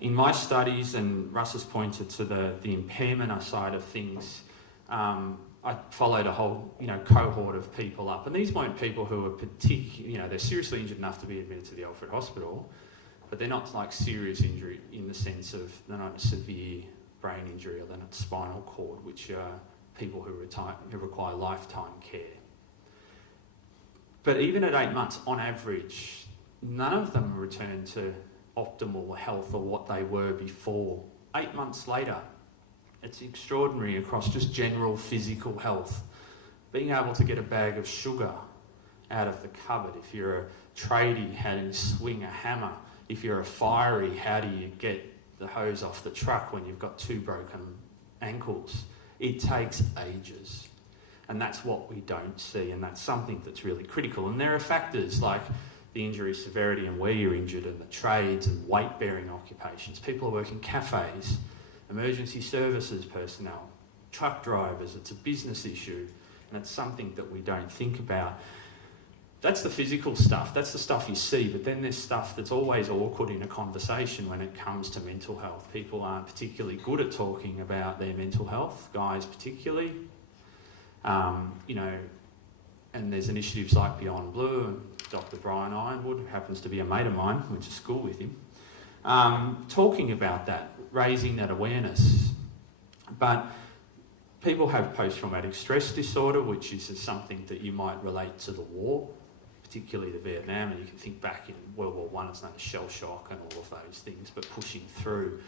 In my studies, and Russ has pointed to the impairment side of things, I followed a whole cohort of people up, and these weren't people who were they're seriously injured enough to be admitted to the Alfred Hospital. but they're not like serious injury in the sense of they're not a severe brain injury, or they're not spinal cord, which are people who require lifetime care. But even at 8 months, on average, none of them return to optimal health or what they were before. 8 months later, it's extraordinary across just general physical health. Being able to get a bag of sugar out of the cupboard. If you're a tradie, how do you swing a hammer? If you're a fiery, how do you get the hose off the truck when you've got 2 broken ankles? It takes ages. And that's what we don't see, and that's something that's really critical. And there are factors like the injury severity and where you're injured, and the trades and weight-bearing occupations. People are working cafes, emergency services personnel, truck drivers. It's a business issue, and it's something that we don't think about. That's the physical stuff. That's the stuff you see, but then there's stuff that's always awkward in a conversation when it comes to mental health. People aren't particularly good at talking about their mental health, guys particularly. And there's initiatives like Beyond Blue, and Dr. Brian Ironwood, who happens to be a mate of mine, went to school with him, talking about that, raising that awareness. But people have post-traumatic stress disorder, which is something that you might relate to the war, particularly the Vietnam, and you can think back in World War I, it's known as shell shock and all of those things, but pushing through,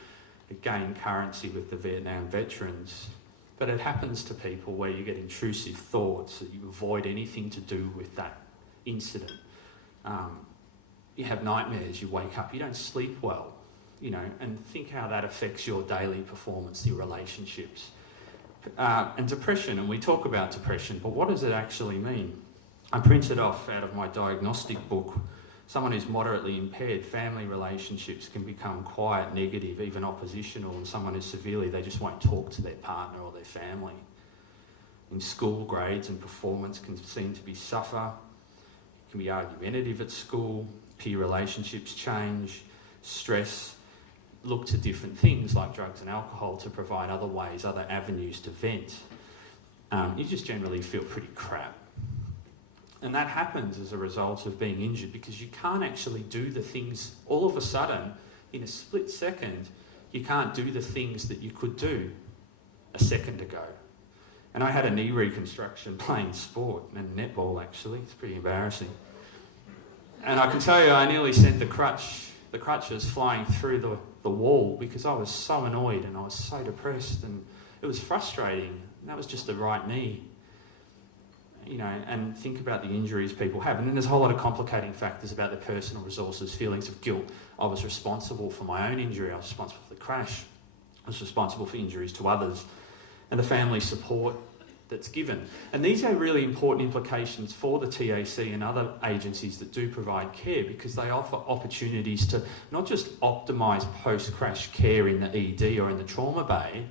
it gained currency with the Vietnam veterans. But it happens to people where you get intrusive thoughts, that you avoid anything to do with that incident. You have nightmares, you wake up, you don't sleep well, and think how that affects your daily performance, your relationships. And depression, and we talk about depression, but what does it actually mean? I printed off out of my diagnostic book, someone who's moderately impaired, family relationships can become quiet, negative, even oppositional, and someone who's severely, they just won't talk to their partner or their family. In school, grades and performance can seem to be suffer, can be argumentative at school, peer relationships change, stress, look to different things like drugs and alcohol to provide other ways, other avenues to vent. You just generally feel pretty crap. And that happens as a result of being injured, because you can't actually do the things all of a sudden, in a split second, you can't do the things that you could do a second ago. And I had a knee reconstruction playing sport, and netball actually, it's pretty embarrassing. And I can tell you, I nearly sent the crutches flying through the wall, because I was so annoyed and I was so depressed, and it was frustrating. And that was just the right knee. And think about the injuries people have. And then there's a whole lot of complicating factors about their personal resources, feelings of guilt. I was responsible for my own injury. I was responsible for the crash. I was responsible for injuries to others. And the family support that's given. And these are really important implications for the TAC and other agencies that do provide care, because they offer opportunities to not just optimise post-crash care in the ED or in the trauma bay,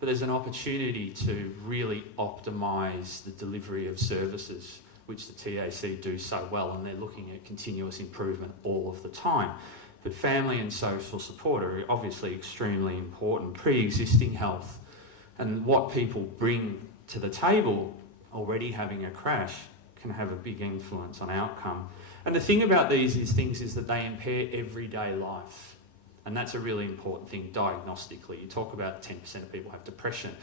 but there's an opportunity to really optimise the delivery of services, which the TAC do so well, and they're looking at continuous improvement all of the time. But family and social support are obviously extremely important. Pre-existing health and what people bring to the table, already having a crash, can have a big influence on outcome. And the thing about these things is that they impair everyday life. And that's a really important thing diagnostically. You talk about 10% of people have depression.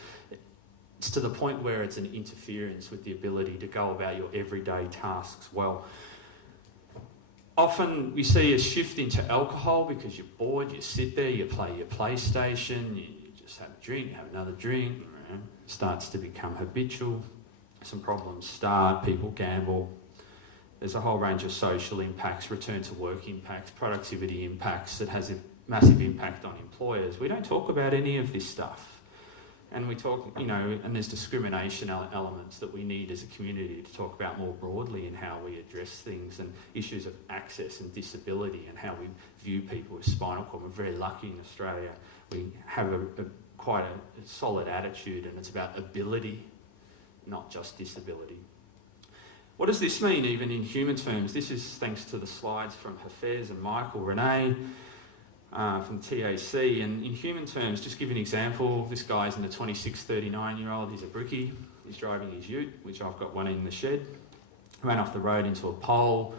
It's to the point where it's an interference with the ability to go about your everyday tasks well. Often we see a shift into alcohol because you're bored, you sit there, you play your PlayStation, you just have a drink, you have another drink, it starts to become habitual. Some problems start, people gamble. There's a whole range of social impacts, return to work impacts, productivity impacts that has a massive impact on employers. We don't talk about any of this stuff. And we talk, and there's discrimination elements that we need as a community to talk about more broadly in how we address things, and issues of access and disability and how we view people with spinal cord. We're very lucky in Australia. We have quite a solid attitude, and it's about ability, not just disability. What does this mean even in human terms? This is thanks to the slides from Hafez and Michael Renee from TAC. And in human terms, just give an example, this guy's in a 26, 39-year-old, he's a brickie, he's driving his ute, which I've got one in the shed, ran off the road into a pole.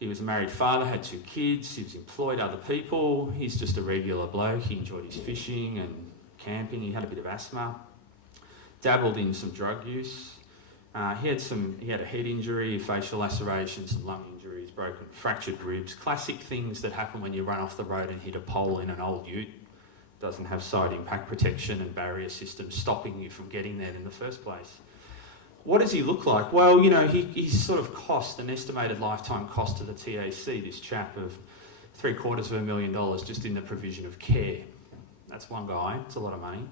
He was a married father, had 2 kids, he was employed other people. He's just a regular bloke. He enjoyed his fishing and camping. He had a bit of asthma. Dabbled in some drug use. He had a head injury, facial lacerations, some lung injuries, fractured ribs. Classic things that happen when you run off the road and hit a pole in an old ute. Doesn't have side impact protection and barrier systems stopping you from getting there in the first place. What does he look like? Well, he's sort of an estimated lifetime cost to the TAC, this chap, of $750,000 just in the provision of care. That's one guy. It's a lot of money.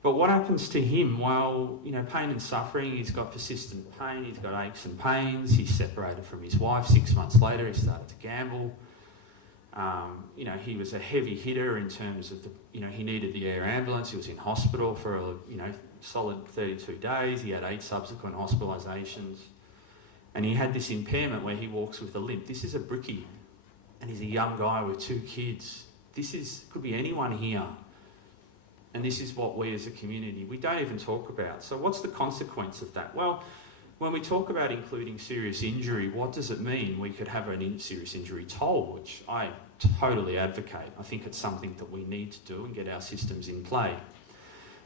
But what happens to him? Well, pain and suffering. He's got persistent pain. He's got aches and pains. He's separated from his wife. 6 months later, he started to gamble. He was a heavy hitter in terms of he needed the air ambulance. He was in hospital for a solid 32 days. He had 8 subsequent hospitalisations. And he had this impairment where he walks with a limp. This is a brickie. And he's a young guy with 2 kids. Could be anyone here. And this is what we as a community, we don't even talk about. So what's the consequence of that? Well, when we talk about including serious injury, what does it mean? We could have a serious injury toll, which I totally advocate. I think it's something that we need to do and get our systems in play.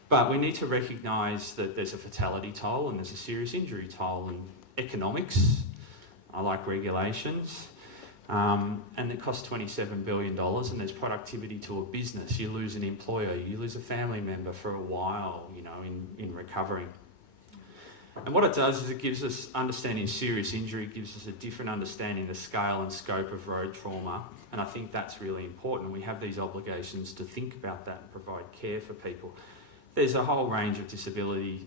But we need to recognise that there's a fatality toll and there's a serious injury toll. And economics, I like regulations, and it costs $27 billion, and there's productivity to a business. You lose an employer, you lose a family member for a while, in recovering. And what it does is it gives us understanding serious injury, it gives us a different understanding of the scale and scope of road trauma, and I think that's really important. We have these obligations to think about that and provide care for people. There's a whole range of disability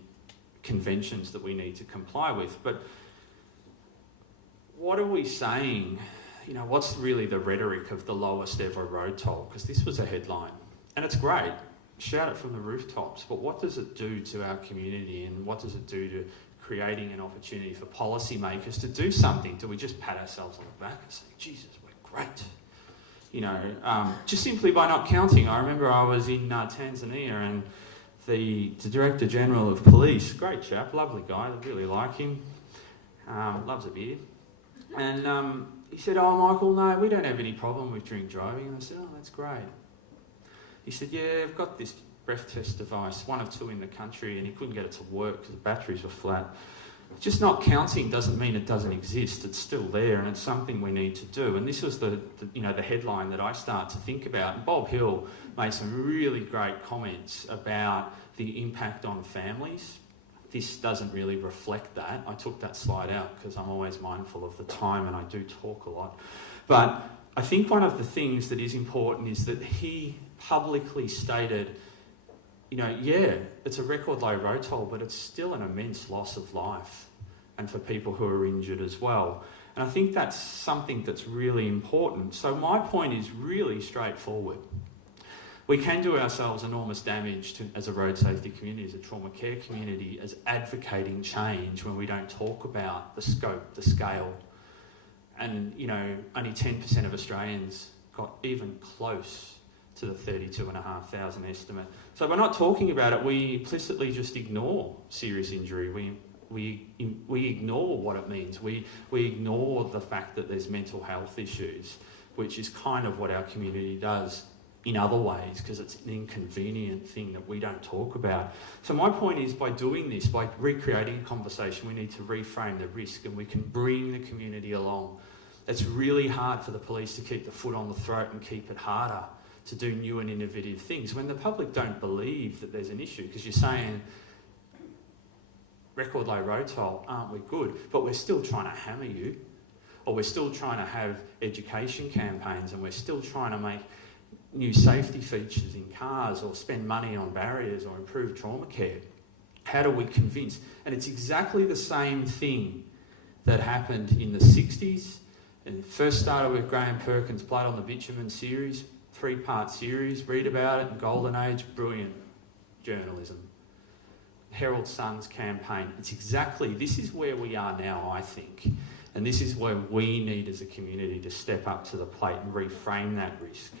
conventions that we need to comply with, but what are we saying? What's really the rhetoric of the lowest ever road toll? Because this was a headline, and it's great. Shout it from the rooftops, but what does it do to our community, and what does it do to creating an opportunity for policymakers to do something? Do we just pat ourselves on the back and say, Jesus, we're great? Just simply by not counting. I remember I was in Tanzania, and the Director General of Police, great chap, lovely guy, I really like him, loves a beer, and he said, "Oh, Michael, no, we don't have any problem with drink driving." And I said, "Oh, that's great." He said, "Yeah, I've got this breath test device, 1 of 2 in the country," and he couldn't get it to work because the batteries were flat. Just not counting doesn't mean it doesn't exist. It's still there, and it's something we need to do. And this was the headline that I start to think about. And Bob Hill made some really great comments about the impact on families. This doesn't really reflect that. I took that slide out because I'm always mindful of the time and I do talk a lot. But I think one of the things that is important is that he publicly stated, it's a record low road toll, but it's still an immense loss of life, and for people who are injured as well. And I think that's something that's really important. So my point is really straightforward. We can do ourselves enormous damage as a road safety community, as a trauma care community, as advocating change when we don't talk about the scope, the scale. And, only 10% of Australians got even close to the 32,500 estimate. So by not talking about it, we implicitly just ignore serious injury. We ignore what it means. We ignore the fact that there's mental health issues, which is kind of what our community does in other ways, because it's an inconvenient thing that we don't talk about. So my point is, by doing this, by recreating a conversation, we need to reframe the risk, and we can bring the community along. It's really hard for the police to keep the foot on the throat and keep it harder to do new and innovative things when the public don't believe that there's an issue, because you're saying, record low road toll, aren't we good? But we're still trying to hammer you, or we're still trying to have education campaigns, and we're still trying to make new safety features in cars, or spend money on barriers, or improve trauma care. How do we convince? And it's exactly the same thing that happened in the 60s. And it first started with Graham Perkins' Blood on the Bitumen series, 3-part series. Read about it in Golden Age, brilliant journalism. Herald Sun's campaign. This is where we are now, I think. And this is where we need as a community to step up to the plate and reframe that risk.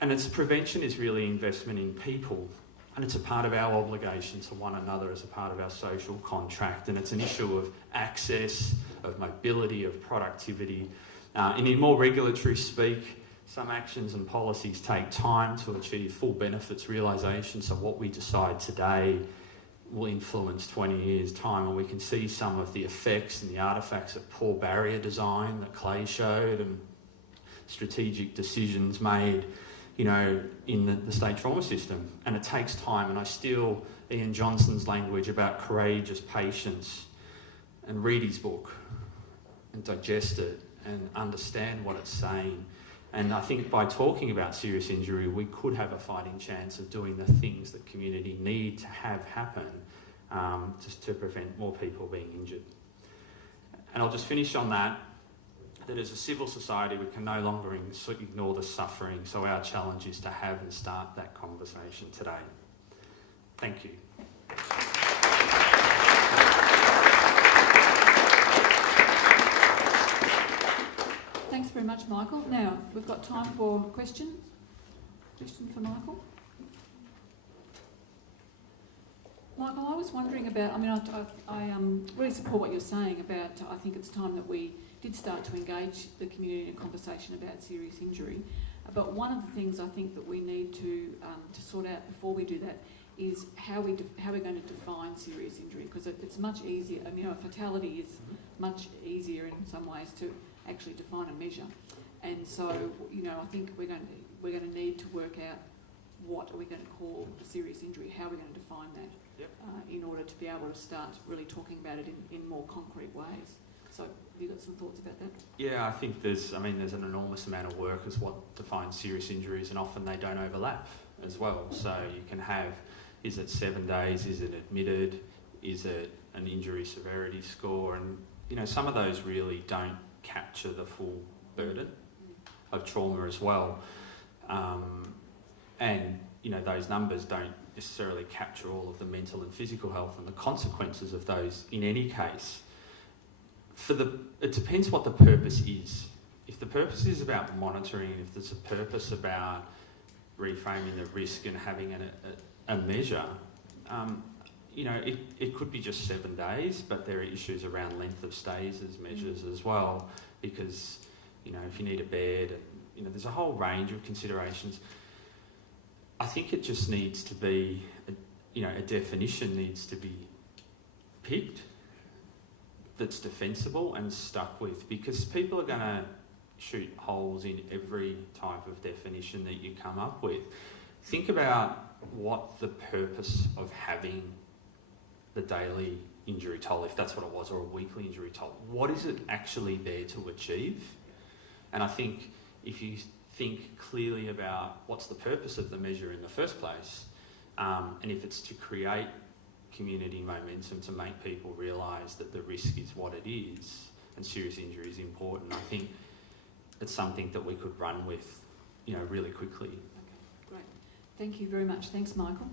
And prevention is really investment in people. And it's a part of our obligation to one another as a part of our social contract. And it's an issue of access, of mobility, of productivity. And in more regulatory speak, some actions and policies take time to achieve full benefits realisation. So what we decide today will influence 20 years' time, and we can see some of the effects and the artefacts of poor barrier design that Clay showed, and strategic decisions made, you know, in the state trauma system. And it takes time, and I steal Ian Johnson's language about courageous patience, and read his book and digest it and understand what it's saying. And I think by talking about serious injury, we could have a fighting chance of doing the things that community need to have happen just to prevent more people being injured. And I'll just finish on that as a civil society, we can no longer ignore the suffering, so our challenge is to have and start that conversation today. Thank you. Thanks very much, Michael. Now, we've got time for questions. Question for Michael? Michael, I was wondering about, I really support what you're saying about, I think it's time that we did start to engage the community in a conversation about serious injury. But one of the things I think that we need to sort out before we do that is how we're going to define serious injury, because it's much easier. I mean, a fatality is much easier in some ways to actually define and measure. And so, you know, I think we're going to need to work out what are we going to call a serious injury, how we're going to define that, in order to be able to start really talking about it in more concrete ways. So, have you got some thoughts about that? Yeah, I think there's an enormous amount of work as what defines serious injuries, and often they don't overlap as well. So you can have, is it 7 days, is it admitted, is it an injury severity score, and you know, some of those really don't capture the full burden of trauma as well. And you know, those numbers don't necessarily capture all of the mental and physical health and the consequences of those in any case. It depends what the purpose is. If the purpose is about monitoring, if there's a purpose about reframing the risk and having a measure, you know, it could be just 7 days, but there are issues around length of stays as measures as well, because, you know, if you need a bed, and, you know, there's a whole range of considerations. I think it just needs to be, a definition needs to be picked that's defensible and stuck with, because people are going to shoot holes in every type of definition that you come up with. Think about what the purpose of having the daily injury toll, if that's what it was, or a weekly injury toll. What is it actually there to achieve? And I think if you think clearly about what's the purpose of the measure in the first place, and if it's to create community momentum, to make people realise that the risk is what it is and serious injury is important, I think it's something that we could run with, you know, really quickly. Okay, great. Thank you very much. Thanks, Michael.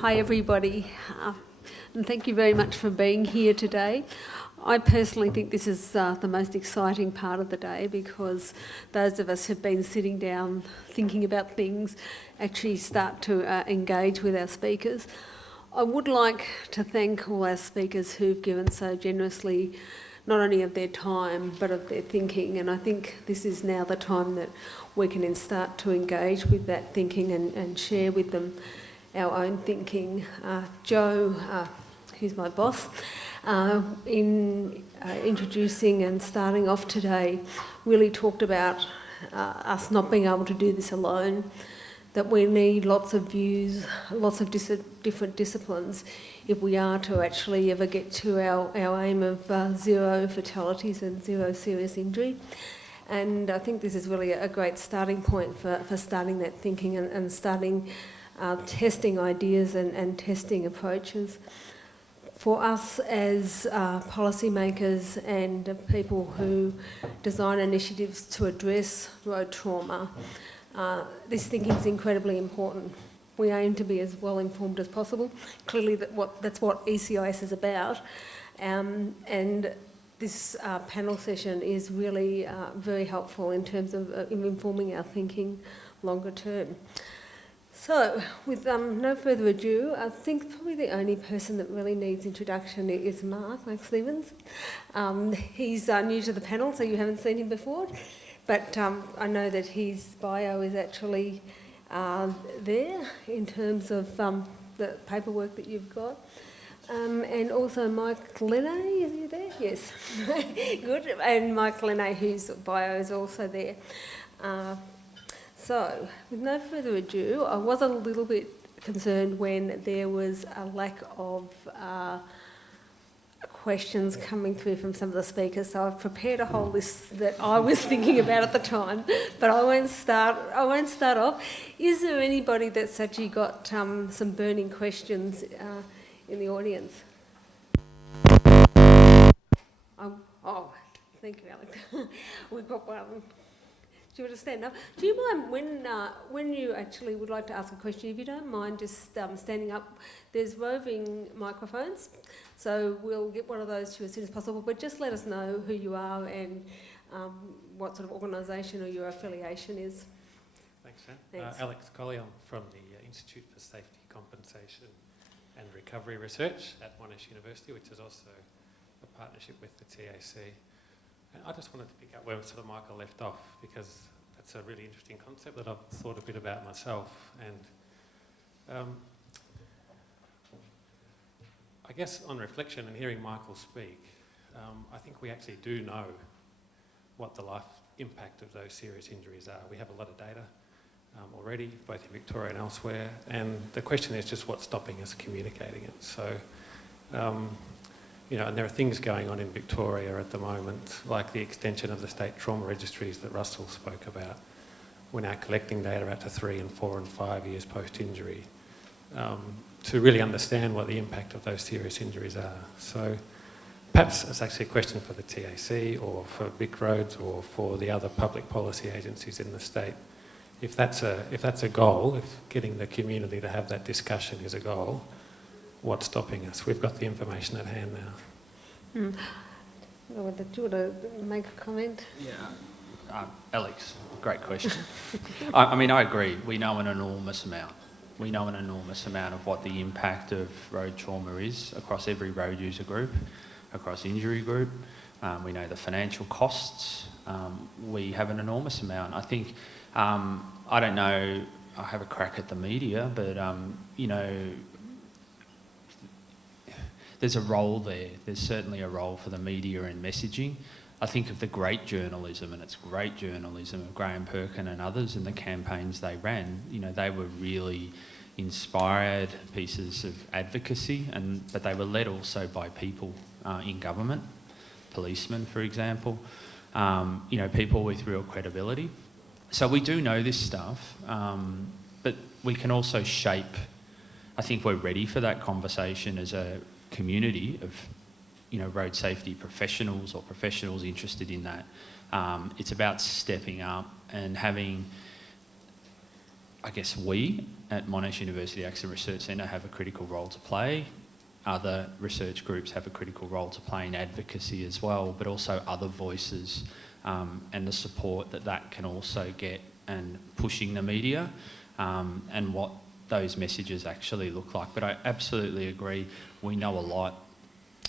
Hi everybody, and thank you very much for being here today. I personally think this is the most exciting part of the day because those of us who've been sitting down thinking about things actually start to engage with our speakers. I would like to thank all our speakers who've given so generously not only of their time but of their thinking, and I think this is now the time that we can then start to engage with that thinking and share with them our own thinking. Joe, who's my boss, in introducing and starting off today, really talked about us not being able to do this alone, that we need lots of views, lots of different disciplines if we are to actually ever get to our aim of zero fatalities and zero serious injury. And I think this is really a great starting point for starting that thinking and starting testing ideas and testing approaches. For us as policymakers and people who design initiatives to address road trauma, this thinking is incredibly important. We aim to be as well informed as possible. Clearly that's what ECIS is about. And this panel session is really very helpful in terms of informing our thinking longer term. So, with no further ado, I think probably the only person that really needs introduction is Mark Stevens. He's new to the panel, so you haven't seen him before, but I know that his bio is actually there in terms of the paperwork that you've got. And also Mike Lenné, is he there? Yes. Good. And Mike Lenné, whose bio is also there. So, with no further ado, I was a little bit concerned when there was a lack of questions coming through from some of the speakers, so I've prepared a whole list that I was thinking about at the time, but I won't start off. Is there anybody that's actually got some burning questions in the audience? Oh, thank you, Alex. We've got one. Do you want to stand up? Do you mind when you actually would like to ask a question, if you don't mind just standing up? There's roving microphones, so we'll get one of those to you as soon as possible, but just let us know who you are and what sort of organisation or your affiliation is. Thanks, Sam. Thanks. Alex Colley, I'm from the Institute for Safety, Compensation and Recovery Research at Monash University, which is also a partnership with the TAC. And I just wanted to pick up where sort of Michael left off, because that's a really interesting concept that I've thought a bit about myself. And I guess on reflection and hearing Michael speak, I think we actually do know what the life impact of those serious injuries are. We have a lot of data already, both in Victoria and elsewhere, and the question is just what's stopping us communicating it. So, and there are things going on in Victoria at the moment, like the extension of the state trauma registries that Russell spoke about. We're now collecting data out to 3 and 4 and 5 years post-injury to really understand what the impact of those serious injuries are. So perhaps it's actually a question for the TAC or for Vic Roads or for the other public policy agencies in the state. If that's a goal, if getting the community to have that discussion is a goal, what's stopping us? We've got the information at hand now. Do you want to make a comment? Yeah. Alex, great question. I mean, I agree. We know an enormous amount. We know an enormous amount of what the impact of road trauma is across every road user group, across injury group. We know the financial costs. We have an enormous amount. I think, I don't know, I have a crack at the media, but, there's a role there. There's certainly a role for the media in messaging. I think of the great journalism, and it's great journalism of Graham Perkin and others and the campaigns they ran. They were really inspired pieces of advocacy, but they were led also by people in government, policemen, for example, people with real credibility. So we do know this stuff, but we can also shape. I think we're ready for that conversation as a community of, road safety professionals or professionals interested in that. It's about stepping up and having, I guess we at Monash University Accident Research Centre have a critical role to play. Other research groups have a critical role to play in advocacy as well, but also other voices and the support that can also get and pushing the media and what those messages actually look like. But I absolutely agree, we know a lot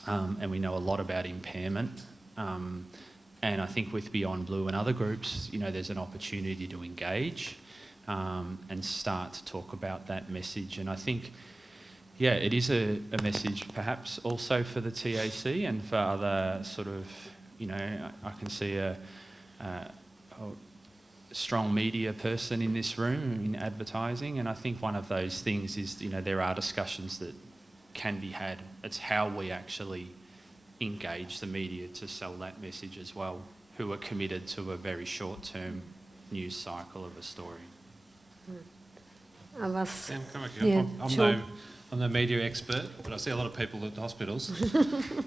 and we know a lot about impairment. And I think with Beyond Blue and other groups, there's an opportunity to engage and start to talk about that message. And I think, it is a message perhaps also for the TAC and for other sort of, I can see a strong media person in this room in advertising, and I think one of those things is, there are discussions that can be had. It's how we actually engage the media to sell that message as well, who are committed to a very short-term news cycle of a story. Sam, come I'm no media expert, but I see a lot of people at hospitals,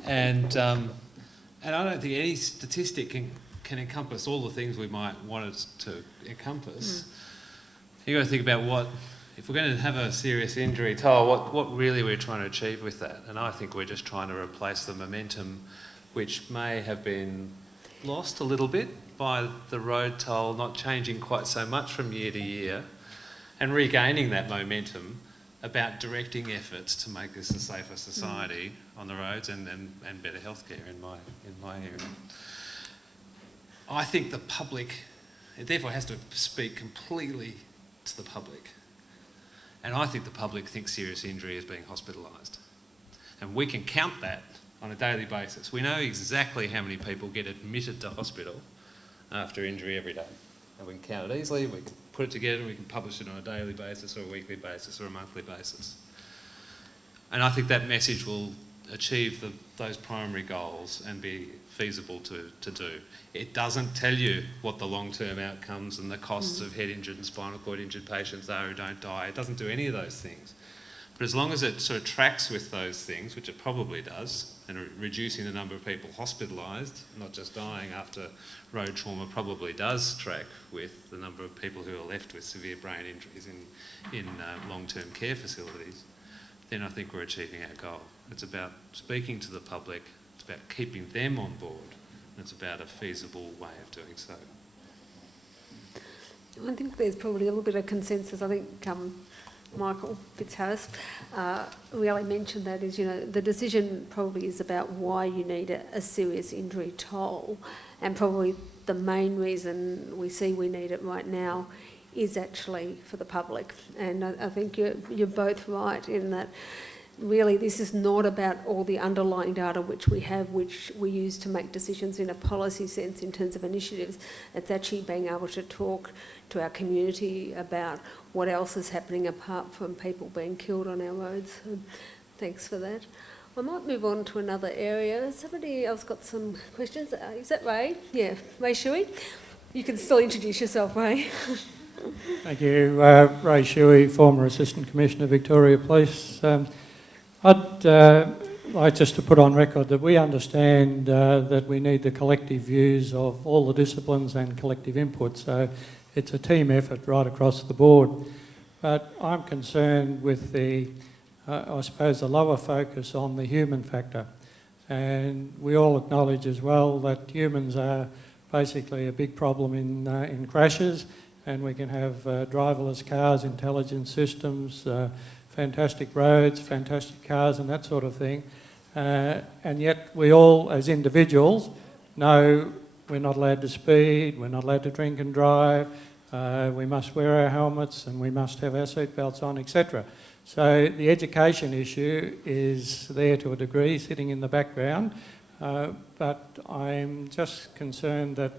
and I don't think any statistic can encompass all the things we might want it to encompass. You've got to think about if we're going to have a serious injury toll, what really we're trying to achieve with that. And I think we're just trying to replace the momentum which may have been lost a little bit by the road toll not changing quite so much from year to year, and regaining that momentum about directing efforts to make this a safer society on the roads and better healthcare in my area. I think the public, it therefore has to speak completely to the public. And I think the public thinks serious injury is being hospitalised. And we can count that on a daily basis. We know exactly how many people get admitted to hospital after injury every day. And we can count it easily, we can put it together, and we can publish it on a daily basis or a weekly basis or a monthly basis. And I think that message will achieve those primary goals and be feasible to do. It doesn't tell you what the long-term outcomes and the costs of head injured and spinal cord injured patients are who don't die. It doesn't do any of those things. But as long as it sort of tracks with those things, which it probably does, and reducing the number of people hospitalised, not just dying after road trauma, probably does track with the number of people who are left with severe brain injuries in long-term care facilities, then I think we're achieving our goal. It's about speaking to the public, it's about keeping them on board, and it's about a feasible way of doing so. I think there's probably a little bit of consensus. I think Michael Fitzharris really mentioned that is, the decision probably is about why you need a serious injury toll, and probably the main reason we see we need it right now is actually for the public. And I think you're both right in that really this is not about all the underlying data which we have, which we use to make decisions in a policy sense in terms of initiatives. It's actually being able to talk to our community about what else is happening apart from people being killed on our roads. Thanks for that. I might move on to another area. Somebody else got some questions? Is that Ray? Yeah, Ray Shuey. You can still introduce yourself, Ray. Thank you. Ray Shuey, former Assistant Commissioner, Victoria Police. I'd like just to put on record that we understand that we need the collective views of all the disciplines and collective input, so it's a team effort right across the board. But I'm concerned with I suppose, the lower focus on the human factor. And we all acknowledge as well that humans are basically a big problem in crashes, and we can have driverless cars, intelligent systems, fantastic roads, fantastic cars and that sort of thing. And yet we all, as individuals, know we're not allowed to speed, we're not allowed to drink and drive, we must wear our helmets and we must have our seatbelts on, etc. So the education issue is there to a degree, sitting in the background, but I'm just concerned that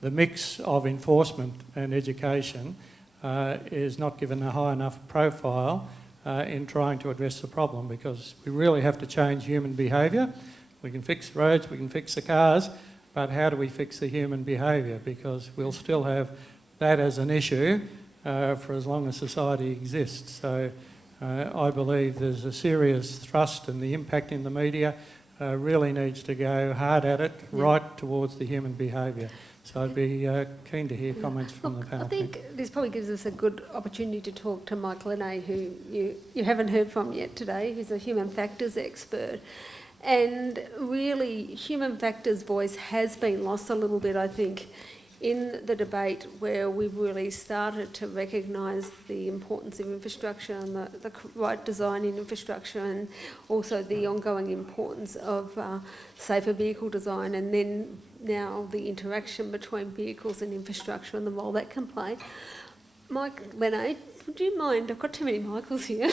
the mix of enforcement and education is not given a high enough profile in trying to address the problem, because we really have to change human behaviour. We can fix the roads, we can fix the cars, but how do we fix the human behaviour? Because we'll still have that as an issue for as long as society exists. So I believe there's a serious thrust and the impact in the media really needs to go hard at it, right towards the human behaviour. So I'd be keen to hear comments from the panel. I think this probably gives us a good opportunity to talk to Mike Linné, who you haven't heard from yet today, who's a human factors expert. And really, human factors voice has been lost a little bit, I think, in the debate where we've really started to recognise the importance of infrastructure and the right design in infrastructure, and also the ongoing importance of safer vehicle design, and then now the interaction between vehicles and infrastructure and the role that can play. Mike Linné, would you mind, I've got too many Michaels here,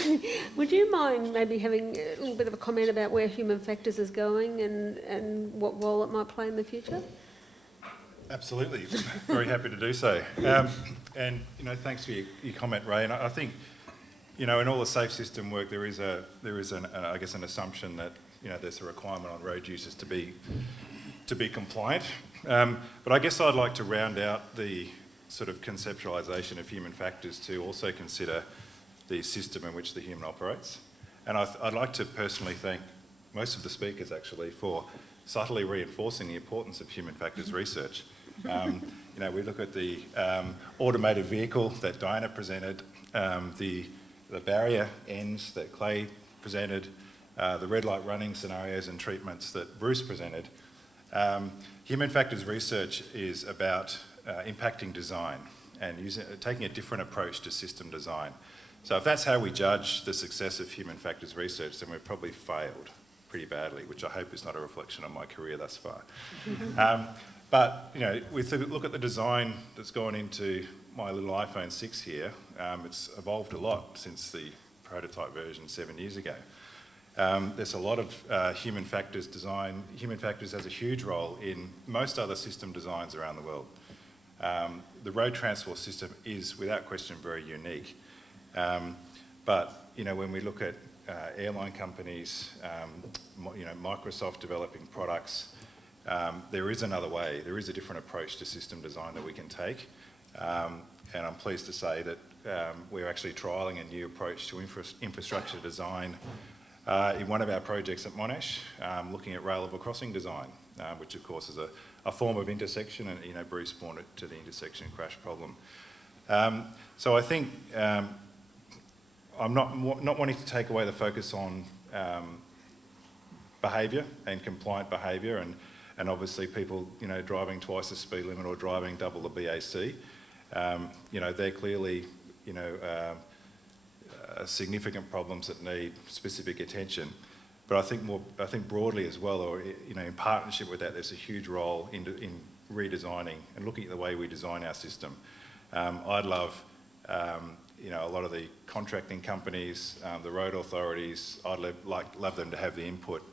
would you mind maybe having a little bit of a comment about where human factors is going and what role it might play in the future? Absolutely, very happy to do so. And thanks for your comment, Ray. And I think, in all the safe system work, there is an assumption that there's a requirement on road users to be compliant. But I guess I'd like to round out the sort of conceptualisation of human factors to also consider the system in which the human operates. And I'd like to personally thank most of the speakers actually for subtly reinforcing the importance of human factors research. We look at the automated vehicle that Diana presented, the barrier ends that Clay presented, the red light running scenarios and treatments that Bruce presented. Human factors research is about impacting design and taking a different approach to system design. So if that's how we judge the success of human factors research, then we've probably failed pretty badly, which I hope is not a reflection on my career thus far. But if we look at the design that's gone into my little iPhone 6 here, it's evolved a lot since the prototype version 7 years ago. There's a lot of human factors design. Human factors has a huge role in most other system designs around the world. The road transport system is, without question, very unique. But when we look at airline companies, Microsoft developing products, there is another way. There is a different approach to system design that we can take. And I'm pleased to say that we're actually trialling a new approach to infrastructure design in one of our projects at Monash, looking at rail level crossing design, which of course is a form of intersection, and Bruce pointed to the intersection crash problem. So I think I'm not wanting to take away the focus on behaviour and compliant behaviour, and obviously people driving twice the speed limit or driving double the BAC. They're clearly significant problems that need specific attention. But I think broadly as well, or in partnership with that, there's a huge role in redesigning and looking at the way we design our system. I'd love a lot of the contracting companies, the road authorities. I'd love them to have the input,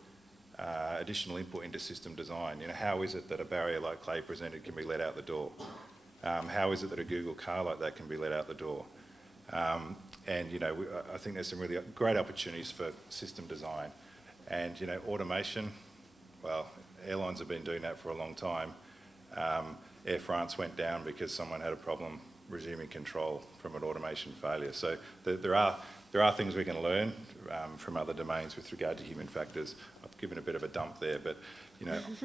additional input into system design. How is it that a barrier like Clay presented can be let out the door? How is it that a Google car like that can be let out the door? I think there's some really great opportunities for system design. And, automation, well, airlines have been doing that for a long time. Air France went down because someone had a problem resuming control from an automation failure. So there are things we can learn from other domains with regard to human factors. I've given a bit of a dump there, but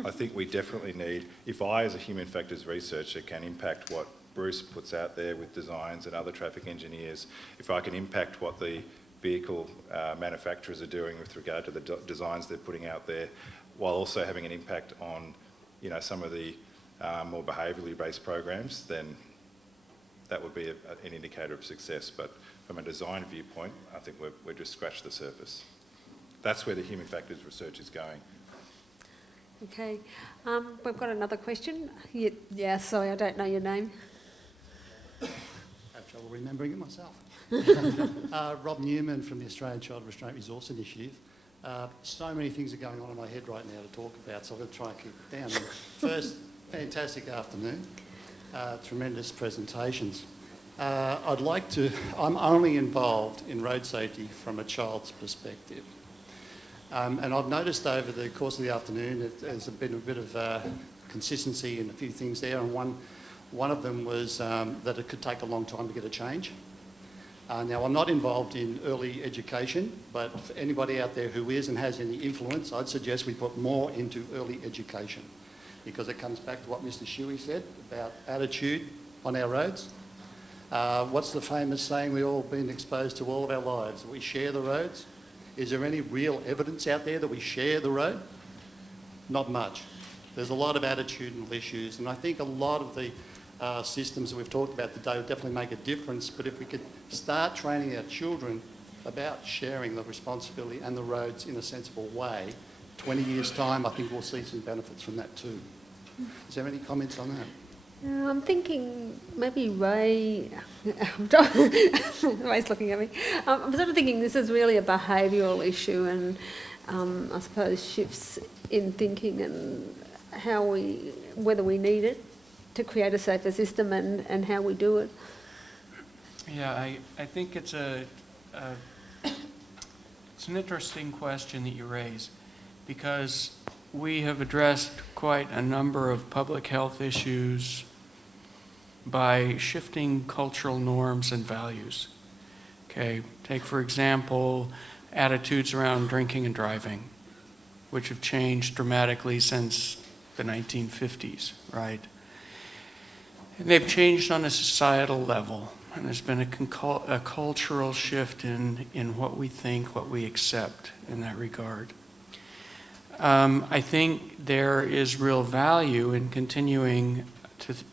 I think we definitely need, if I as a human factors researcher can impact what Bruce puts out there with designs and other traffic engineers, if I can impact what the vehicle manufacturers are doing with regard to the designs they're putting out there, while also having an impact on some of the more behaviourally based programs, then that would be an indicator of success. But from a design viewpoint, I think we've just scratched the surface. That's where the human factors research is going. Okay, we've got another question. Yeah, sorry, I don't know your name. I have trouble remembering it myself. Rob Newman from the Australian Child Restraint Resource Initiative. So many things are going on in my head right now to talk about, so I'm going to try and keep it down. First, fantastic afternoon. Tremendous presentations. I'm only involved in road safety from a child's perspective. And I've noticed over the course of the afternoon that there's been a bit of consistency in a few things there, and one of them was that it could take a long time to get a change. Now, I'm not involved in early education, but for anybody out there who is and has any influence, I'd suggest we put more into early education, because it comes back to what Mr. Shuey said about attitude on our roads. What's the famous saying we've all been exposed to all of our lives? We share the roads. Is there any real evidence out there that we share the road? Not much. There's a lot of attitudinal issues, and I think a lot of the systems that we've talked about today will definitely make a difference, but if we could start training our children about sharing the responsibility and the roads in a sensible way, 20 years' time, I think we'll see some benefits from that too. Is there any comments on that? I'm thinking maybe Ray, Ray's looking at me. I'm sort of thinking this is really a behavioural issue, and I suppose shifts in thinking and whether we need it to create a safer system and how we do it. Yeah, I think it's an interesting question that you raise, because we have addressed quite a number of public health issues by shifting cultural norms and values. Okay, take for example attitudes around drinking and driving, which have changed dramatically since the 1950s, right? And they've changed on a societal level, and there's been a cultural shift in what we think, what we accept in that regard. I think there is real value in continuing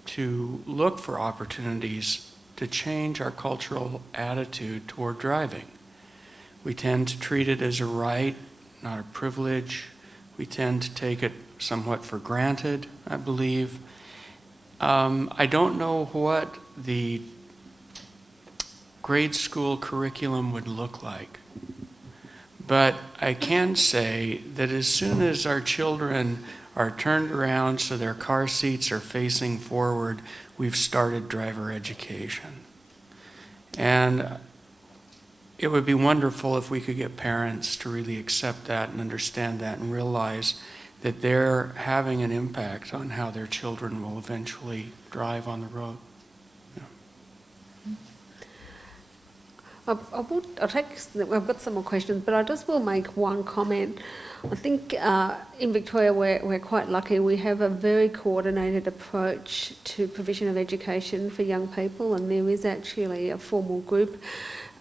to look for opportunities to change our cultural attitude toward driving. We tend to treat it as a right, not a privilege. We tend to take it somewhat for granted, I believe. I don't know what the grade school curriculum would look like, but I can say that as soon as our children are turned around so their car seats are facing forward, we've started driver education. And it would be wonderful if we could get parents to really accept that and understand that and realize that they're having an impact on how their children will eventually drive on the road. I've got some more questions, but I just will make one comment. I think in Victoria we're quite lucky. We have a very coordinated approach to provision of education for young people, and there is actually a formal group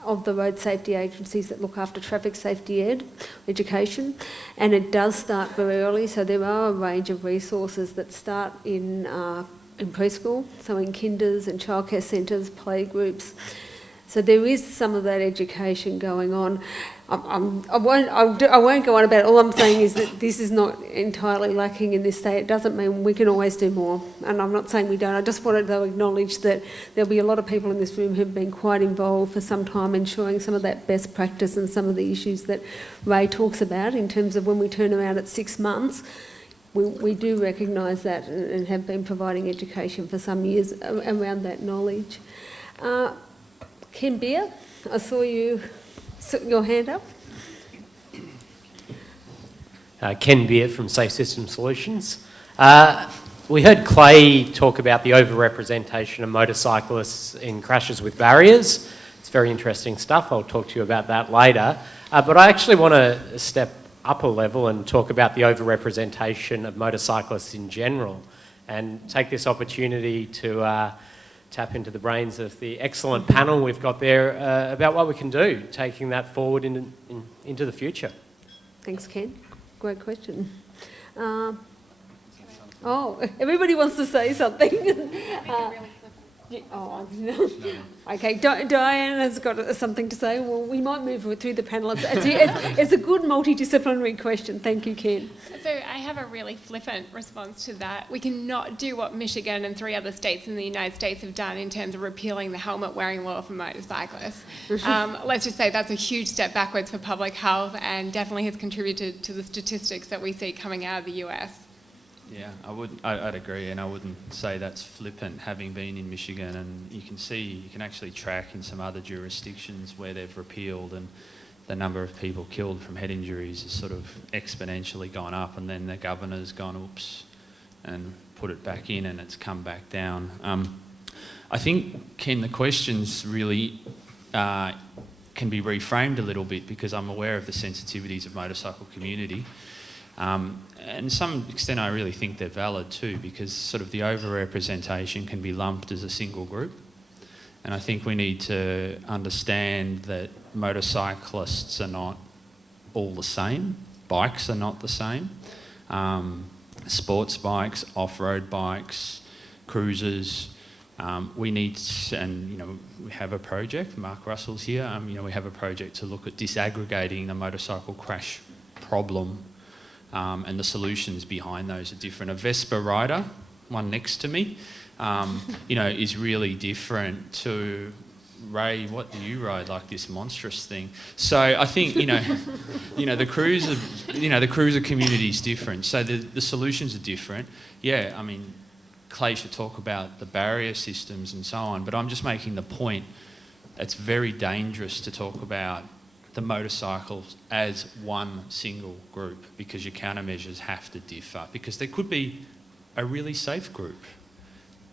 of the road safety agencies that look after traffic safety education, and it does start very early, so there are a range of resources that start in preschool, so in kinders and childcare centres, playgroups. So there is some of that education going on. I won't go on about it. All I'm saying is that this is not entirely lacking in this state. It doesn't mean we can always do more. And I'm not saying we don't. I just wanted to acknowledge that there'll be a lot of people in this room who've been quite involved for some time in showing some of that best practice and some of the issues that Ray talks about in terms of when we turn around at 6 months. We do recognise that and have been providing education for some years around that knowledge. Ken Beer, I saw your hand up. Ken Beer from Safe System Solutions. We heard Clay talk about the overrepresentation of motorcyclists in crashes with barriers. It's very interesting stuff. I'll talk to you about that later. But I actually want to step up a level and talk about the overrepresentation of motorcyclists in general, and take this opportunity to tap into the brains of the excellent panel we've got there about what we can do, taking that forward into the future. Thanks, Ken. Great question. Everybody wants to say something. Okay, Diane has got something to say. Well, we might move through the panel. It's a good multidisciplinary question. Thank you, Ken. So I have a really flippant response to that. We cannot do what Michigan and 3 other states in the United States have done in terms of repealing the helmet wearing law for motorcyclists. Let's just say that's a huge step backwards for public health, and definitely has contributed to the statistics that we see coming out of the US. Yeah, I'd agree, and I wouldn't say that's flippant, having been in Michigan, and you can actually track in some other jurisdictions where they've repealed, and the number of people killed from head injuries has sort of exponentially gone up, and then the governor's gone, oops, and put it back in, and it's come back down. I think, Ken, the question's really can be reframed a little bit, because I'm aware of the sensitivities of motorcycle community. And to some extent I really think they're valid too, because sort of the overrepresentation can be lumped as a single group. And I think we need to understand that motorcyclists are not all the same. Bikes are not the same. Sports bikes, off-road bikes, cruisers. We need, and you know, we have a project, Mark Russell's here, you know, we have a project to look at disaggregating the motorcycle crash problem, and the solutions behind those are different. A Vespa rider, one next to me, you know, is really different to, Ray, what do you ride, like this monstrous thing? So I think, you know, the cruiser community is different. So the solutions are different. Yeah, I mean, Clay should talk about the barrier systems and so on, but I'm just making the point it's very dangerous to talk about the motorcycles as one single group, because your countermeasures have to differ, because there could be a really safe group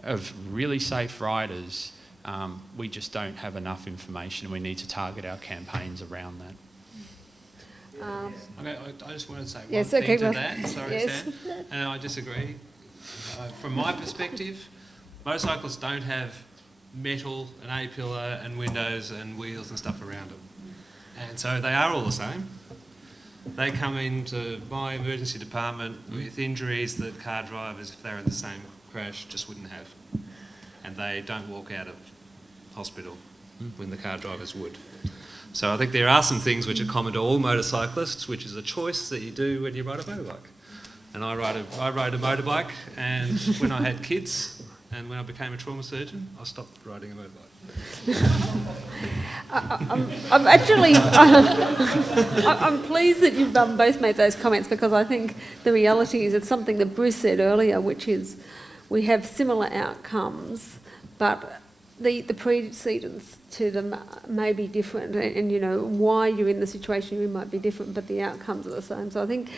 of really safe riders. We just don't have enough information. We need to target our campaigns around that. I just wanted to say yes, one okay, thing to that. Sorry, yes. Sam. And I disagree. From my perspective, motorcycles don't have metal and A-pillar and windows and wheels and stuff around them. And so they are all the same. They come into my emergency department with injuries that car drivers, if they're in the same crash, just wouldn't have. And they don't walk out of hospital when the car drivers would. So I think there are some things which are common to all motorcyclists, which is a choice that you do when you ride a motorbike. And I ride a motorbike, and when I had kids and when I became a trauma surgeon, I stopped riding a motorbike. I'm actually I'm pleased that you've both made those comments, because I think the reality is it's something that Bruce said earlier, which is we have similar outcomes, but the precedents to them may be different, and you know why you're in the situation you might be different, but the outcomes are the same. So I think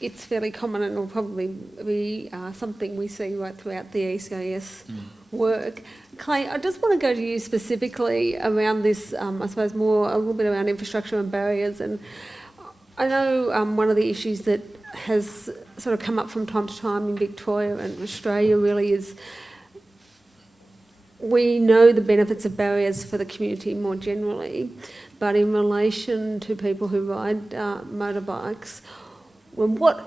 it's fairly common, and will probably be something we see right throughout the ECIS work. Clay, I just want to go to you specifically around this, I suppose a little bit around infrastructure and barriers. And I know one of the issues that has sort of come up from time to time in Victoria and Australia really is we know the benefits of barriers for the community more generally, but in relation to people who ride motorbikes, well,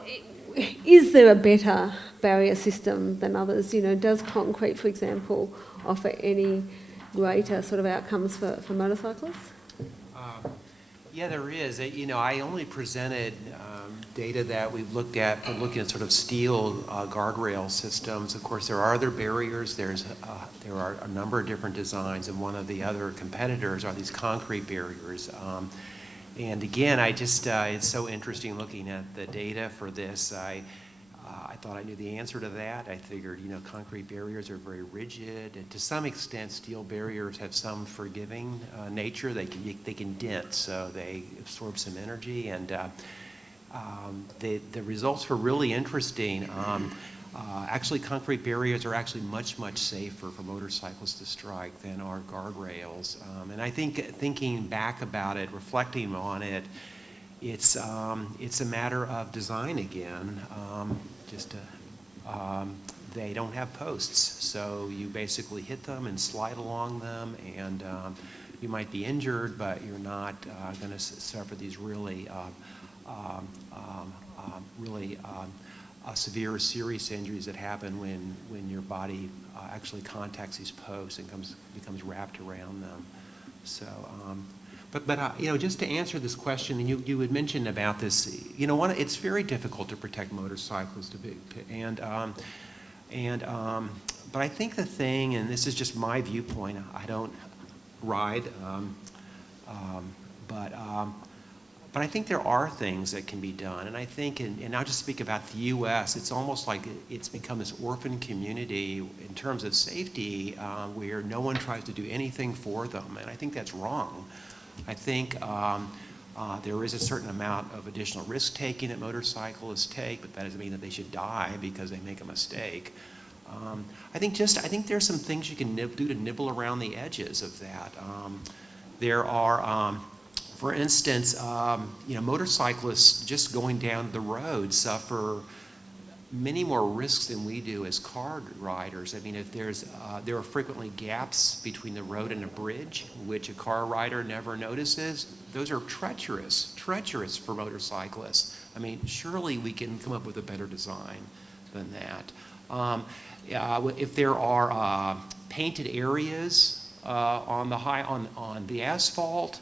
is there a better barrier system than others? You know, does concrete, for example, offer any greater sort of outcomes for motorcyclists? Yeah, there is. You know, I only presented data that we've looked at for looking at sort of steel guardrail systems. Of course, there are other barriers. There are a number of different designs, and one of the other competitors are these concrete barriers. And again, it's so interesting looking at the data for this. I thought I knew the answer to that. I figured, you know, concrete barriers are very rigid, and to some extent, steel barriers have some forgiving nature. They can dent, so they absorb some energy, and the results were really interesting. Actually, concrete barriers are actually much safer for motorcyclists to strike than are guardrails. And I think thinking back about it, reflecting on it, it's a matter of design again. They don't have posts, so you basically hit them and slide along them, and you might be injured, but you're not going to suffer these really severe, serious injuries that happen when your body actually contacts these posts and becomes wrapped around them. So, but you know, just to answer this question, and you had mentioned about this, you know, it's very difficult to protect motorcyclists, but I think the thing, and this is just my viewpoint, I don't ride, but I think there are things that can be done, and I think, and I'll just speak about the U.S., it's almost like it's become this orphan community in terms of safety where no one tries to do anything for them, and I think that's wrong. I think there is a certain amount of additional risk-taking that motorcyclists take, but that doesn't mean that they should die because they make a mistake. I think there's some things you can do to nibble around the edges of that. There are, for instance, motorcyclists just going down the road suffer many more risks than we do as car riders. I mean, if there are frequently gaps between the road and a bridge, which a car rider never notices. Those are treacherous for motorcyclists. I mean, surely we can come up with a better design than that. If there are painted areas on the asphalt,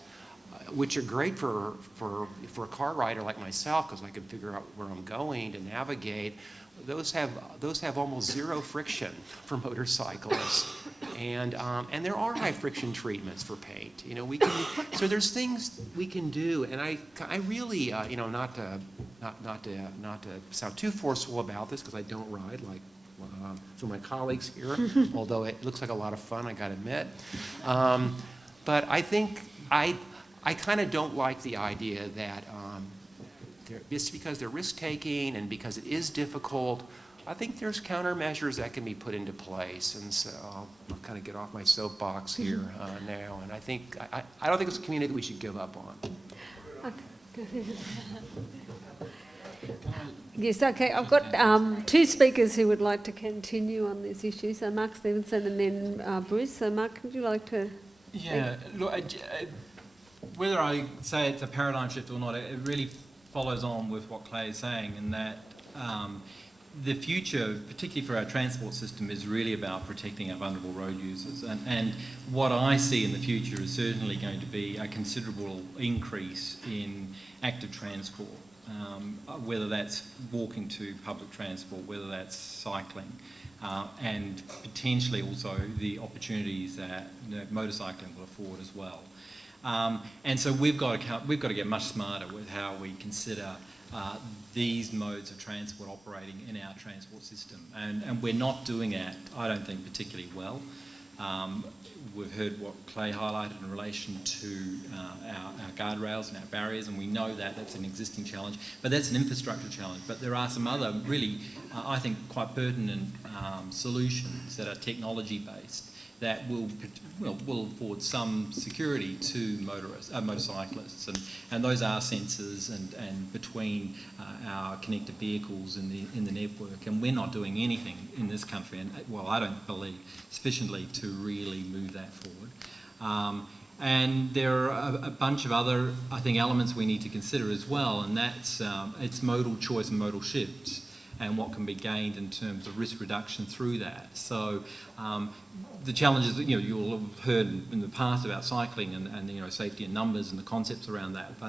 which are great for a car rider like myself, because I can figure out where I'm going to navigate. Those have almost zero friction for motorcyclists, and there are high friction treatments for paint. So there's things we can do, and I really not to sound too forceful about this, because I don't ride like some of my colleagues here, although it looks like a lot of fun, I gotta admit. But I think I kind of don't like the idea that just because they're risk-taking and because it is difficult, I think there's countermeasures that can be put into place. And so I'll kind of get off my soapbox here now. And I don't think it's a community that we should give up on. Yes, okay. I've got two speakers who would like to continue on this issue. So Mark Stevenson and then Bruce. So Mark, would you like to? Yeah, look, whether I say it's a paradigm shift or not, it really follows on with what Clay is saying, in that the future, particularly for our transport system, is really about protecting our vulnerable road users. And what I see in the future is certainly going to be a considerable increase in active transport, whether that's walking to public transport, whether that's cycling, and potentially also the opportunities that motorcycling will afford as well. And so we've got to get much smarter with how we consider these modes of transport operating in our transport system. And we're not doing it, I don't think, particularly well. We've heard what Clay highlighted in relation to our guardrails and our barriers, and we know that that's an existing challenge, but that's an infrastructure challenge. But there are some other really, I think, quite pertinent solutions that are technology-based that will afford some security to motorcyclists, and those are sensors and between our connected vehicles in the network, and we're not doing anything in this country, and well, I don't believe sufficiently to really move that forward. And there are a bunch of other, I think, elements we need to consider as well, and that's it's modal choice and modal shifts, and what can be gained in terms of risk reduction through that. So the challenges that you'll have heard in the past about cycling and safety in numbers and the concepts around that,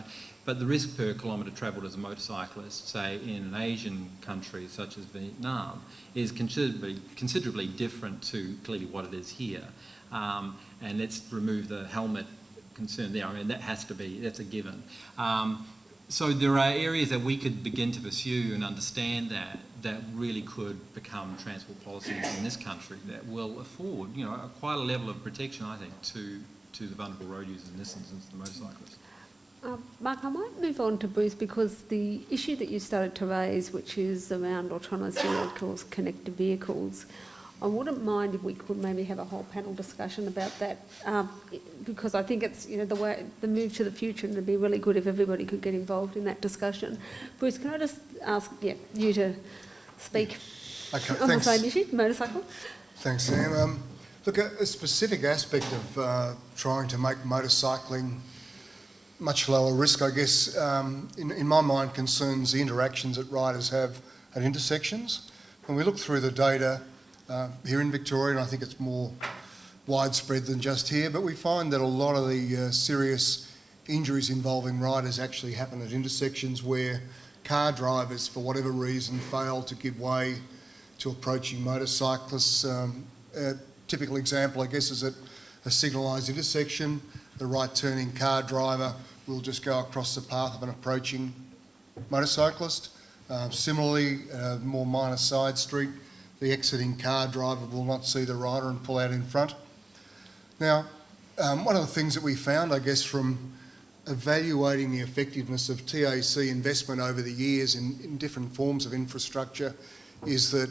but the risk per kilometre travelled as a motorcyclist, say in an Asian country such as Vietnam, is considerably different to clearly what it is here. And let's remove the helmet concern there. I mean, that's a given. So there are areas that we could begin to pursue and understand that really could become transport policies in this country that will afford, quite a level of protection, I think, to the vulnerable road users, in this instance, the motorcyclists. Mark, I might move on to Bruce, because the issue that you started to raise, which is around autonomous vehicles, connected vehicles, I wouldn't mind if we could maybe have a whole panel discussion about that, because I think it's the move to the future, and it'd be really good if everybody could get involved in that discussion. Bruce, can I just ask you to speak on the same issue, motorcycle? Thanks, Sam. Look, a specific aspect of trying to make motorcycling much lower risk, I guess, in my mind, concerns the interactions that riders have at intersections. When we look through the data here in Victoria, and I think it's more widespread than just here, but we find that a lot of the serious injuries involving riders actually happen at intersections where car drivers, for whatever reason, fail to give way to approaching motorcyclists. A typical example, I guess, is at a signalised intersection. The right-turning car driver will just go across the path of an approaching motorcyclist. Similarly, a more minor side street, the exiting car driver will not see the rider and pull out in front. Now, one of the things that we found, I guess, from evaluating the effectiveness of TAC investment over the years in different forms of infrastructure is that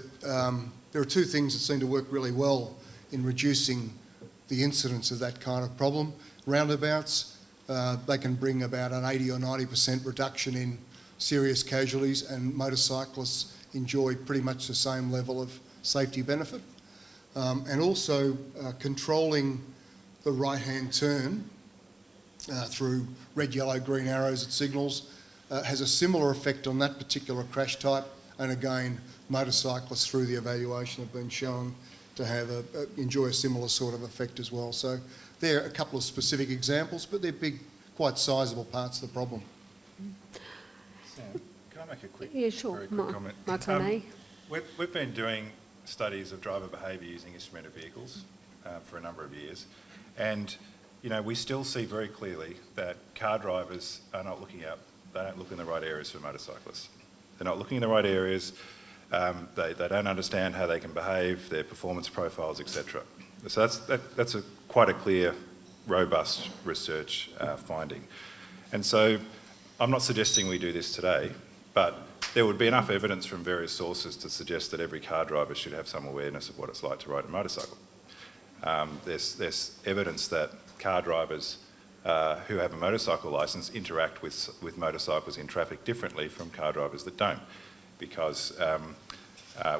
there are two things that seem to work really well in reducing the incidence of that kind of problem. roundabouts. They can bring about an 80 or 90% reduction in serious casualties, and motorcyclists enjoy pretty much the same level of safety benefit. And also controlling the right-hand turn through red, yellow, green arrows at signals has a similar effect on that particular crash type. And again, motorcyclists through the evaluation have been shown to have enjoy a similar sort of effect as well. So there are a couple of specific examples, but they're big, quite sizable parts of the problem. Sam, can I make a quick, very quick comment? We've been doing studies of driver behaviour using instrumented vehicles for a number of years, and we still see very clearly that car drivers are not looking out. They don't look in the right areas for motorcyclists. They're not looking in the right areas. They don't understand how they can behave, their performance profiles, etc. So that's quite a clear, robust research finding. And so I'm not suggesting we do this today, but there would be enough evidence from various sources to suggest that every car driver should have some awareness of what it's like to ride a motorcycle. There's evidence that car drivers who have a motorcycle licence interact with motorcycles in traffic differently from car drivers that don't, because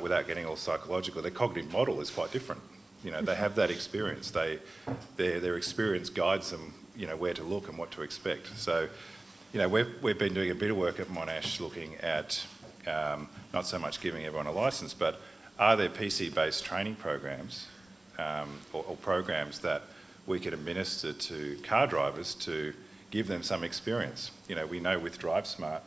without getting all psychological, their cognitive model is quite different. They have that experience. Their experience guides them, where to look and what to expect. So, we've been doing a bit of work at Monash looking at not so much giving everyone a licence, but are there PC-based training programs or programs that we could administer to car drivers to give them some experience? We know with Drive Smart,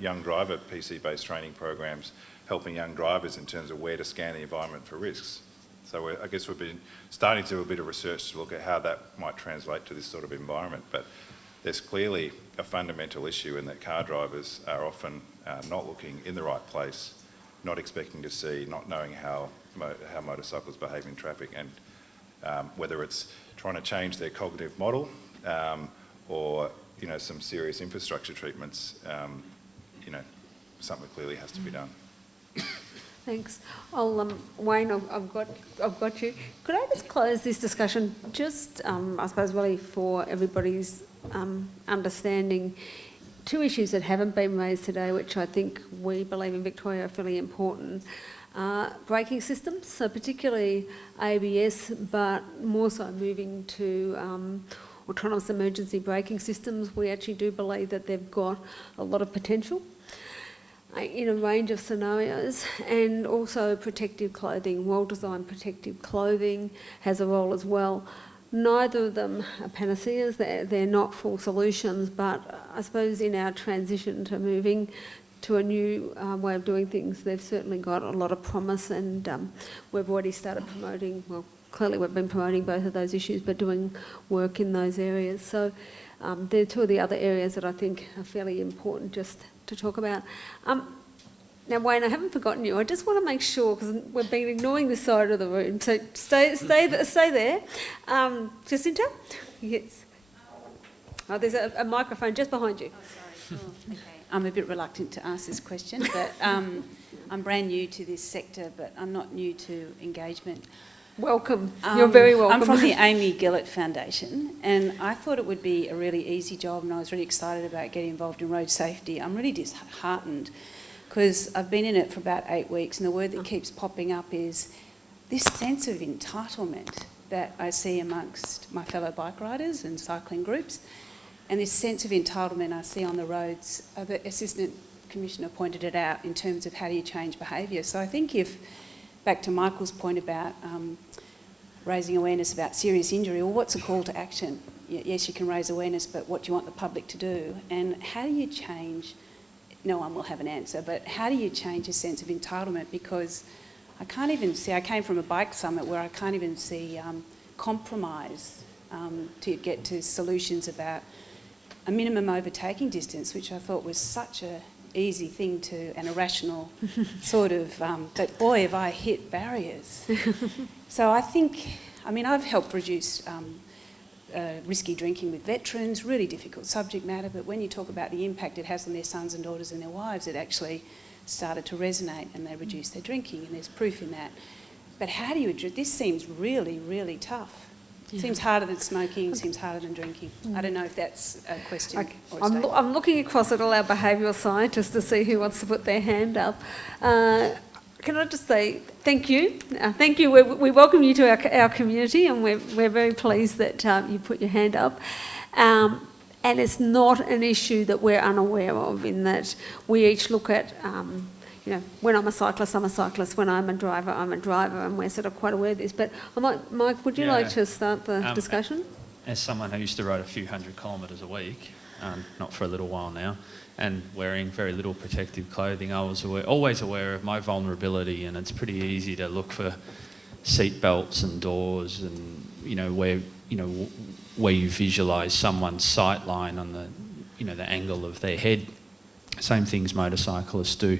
young driver PC-based training programs helping young drivers in terms of where to scan the environment for risks. So I guess we've been starting to do a bit of research to look at how that might translate to this sort of environment. But there's clearly a fundamental issue in that car drivers are often not looking in the right place, not expecting to see, not knowing how motorcycles behave in traffic, and whether it's trying to change their cognitive model or some serious infrastructure treatments, something clearly has to be done. Thanks. Wayne, I've got you. Could I just close this discussion, just I suppose really for everybody's understanding, two issues that haven't been raised today, which I think we believe in Victoria are fairly important. Braking systems, so particularly ABS, but more so moving to autonomous emergency braking systems. We actually do believe that they've got a lot of potential in a range of scenarios, and also protective clothing. Well-designed protective clothing has a role as well. Neither of them are panaceas, they're not full solutions, but I suppose in our transition to moving to a new way of doing things, they've certainly got a lot of promise, and we've already started promoting, well, clearly we've been promoting both of those issues, but doing work in those areas. So they're two of the other areas that I think are fairly important just to talk about. Now, Wayne, I haven't forgotten you. I just want to make sure, because we've been ignoring this side of the room, so stay there. Jacinta? Yes. Oh, there's a microphone just behind you. Oh, sorry. Oh, okay. I'm a bit reluctant to ask this question, but I'm brand new to this sector, but I'm not new to engagement. Welcome. You're very welcome. I'm from the Amy Gillett Foundation, and I thought it would be a really easy job, and I was really excited about getting involved in road safety. I'm really disheartened because I've been in it for about 8 weeks, and the word that keeps popping up is this sense of entitlement that I see amongst my fellow bike riders and cycling groups, and this sense of entitlement I see on the roads. The Assistant Commissioner pointed it out in terms of how do you change behaviour. So I think back to Michael's point about raising awareness about serious injury, or what's a call to action? Yes, you can raise awareness, but what do you want the public to do? And how do you change? No one will have an answer, but how do you change a sense of entitlement? Because I can't even see, I came from a bike summit where I can't even see compromise to get to solutions about a minimum overtaking distance, which I thought was such a easy thing to, and a rational sort of, but boy, have I hit barriers. So I think, I've helped reduce risky drinking with veterans, really difficult subject matter, but when you talk about the impact it has on their sons and daughters and their wives, it actually started to resonate, and they reduced their drinking, and there's proof in that. But how do you address, this seems really, really tough. Yeah. Seems harder than smoking, seems harder than drinking. I don't know if that's a question or a statement. I'm looking across at all our behavioural scientists to see who wants to put their hand up. Can I just say thank you? Thank you. We welcome you to our community, and we're very pleased that you put your hand up. And it's not an issue that we're unaware of, in that we each look at, when I'm a cyclist, I'm a cyclist. When I'm a driver, I'm a driver, and we're sort of quite aware of this. But Mike, would you like to start the discussion? As someone who used to ride a few hundred kilometres a week, not for a little while now, and wearing very little protective clothing, I was always aware of my vulnerability, and it's pretty easy to look for seat belts and doors, and where you visualise someone's sight line on the angle of their head. Same things motorcyclists do.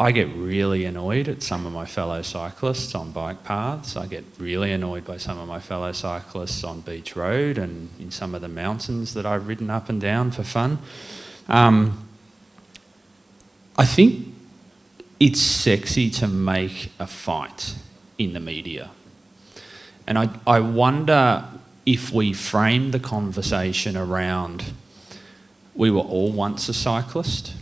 I get really annoyed at some of my fellow cyclists on bike paths. I get really annoyed by some of my fellow cyclists on Beach Road and in some of the mountains that I've ridden up and down for fun. I think it's sexy to make a fight in the media. And I wonder if we frame the conversation around, we were all once a cyclist,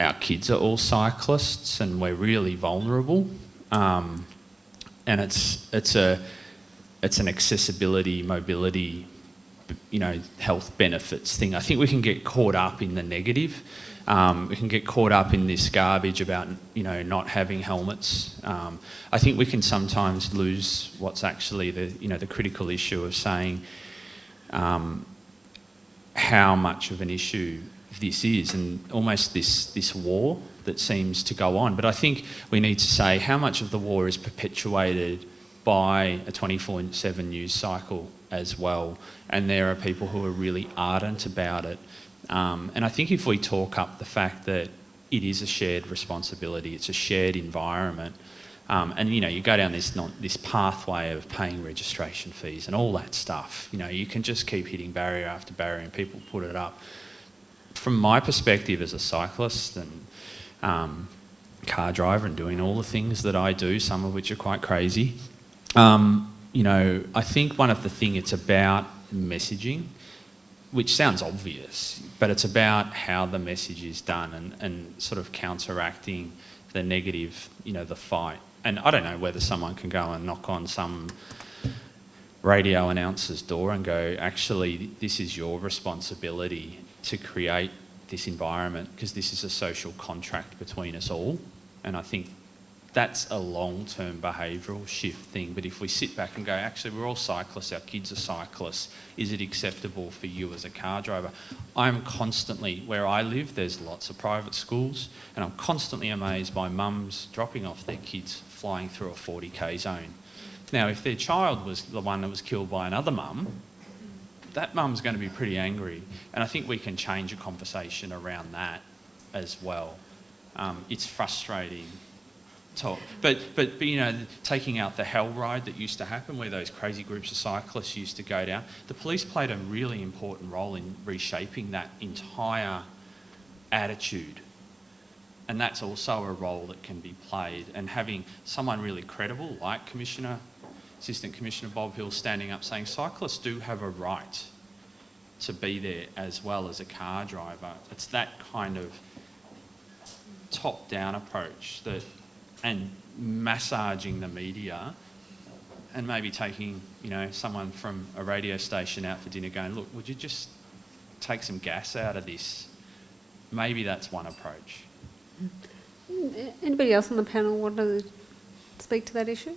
our kids are all cyclists, and we're really vulnerable. And it's an accessibility, mobility, health benefits thing. I think we can get caught up in the negative. We can get caught up in this garbage about, not having helmets. I think we can sometimes lose what's actually the critical issue of saying how much of an issue this is, and almost this war that seems to go on. But I think we need to say how much of the war is perpetuated by a 24/7 news cycle as well, and there are people who are really ardent about it. And I think if we talk up the fact that it is a shared responsibility, it's a shared environment, and you go down this pathway of paying registration fees and all that stuff. You can just keep hitting barrier after barrier, and people put it up. From my perspective as a cyclist and car driver, and doing all the things that I do, some of which are quite crazy, I think one of the things, it's about messaging, which sounds obvious, but it's about how the message is done and sort of counteracting the negative, the fight. And I don't know whether someone can go and knock on some radio announcer's door and go, actually, this is your responsibility to create this environment, because this is a social contract between us all. And I think that's a long-term behavioural shift thing. But if we sit back and go, actually, we're all cyclists, our kids are cyclists, is it acceptable for you as a car driver? I'm constantly, where I live, there's lots of private schools, and I'm constantly amazed by mums dropping off their kids flying through a 40k zone. Now, if their child was the one that was killed by another mum, that mum's going to be pretty angry. And I think we can change a conversation around that as well. It's frustrating. But taking out the hell ride that used to happen, where those crazy groups of cyclists used to go down, the police played a really important role in reshaping that entire attitude. And that's also a role that can be played. And having someone really credible, like Assistant Commissioner Bob Hill, standing up saying cyclists do have a right to be there as well as a car driver. It's that kind of top-down approach and massaging the media, and maybe taking someone from a radio station out for dinner going, look, would you just take some gas out of this? Maybe that's one approach. Anybody else on the panel want to speak to that issue?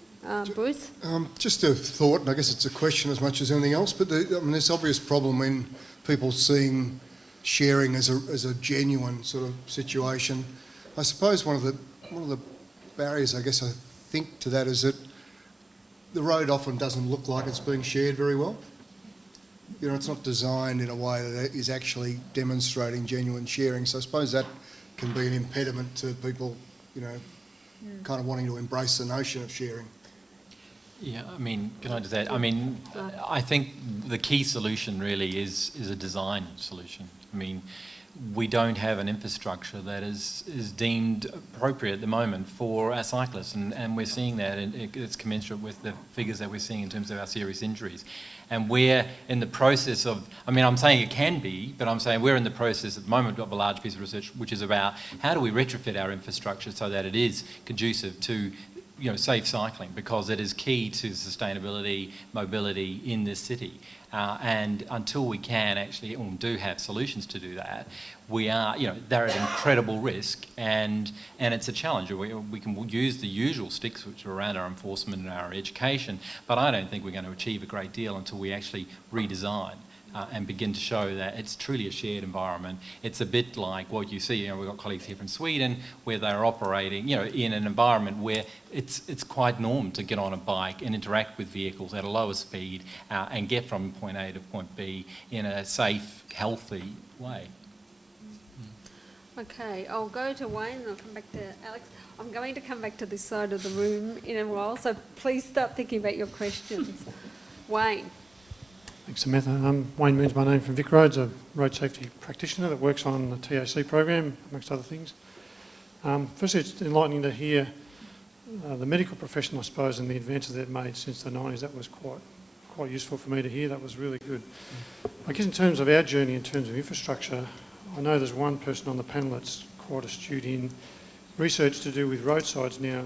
Bruce? Just a thought, and I guess it's a question as much as anything else, but there's obvious problem when people seeing sharing as a genuine sort of situation. I suppose one of the barriers, I guess, I think to that is that the road often doesn't look like it's being shared very well. It's not designed in a way that is actually demonstrating genuine sharing. So I suppose that can be an impediment to people, kind of wanting to embrace the notion of sharing. Yeah, can I just add? I think the key solution really is a design solution. we don't have an infrastructure that is deemed appropriate at the moment for our cyclists, and we're seeing that, and it's commensurate with the figures that we're seeing in terms of our serious injuries. And we're in the process of, I mean, I'm saying it can be, but I'm saying we're in the process at the moment of a large piece of research which is about how do we retrofit our infrastructure so that it is conducive to safe cycling, because it is key to sustainability, mobility in this city. And until we can actually, or do have solutions to do that, we are, they're at incredible risk, and it's a challenge. We can use the usual sticks which are around our enforcement and our education, but I don't think we're going to achieve a great deal until we actually redesign. And begin to show that it's truly a shared environment. It's a bit like what you see, we've got colleagues here from Sweden where they're operating, in an environment where it's quite norm to get on a bike and interact with vehicles at a lower speed and get from point A to point B in a safe, healthy way. Okay, I'll go to Wayne and I'll come back to Alex. I'm going to come back to this side of the room in a while, so please start thinking about your questions. Wayne. Thanks, Samantha. Wayne Moon's my name from Vic Roads, a road safety practitioner that works on the TAC program, amongst other things. Firstly, it's enlightening to hear the medical profession, I suppose, and the advances they've made since the 90s. That was quite useful for me to hear. That was really good. I guess in terms of our journey, in terms of infrastructure, I know there's one person on the panel that's quite astute in research to do with roadsides now.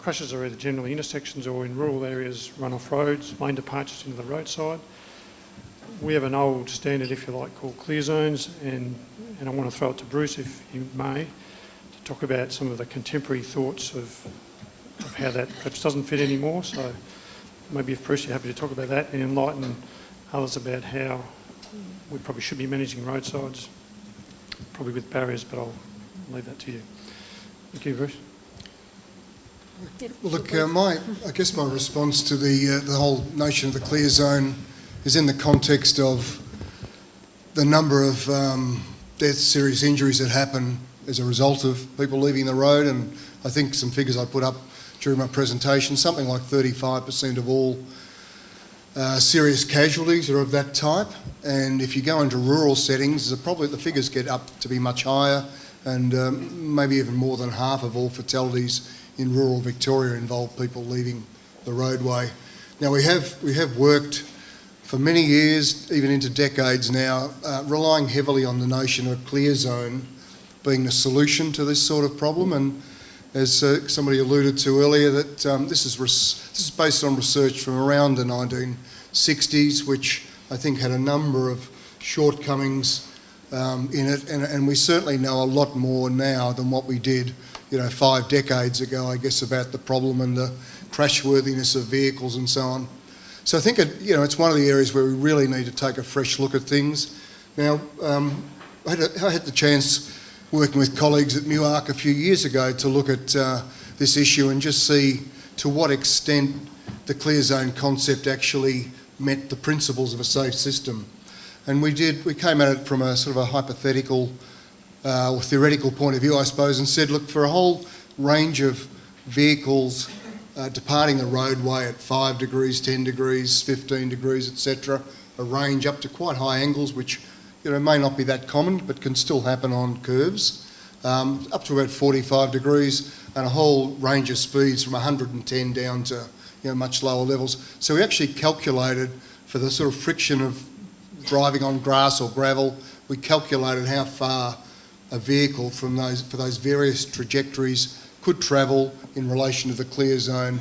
Crashes are either generally intersections or in rural areas, run-off roads, main departures into the roadside. We have an old standard, if you like, called clear zones, and I want to throw it to Bruce, if you may, to talk about some of the contemporary thoughts of how that perhaps doesn't fit anymore. So maybe if Bruce, you're happy to talk about that and enlighten others about how we probably should be managing roadsides, probably with barriers, but I'll leave that to you. Thank you, Bruce. Well, look, I guess my response to the whole notion of the clear zone is in the context of the number of deaths, serious injuries that happen as a result of people leaving the road. And I think some figures I put up during my presentation, something like 35% of all serious casualties are of that type. And if you go into rural settings, probably the figures get up to be much higher, and maybe even more than half of all fatalities in rural Victoria involve people leaving the roadway. Now we have worked for many years, even into decades now, relying heavily on the notion of a clear zone being the solution to this sort of problem. And as somebody alluded to earlier, that this is based on research from around the 1960s, which I think had a number of shortcomings in it, and we certainly know a lot more now than what we did 5 decades ago, I guess, about the problem and the crashworthiness of vehicles and so on. So I think it's one of the areas where we really need to take a fresh look at things. Now, I had the chance working with colleagues at MUARC a few years ago to look at this issue and just see to what extent the clear zone concept actually met the principles of a safe system. And we came at it from a sort of a hypothetical or theoretical point of view, I suppose, and said, look, for a whole range of vehicles departing the roadway at 5 degrees, 10 degrees, 15 degrees, etc., a range up to quite high angles, which may not be that common, but can still happen on curves, up to about 45 degrees, and a whole range of speeds from 110 down to much lower levels. So we actually calculated for the sort of friction of driving on grass or gravel, we calculated how far a vehicle for those various trajectories could travel in relation to the clear zone.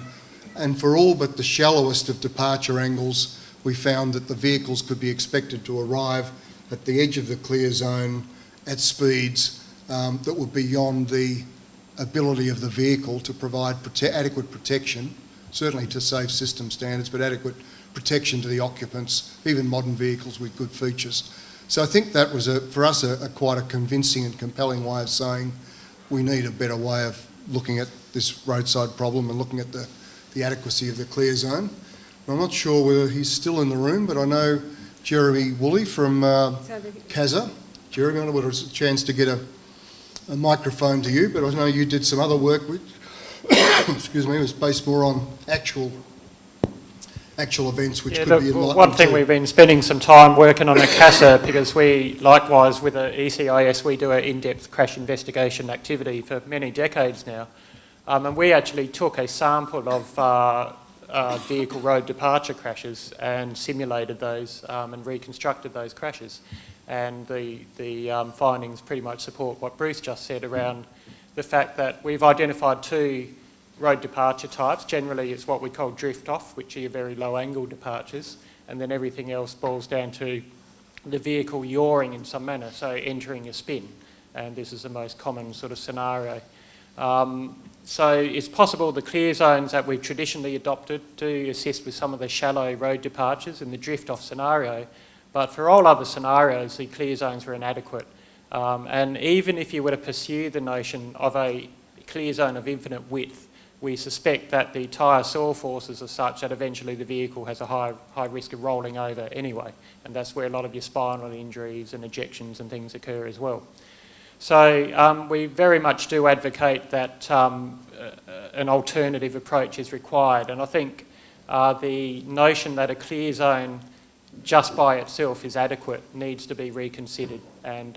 And for all but the shallowest of departure angles, we found that the vehicles could be expected to arrive at the edge of the clear zone at speeds that were beyond the ability of the vehicle to provide adequate protection, certainly to safe system standards, but adequate protection to the occupants, even modern vehicles with good features. So I think that was, for us, quite a convincing and compelling way of saying we need a better way of looking at this roadside problem and looking at the adequacy of the clear zone. And I'm not sure whether he's still in the room, but I know Jeremy Woolley from CASA. Jeremy, I don't know whether it's a chance to get a microphone to you, but I know you did some other work which, excuse me, was based more on actual actual events which could look, be enlightening. one thing we've been spending some time working on at CASA, because we, likewise with the ECIS, we do an in-depth crash investigation activity for many decades now. And we actually took a sample of vehicle road departure crashes and simulated those and reconstructed those crashes. And the findings pretty much support what Bruce just said around the fact that we've identified 2 road departure types. Generally, it's what we call drift off, which are your very low angle departures, and then everything else boils down to the vehicle yawing in some manner, so entering a spin. And this is the most common sort of scenario. So it's possible the clear zones that we've traditionally adopted to assist with some of the shallow road departures in the drift off scenario, but for all other scenarios, the clear zones are inadequate. And even if you were to pursue the notion of a clear zone of infinite width, we suspect that the tyre soil forces are such that eventually the vehicle has a high risk of rolling over anyway, and that's where a lot of your spinal injuries and ejections and things occur as well. So we very much do advocate that an alternative approach is required, and I think the notion that a clear zone just by itself is adequate needs to be reconsidered, and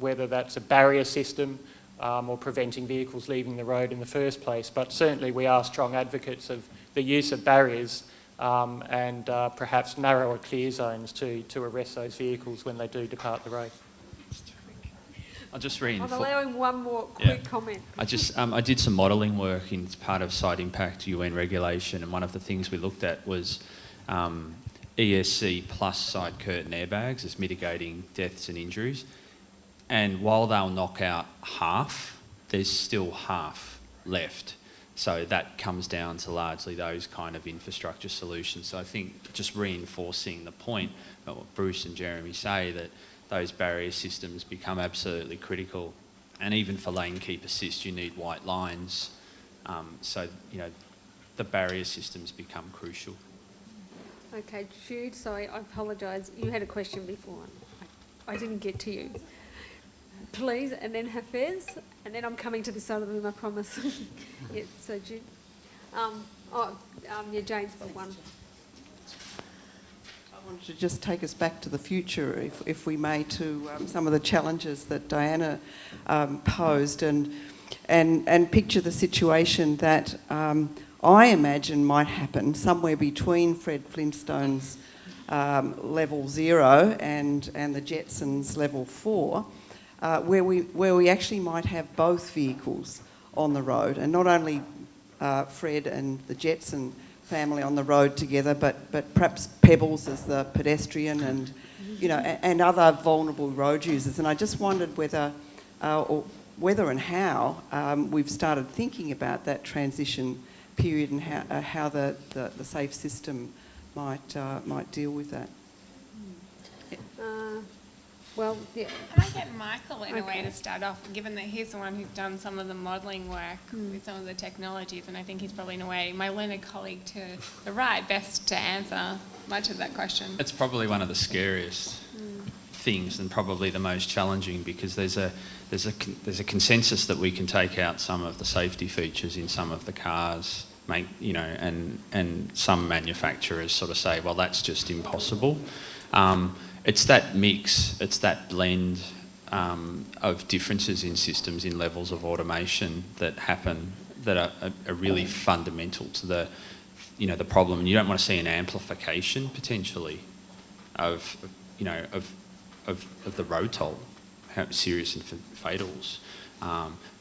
whether that's a barrier system or preventing vehicles leaving the road in the first place. But certainly we are strong advocates of the use of barriers and perhaps narrower clear zones to arrest those vehicles when they do depart the road. I'll just I'm allowing one more quick comment. I did some modelling work in part of site impact UN regulation, and one of the things we looked at was ESC plus side curtain airbags as mitigating deaths and injuries. And while they'll knock out half, there's still half left. So that comes down to largely those kind of infrastructure solutions. So I think just reinforcing the point of what Bruce and Jeremy say, that those barrier systems become absolutely critical. And even for lane keep assist, you need white lines. So, you know, the barrier systems become crucial. Okay, Jude, sorry, I apologise. You had a question before. I didn't get to you. Please, and then Hafez, and then I'm coming to this side of the room, I promise. Yeah, so Jude. Yeah, Jane's got one. I wanted to just take us back to the future, if we may, to some of the challenges that Diana posed, and picture the situation that I imagine might happen somewhere between Fred Flintstone's level 0 and the Jetsons level 4. Where we actually might have both vehicles on the road, and not only Fred and the Jetson family on the road together, but perhaps Pebbles as the pedestrian, and and other vulnerable road users. And I just wondered whether and how we've started thinking about that transition period and how the safe system might deal with that. Well, yeah. Can I get Michael in a way to start off, given that he's the one who's done some of the modelling work with some of the technologies, and I think he's probably in a way my learned colleague to the right best to answer much of that question. It's probably one of the scariest things, and probably the most challenging, because there's a consensus that we can take out some of the safety features in some of the cars, and some manufacturers sort of say, well, that's just impossible. It's that mix, it's that blend of differences in systems, in levels of automation that happen, that are really fundamental to the problem. And you don't want to see an amplification potentially of the road toll, how serious and fatals.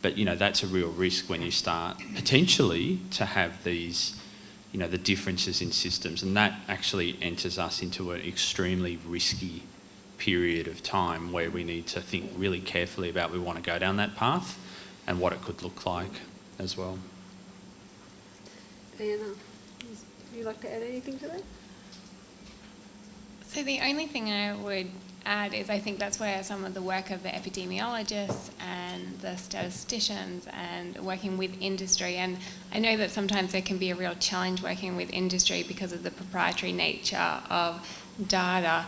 But that's a real risk when you start potentially to have these, the differences in systems, and that actually enters us into an extremely risky period of time where we need to think really carefully about we want to go down that path and what it could look like as well. Diana, would you like to add anything to that? So the only thing I would add is I think that's where some of the work of the epidemiologists and the statisticians and working with industry, and I know that sometimes there can be a real challenge working with industry because of the proprietary nature of data,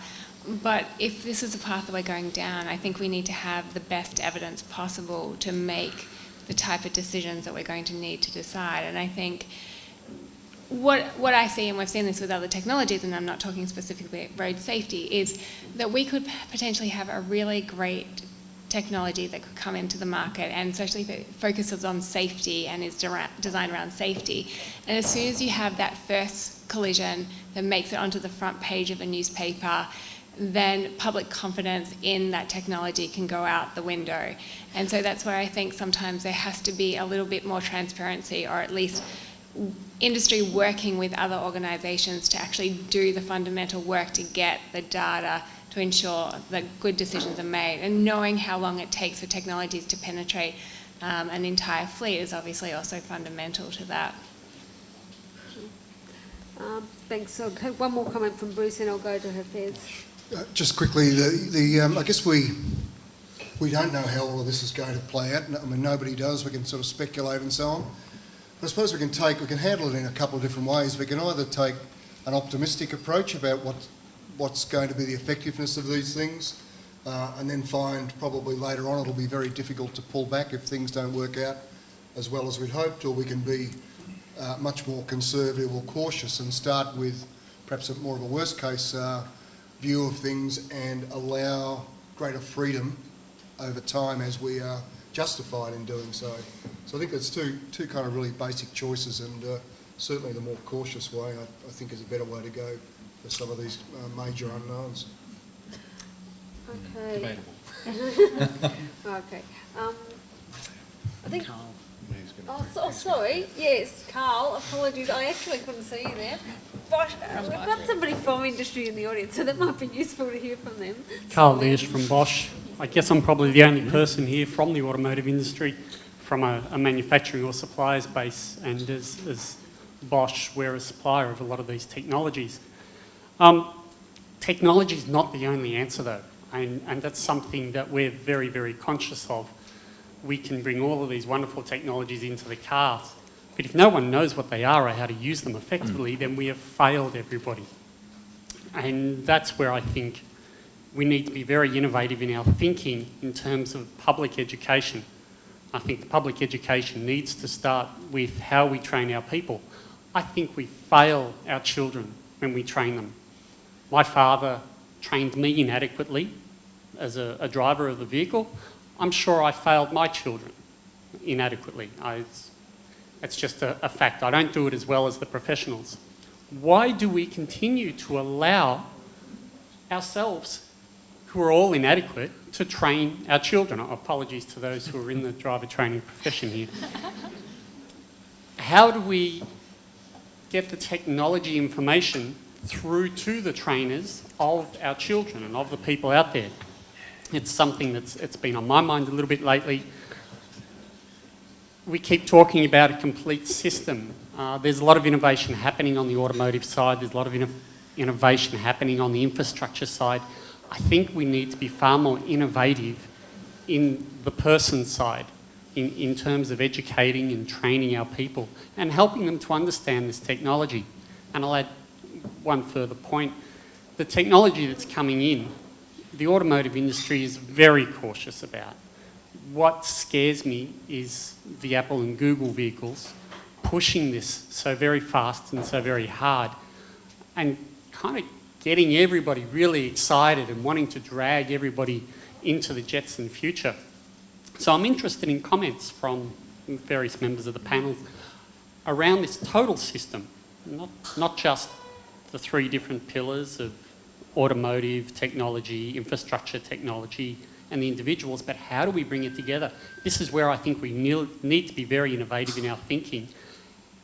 but if this is a path that we're going down, I think we need to have the best evidence possible to make the type of decisions that we're going to need to decide. And I think what I see, and we've seen this with other technologies, and I'm not talking specifically about road safety, is that we could potentially have a really great technology that could come into the market, and especially if it focuses on safety and is designed around safety. And as soon as you have that first collision that makes it onto the front page of a newspaper, then public confidence in that technology can go out the window. And so that's where I think sometimes there has to be a little bit more transparency, or at least industry working with other organisations to actually do the fundamental work to get the data to ensure that good decisions are made. And knowing how long it takes for technologies to penetrate an entire fleet is obviously also fundamental to that. Thanks. So one more comment from Bruce, and I'll go to Hafez. Just quickly, I guess we don't know how all of this is going to play out. I mean, nobody does. We can sort of speculate and so on. But I suppose we can handle it in a couple of different ways. We can either take an optimistic approach about what's going to be the effectiveness of these things, and then find probably later on it'll be very difficult to pull back if things don't work out as well as we'd hoped, or we can be much more conservative or cautious and start with perhaps more of a worst case view of things and allow greater freedom over time as we are justified in doing so. So I think that's two kind of really basic choices, and certainly the more cautious way I think is a better way to go for some of these major unknowns. Okay. Debatable. Okay. I think. Oh, sorry. Yes, Carl. Apologies. I actually couldn't see you there. Bosch, we've got somebody from industry in the audience, so that might be useful to hear from them. Carl Leash from Bosch. I guess I'm probably the only person here from the automotive industry, from a manufacturing or suppliers base, and as Bosch, we're a supplier of a lot of these technologies. Technology is not the only answer though, and that's something that we're very, very conscious of. We can bring all of these wonderful technologies into the cars, but if no one knows what they are or how to use them effectively, then we have failed everybody. And that's where I think we need to be very innovative in our thinking in terms of public education. I think the public education needs to start with how we train our people. I think we fail our children when we train them. My father trained me inadequately as a driver of the vehicle. I'm sure I failed my children inadequately. It's just a fact. I don't do it as well as the professionals. Why do we continue to allow ourselves, who are all inadequate, to train our children? Apologies to those who are in the driver training profession here. How do we get the technology information through to the trainers of our children and of the people out there? It's something it's been on my mind a little bit lately. We keep talking about a complete system. There's a lot of innovation happening on the automotive side. There's a lot of innovation happening on the infrastructure side. I think we need to be far more innovative in the person side, in terms of educating and training our people and helping them to understand this technology. And I'll add one further point. The technology that's coming in, the automotive industry is very cautious about. What scares me is the Apple and Google vehicles pushing this so very fast and so very hard, and kind of getting everybody really excited and wanting to drag everybody into the Jetson future. So I'm interested in comments from various members of the panel around this total system, not just the three different pillars of automotive technology, infrastructure technology, and the individuals, but how do we bring it together? This is where I think we need to be very innovative in our thinking.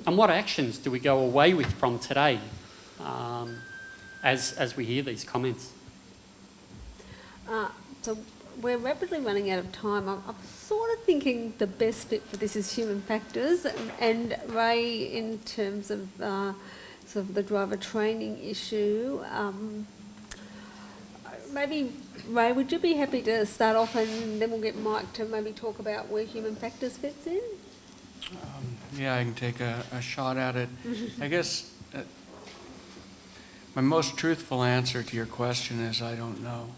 And what actions do we go away with from today as we hear these comments? So we're rapidly running out of time. I'm sort of thinking the best fit for this is human factors, and Ray, in terms of sort of the driver training issue, maybe, Ray, would you be happy to start off, and then we'll get Mike to maybe talk about where human factors fits in? Yeah, I can take a shot at it. I guess my most truthful answer to your question is I don't know.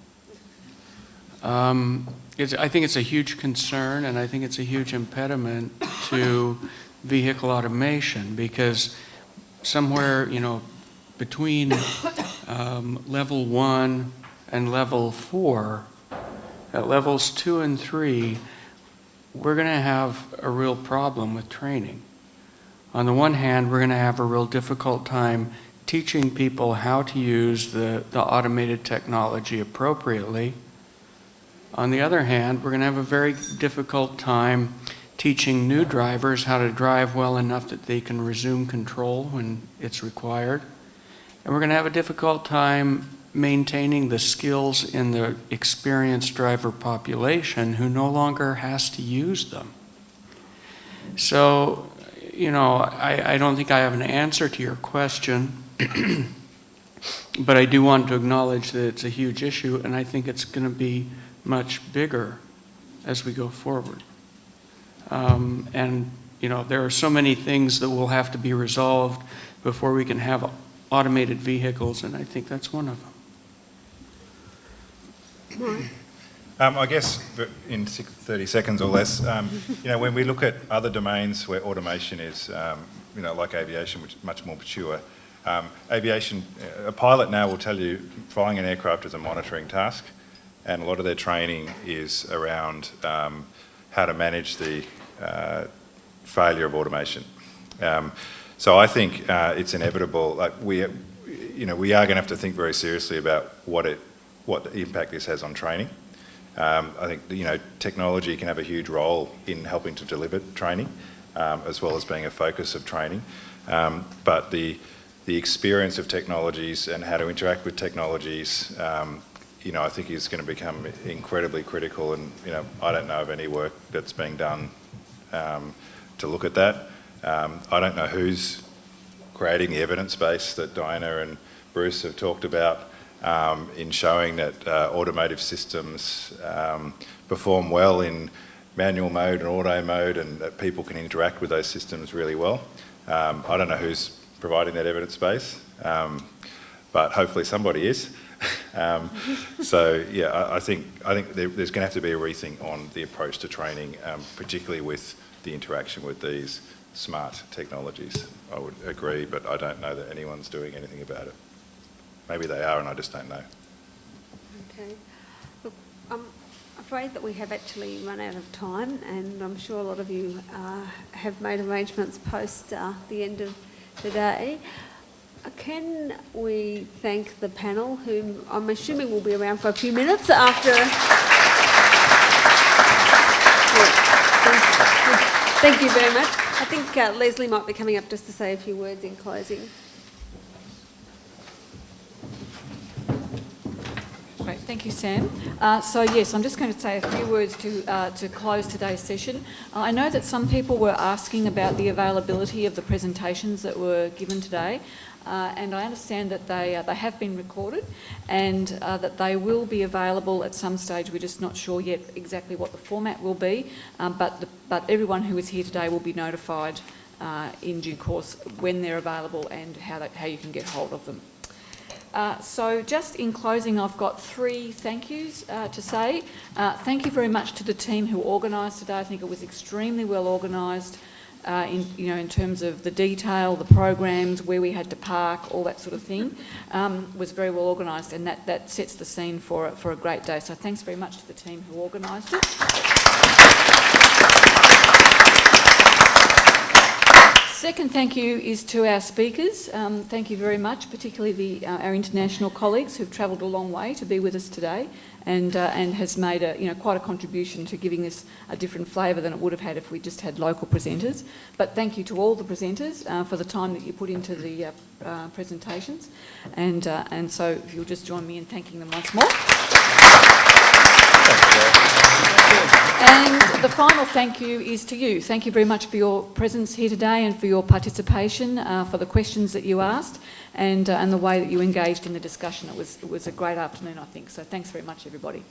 I think it's a huge concern, and I think it's a huge impediment to vehicle automation, because somewhere, between level 1 and level 4, at levels 2 and 3, we're going to have a real problem with training. On the one hand, we're going to have a real difficult time teaching people how to use the automated technology appropriately. On the other hand, we're going to have a very difficult time teaching new drivers how to drive well enough that they can resume control when it's required. And we're going to have a difficult time maintaining the skills in the experienced driver population who no longer has to use them. So, I don't think I have an answer to your question, but I do want to acknowledge that it's a huge issue, and I think it's going to be much bigger as we go forward. There are so many things that will have to be resolved before we can have automated vehicles, and I think that's one of them. I guess in 30 seconds or less, when we look at other domains where automation is, like aviation, which is much more mature, aviation, a pilot now will tell you flying an aircraft is a monitoring task, and a lot of their training is around how to manage the failure of automation. So I think it's inevitable. We are going to have to think very seriously about what the impact this has on training. I think technology can have a huge role in helping to deliver training, as well as being a focus of training. But the experience of technologies and how to interact with technologies, I think is going to become incredibly critical. And I don't know of any work that's being done to look at that. I don't know who's creating the evidence base that Diana and Bruce have talked about in showing that automotive systems perform well in manual mode and auto mode, and that people can interact with those systems really well. I don't know who's providing that evidence base, but hopefully somebody is. So yeah, I think there's going to have to be a rethink on the approach to training, particularly with the interaction with these smart technologies. I would agree, but I don't know that anyone's doing anything about it. Maybe they are and I just don't know. Okay. Look, I'm afraid that we have actually run out of time, and I'm sure a lot of you have made arrangements post the end of the day. Can we thank the panel, whom I'm assuming will be around for a few minutes after... Thank you very much. I think Leslie might be coming up just to say a few words in closing. Great, thank you, Sam. So yes, I'm just going to say a few words to close today's session. I know that some people were asking about the availability of the presentations that were given today, and I understand that they have been recorded and that they will be available at some stage. We're just not sure yet exactly what the format will be, but everyone who is here today will be notified in due course when they're available and how you can get hold of them. So just in closing, I've got 3 thank yous to say. Thank you very much to the team who organised today. I think it was extremely well organised in terms of the detail, the programs, where we had to park, all that sort of thing. Was very well organised, and that sets the scene for a great day. So thanks very much to the team who organised it. Second thank you is to our speakers. Thank you very much, particularly our international colleagues who've travelled a long way to be with us today, and has made quite a contribution to giving this a different flavour than it would have had if we just had local presenters. But thank you to all the presenters for the time that you put into the presentations, and so if you'll just join me in thanking them once more. And the final thank you is to you. Thank you very much for your presence here today and for your participation, for the questions that you asked, and the way that you engaged in the discussion. It was a great afternoon, I think. So thanks very much, everybody.